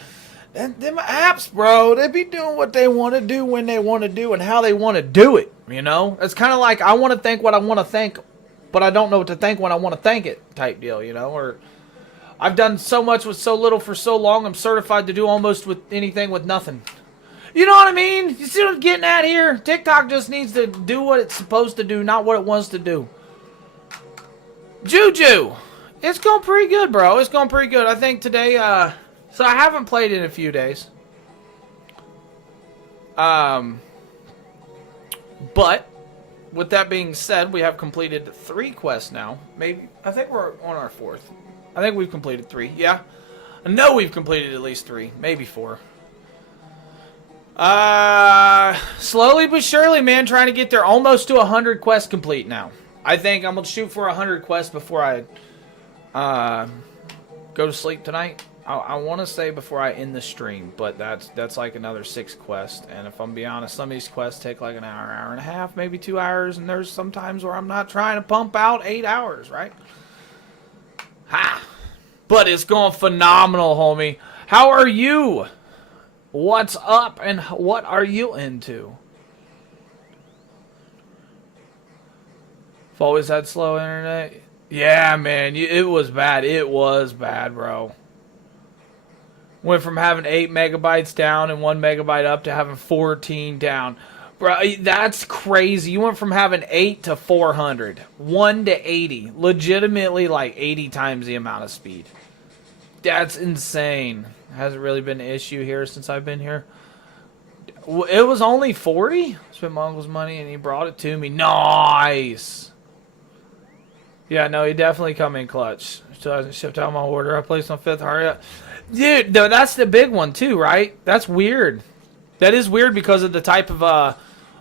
Them apps, bro, they be doing what they want to do when they want to do and how they want to do it, you know? It's kind of like I want to think what I want to think, but I don't know what to think when I want to think it type deal, you know? Or I've done so much with so little for so long, I'm certified to do almost with anything with nothing. You know what I mean? You see what I'm getting at here? TikTok just needs to do what it's supposed to do, not what it wants to do. Juju! It's going pretty good, bro. It's going pretty good. I think today, so I haven't played in a few days. But with that being said, we have completed 3 quests now. Maybe. I think we're on our 4th. I think we've completed 3. Yeah. I know we've completed at least 3. Maybe 4. Slowly but surely, man, trying to get there. Almost to 100 quests complete now. I think I'm going to shoot for 100 quests before I go to sleep tonight. I want to say before I end the stream, but that's like another 6 quests. And if I'm being honest, some of these quests take like an hour, hour and a half, maybe 2 hours. And there's some times where I'm not trying to pump out 8 hours, right? Ha! But it's going phenomenal, homie. How are you? What's up and what are you into? I've always had slow internet. Yeah, man, it was bad. It was bad, bro. Went from having 8 megabytes down and 1 megabyte up to having 14 down. Bro, that's crazy. You went from having 8 to 400. 1 to 80. Legitimately like 80 times the amount of speed. That's insane. Hasn't really been an issue here since I've been here. It was only 40? Spent my uncle's money and he brought it to me. Nice. Yeah, no, he definitely come in clutch. Still hasn't shipped out my order. I placed on 5th. Hurry up. Dude, that's the big one too, right? That's weird. That is weird because of the type of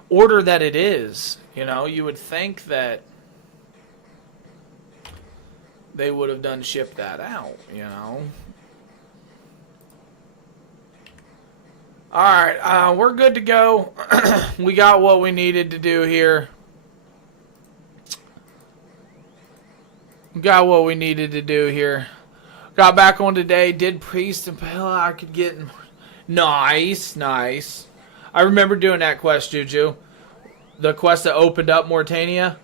order that it is. You know, you would think that they would have done ship that out, you know. Alright, we're good to go. We got what we needed to do here. Got what we needed to do here. Got back on today. Did Priest and Pella. I could get... Nice, nice. I remember doing that quest, Juju. The quest that opened up Mortania.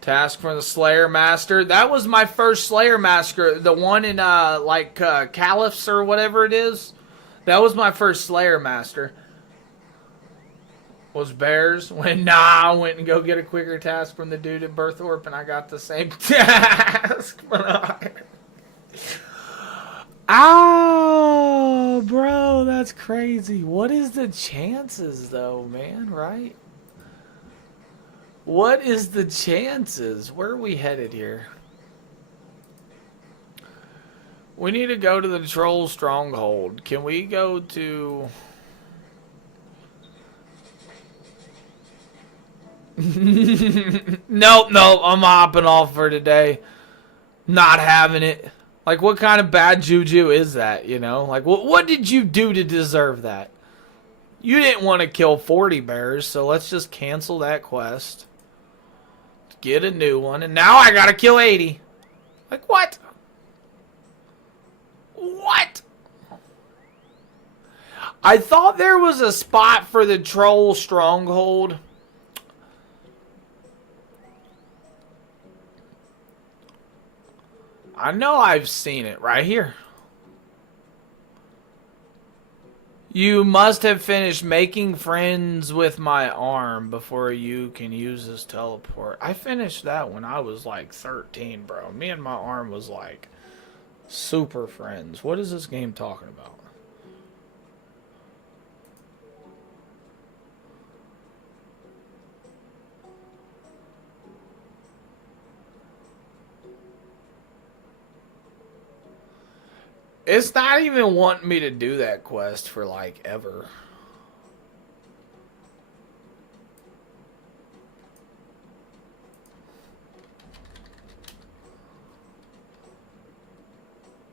Task from the Slayer Master. That was my first Slayer Master. The one in, Caliphs or whatever it is. That was my first Slayer Master. Was Bears. I went and go get a quicker task from the dude at Birthorpe, and I got the same task. Oh, bro, that's crazy. What is the chances, though, man, right? What is the chances? Where are we headed here? We need to go to the Troll Stronghold. Can we go to... Nope, I'm hopping off for today. Not having it. Like, what kind of bad juju is that, you know? Like, what did you do to deserve that? You didn't want to kill 40 bears, so let's just cancel that quest. Get a new one, and now I gotta kill 80. Like, what? What? I thought there was a spot for the Troll Stronghold. I know I've seen it right here. You must have finished making friends with my arm before you can use this teleport. I finished that when I was like 13, bro. Me and my arm was like super friends. What is this game talking about? It's not even wanting me to do that quest for, like, ever.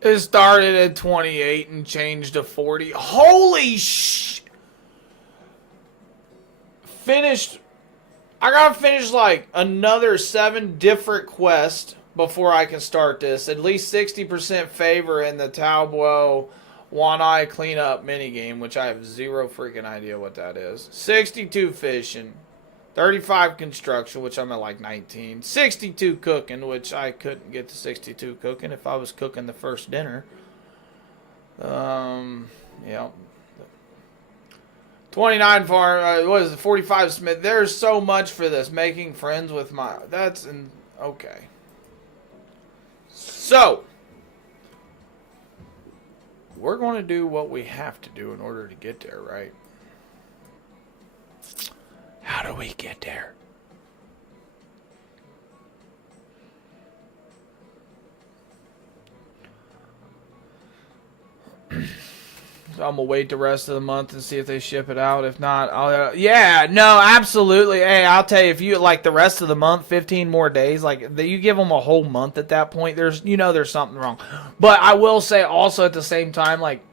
It started at 28 and changed to 40. Holy sh... Finished... I gotta finish, like, another 7 different quests before I can start this. At least 60% favor in the Talbo one-eye cleanup minigame, which I have zero freaking idea what that is. 62 fishing. 35 construction, which I'm at like 19. 62 cooking, which I couldn't get to 62 cooking if I was cooking the first dinner. Yeah. 29 farm, what is it, 45 Smith. There's so much for this. Making friends with my... That's... Okay. So, we're going to do what we have to do in order to get there, right? How do we get there? So I'm gonna wait the rest of the month and see if they ship it out. If not, I'll. Yeah, no, absolutely. Hey, I'll tell you, if you like the rest of the month, 15 more days, like you give them a whole month at that point. There's something wrong. But I will say also at the same time, like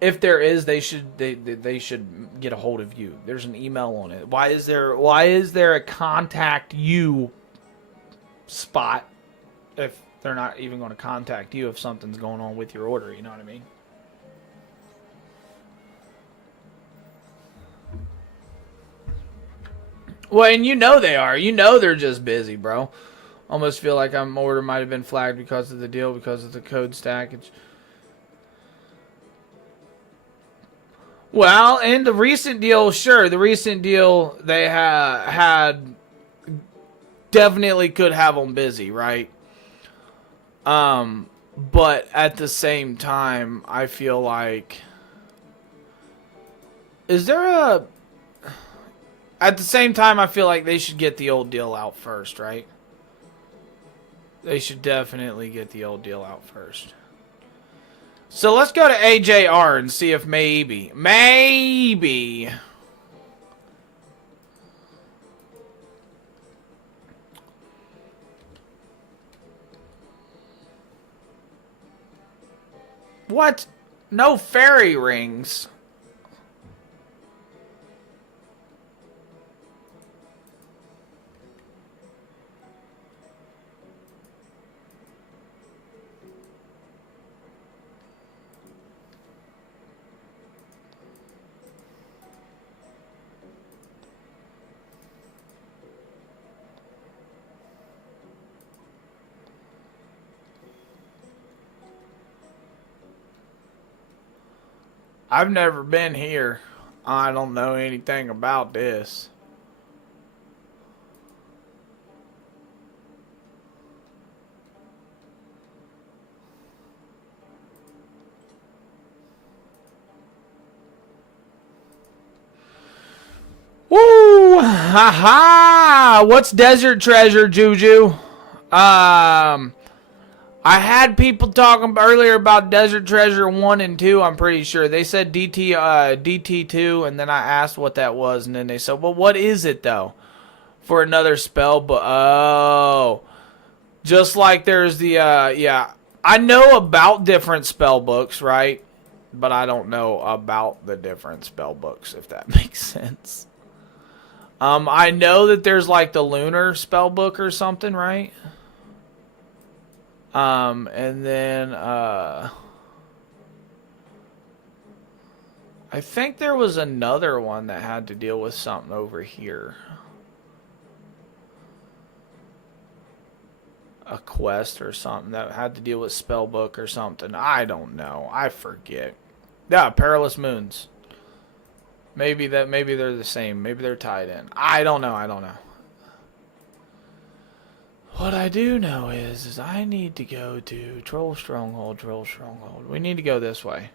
if there is, they should get a hold of you. There's an email on it. Why is there a contact you spot if they're not even going to contact you if something's going on with your order? You know what I mean? Well, and you know they are. You know they're just busy, bro. Almost feel like my order might have been flagged because of the deal, because of the code stackage. Well, in the recent deal, sure. The recent deal, they had definitely could have them busy, right? But at the same time, I feel like... At the same time, I feel like they should get the old deal out first, right? They should definitely get the old deal out first. So let's go to AJR and see if maybe... What? No fairy rings. I've never been here. I don't know anything about this. Woo! Ha ha! What's Desert Treasure, Juju? I had people talking earlier about Desert Treasure 1 and 2, I'm pretty sure. They said DT2, and then I asked what that was, and then they said, well, what is it, though? For another spell, but, oh. Just like there's the, yeah. I know about different spell books, right? But I don't know about the different spell books, if that makes sense. I know that there's, like, the Lunar spell book or something, right? And then, I think there was another one that had to deal with something over here. A quest or something that had to deal with spellbook or something. I don't know. I forget. Yeah, Perilous Moons. Maybe they're the same. Maybe they're tied in. I don't know. What I do know is I need to go to Troll Stronghold. We need to go this way.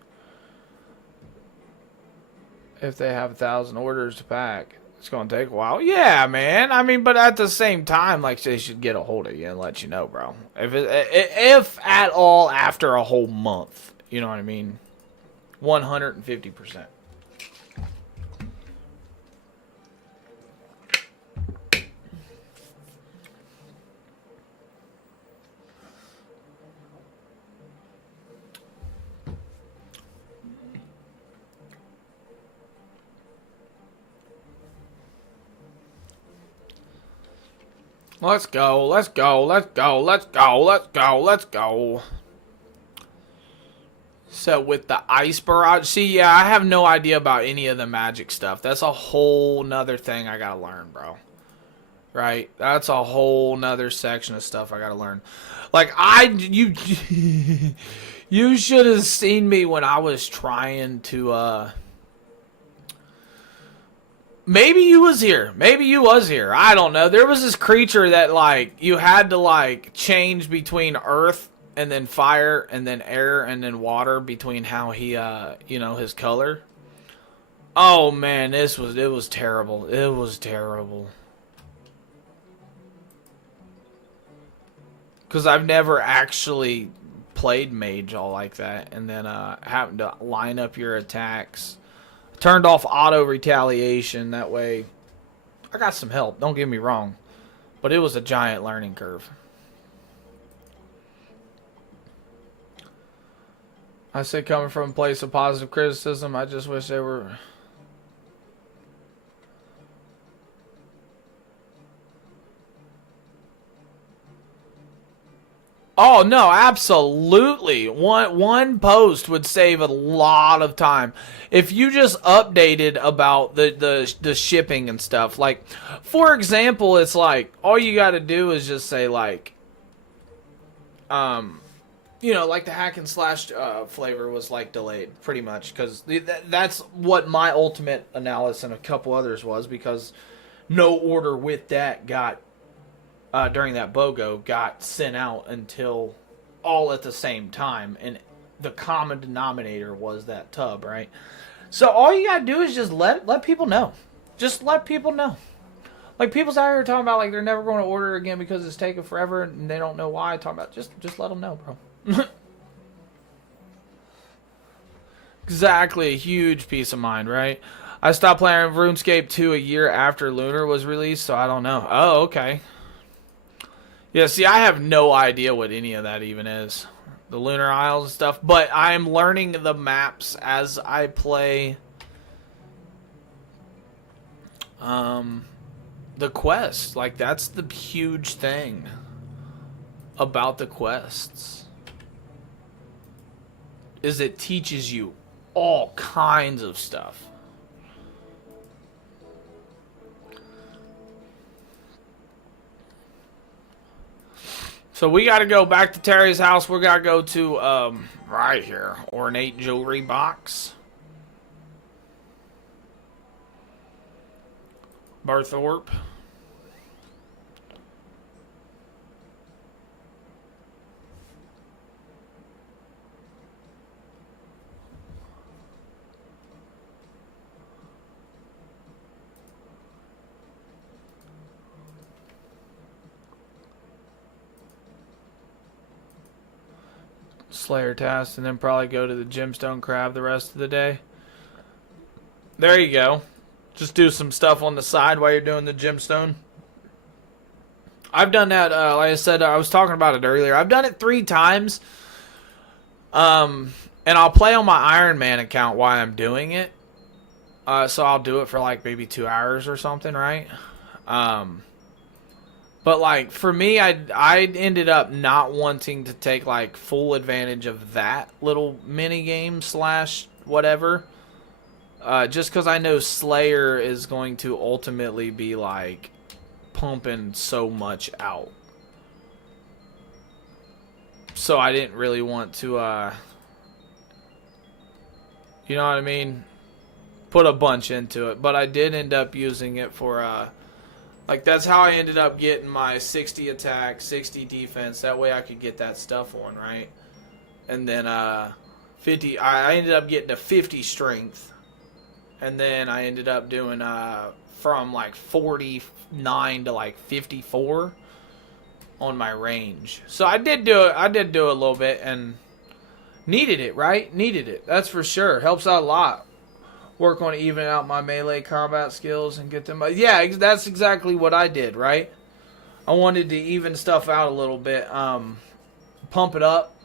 If they have 1,000 orders to pack, it's going to take a while. Yeah, man. I mean, but at the same time, like, they should get a hold of you and let you know, bro. If at all after a whole month. You know what I mean? 150%. Let's go. So with the Ice Barrage, see, yeah, I have no idea about any of the magic stuff. That's a whole nother thing I gotta learn, bro. Right? That's a whole nother section of stuff I gotta learn. Like, you should have seen me when I was trying to, maybe you was here. I don't know. There was this creature that, like, you had to, like, change between earth and then fire and then air and then water between how he, his color. Oh, man, it was terrible. It was terrible. Because I've never actually played mage all like that, and then having to line up your attacks. Turned off auto retaliation. That way, I got some help. Don't get me wrong, but it was a giant learning curve. I say coming from a place of positive criticism, I just wish they were. Oh no, absolutely. One post would save a lot of time if you just updated about the shipping and stuff. Like, for example, it's like all you got to do is just say like, you know, like the hack and slash flavor was like delayed pretty much because that's what my ultimate analysis and a couple others was, because no order with that got. During that BOGO got sent out until all at the same time, and the common denominator was that tub, right? So all you gotta do is just let people know. Just let people know. Like, people's out here talking about like they're never going to order again because it's taking forever and they don't know why. Talking about just let them know, bro. Exactly, a huge peace of mind, right? I stopped playing RuneScape 2 a year after Lunar was released, so I don't know. Oh, okay. Yeah, see, I have no idea what any of that even is. The Lunar Isles and stuff. But I am learning the maps as I play the quest. Like, that's the huge thing about the quests. Is it teaches you all kinds of stuff. So we got to go back to Terry's house. We got to go to, right here, ornate jewelry box. Barthorpe. Slayer task, and then probably go to the gemstone crab the rest of the day. There you go. Just do some stuff on the side while you're doing the gemstone. I've done that, like I said, I was talking about it earlier. I've done it 3 times. And I'll play on my Iron Man account while I'm doing it. So I'll do it for like maybe 2 hours or something, right? But like for me, I ended up not wanting to take like full advantage of that little mini game / whatever, just because I know Slayer is going to ultimately be like pumping so much out. So I didn't really want to, you know what I mean, put a bunch into it. But I did end up using it for like, that's how I ended up getting my 60 attack, 60 defense. That way I could get that stuff on, right? And then 50, I ended up getting a 50 strength. And then I ended up doing from like 49 to like 54 on my range. So I did do it. I did do a little bit and needed it, right? Needed it. That's for sure. Helps out a lot. Work on evening out my melee combat skills and get them. Yeah, that's exactly what I did, right? I wanted to even stuff out a little bit, pump it up,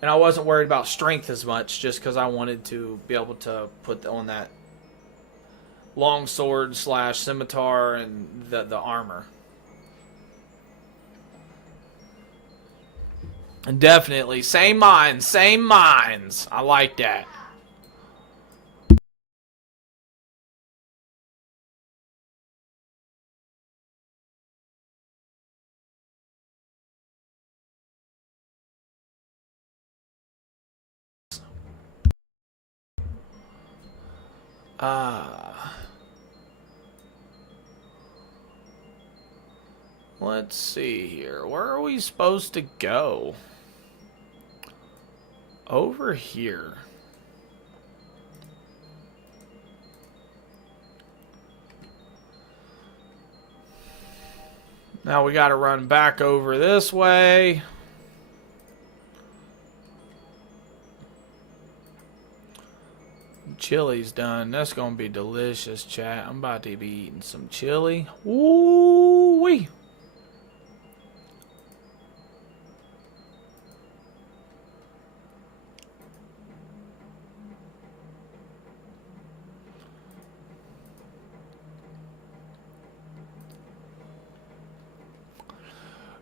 and I wasn't worried about strength as much, just because I wanted to be able to put on that long sword / scimitar and the armor. And definitely, same minds, same minds. I like that. Let's see here. Where are we supposed to go? Over here. Now we got to run back over this way. Chili's done. That's gonna be delicious, chat. I'm about to be eating some chili. Ooh wee.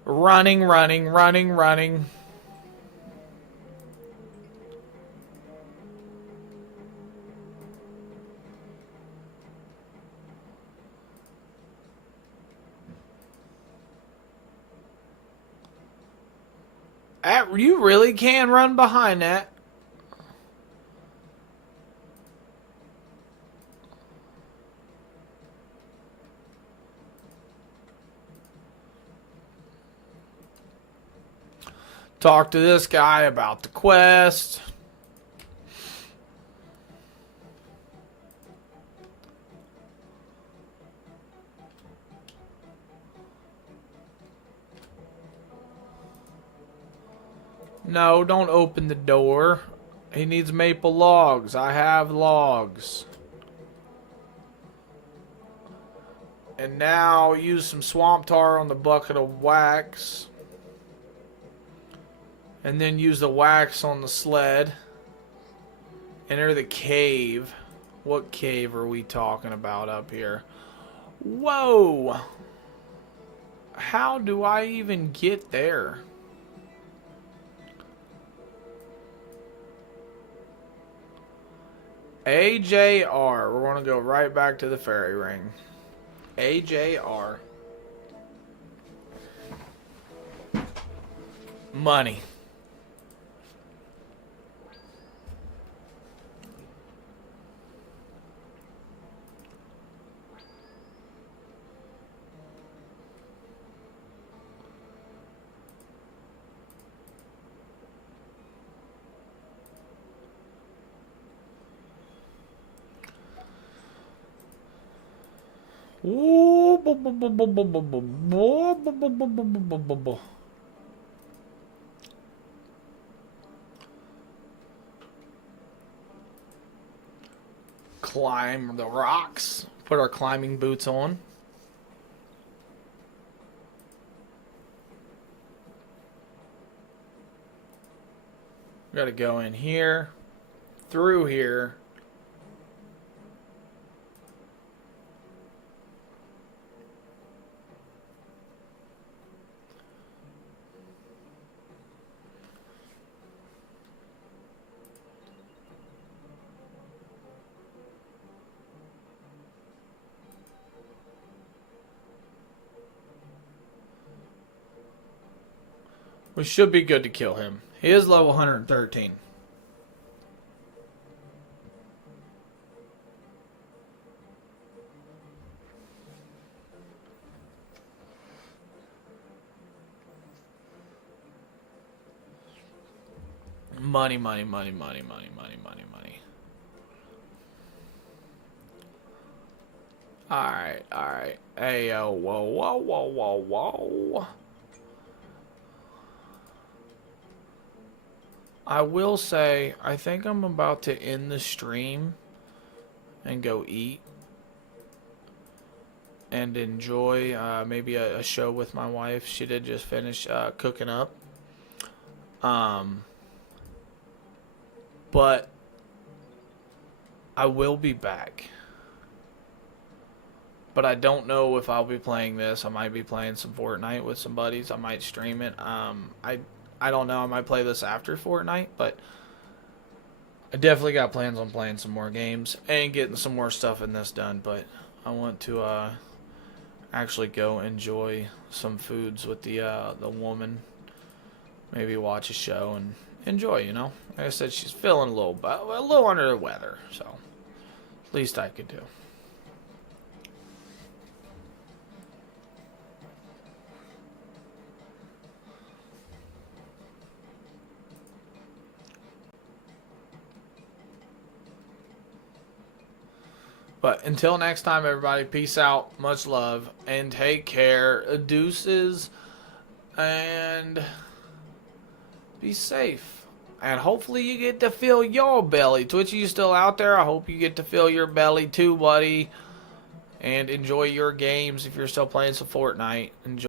Running, running, running, running. You really can run behind that. Talk to this guy about the quest. No, don't open the door. He needs maple logs. I have logs. And now use some swamp tar on the bucket of wax. And then use the wax on the sled. Enter the cave. What cave are we talking about up here? Whoa! How do I even get there? AJR. We're going to go right back to the fairy ring. AJR. Money. Ooh, bo, bo, bo, bo, bo, bo, bo, bo, bo, bo, bo, bo, bo, bo, bo. Climb the rocks. Put our climbing boots on. We gotta go in here, through here. We should be good to kill him. He is level 113. Money, money, money, money, money, money, money, money. Alright, alright. Hey, yo, whoa, whoa, whoa, whoa, whoa. I will say, I think I'm about to end the stream and go eat and enjoy maybe a show with my wife. She did just finish cooking up. But I will be back. But I don't know if I'll be playing this. I might be playing some Fortnite with some buddies. I might stream it. I don't know. I might play this after Fortnite, but I definitely got plans on playing some more games and getting some more stuff in this done. But I want to actually go enjoy some foods with the woman. Maybe watch a show and enjoy. You know, like I said, she's feeling a little under the weather, so least I could do. But until next time, everybody, peace out, much love, and take care. Deuces, and be safe. And hopefully you get to fill your belly. Twitchy, you still out there? I hope you get to fill your belly too, buddy. And enjoy your games if you're still playing some Fortnite. Enjoy.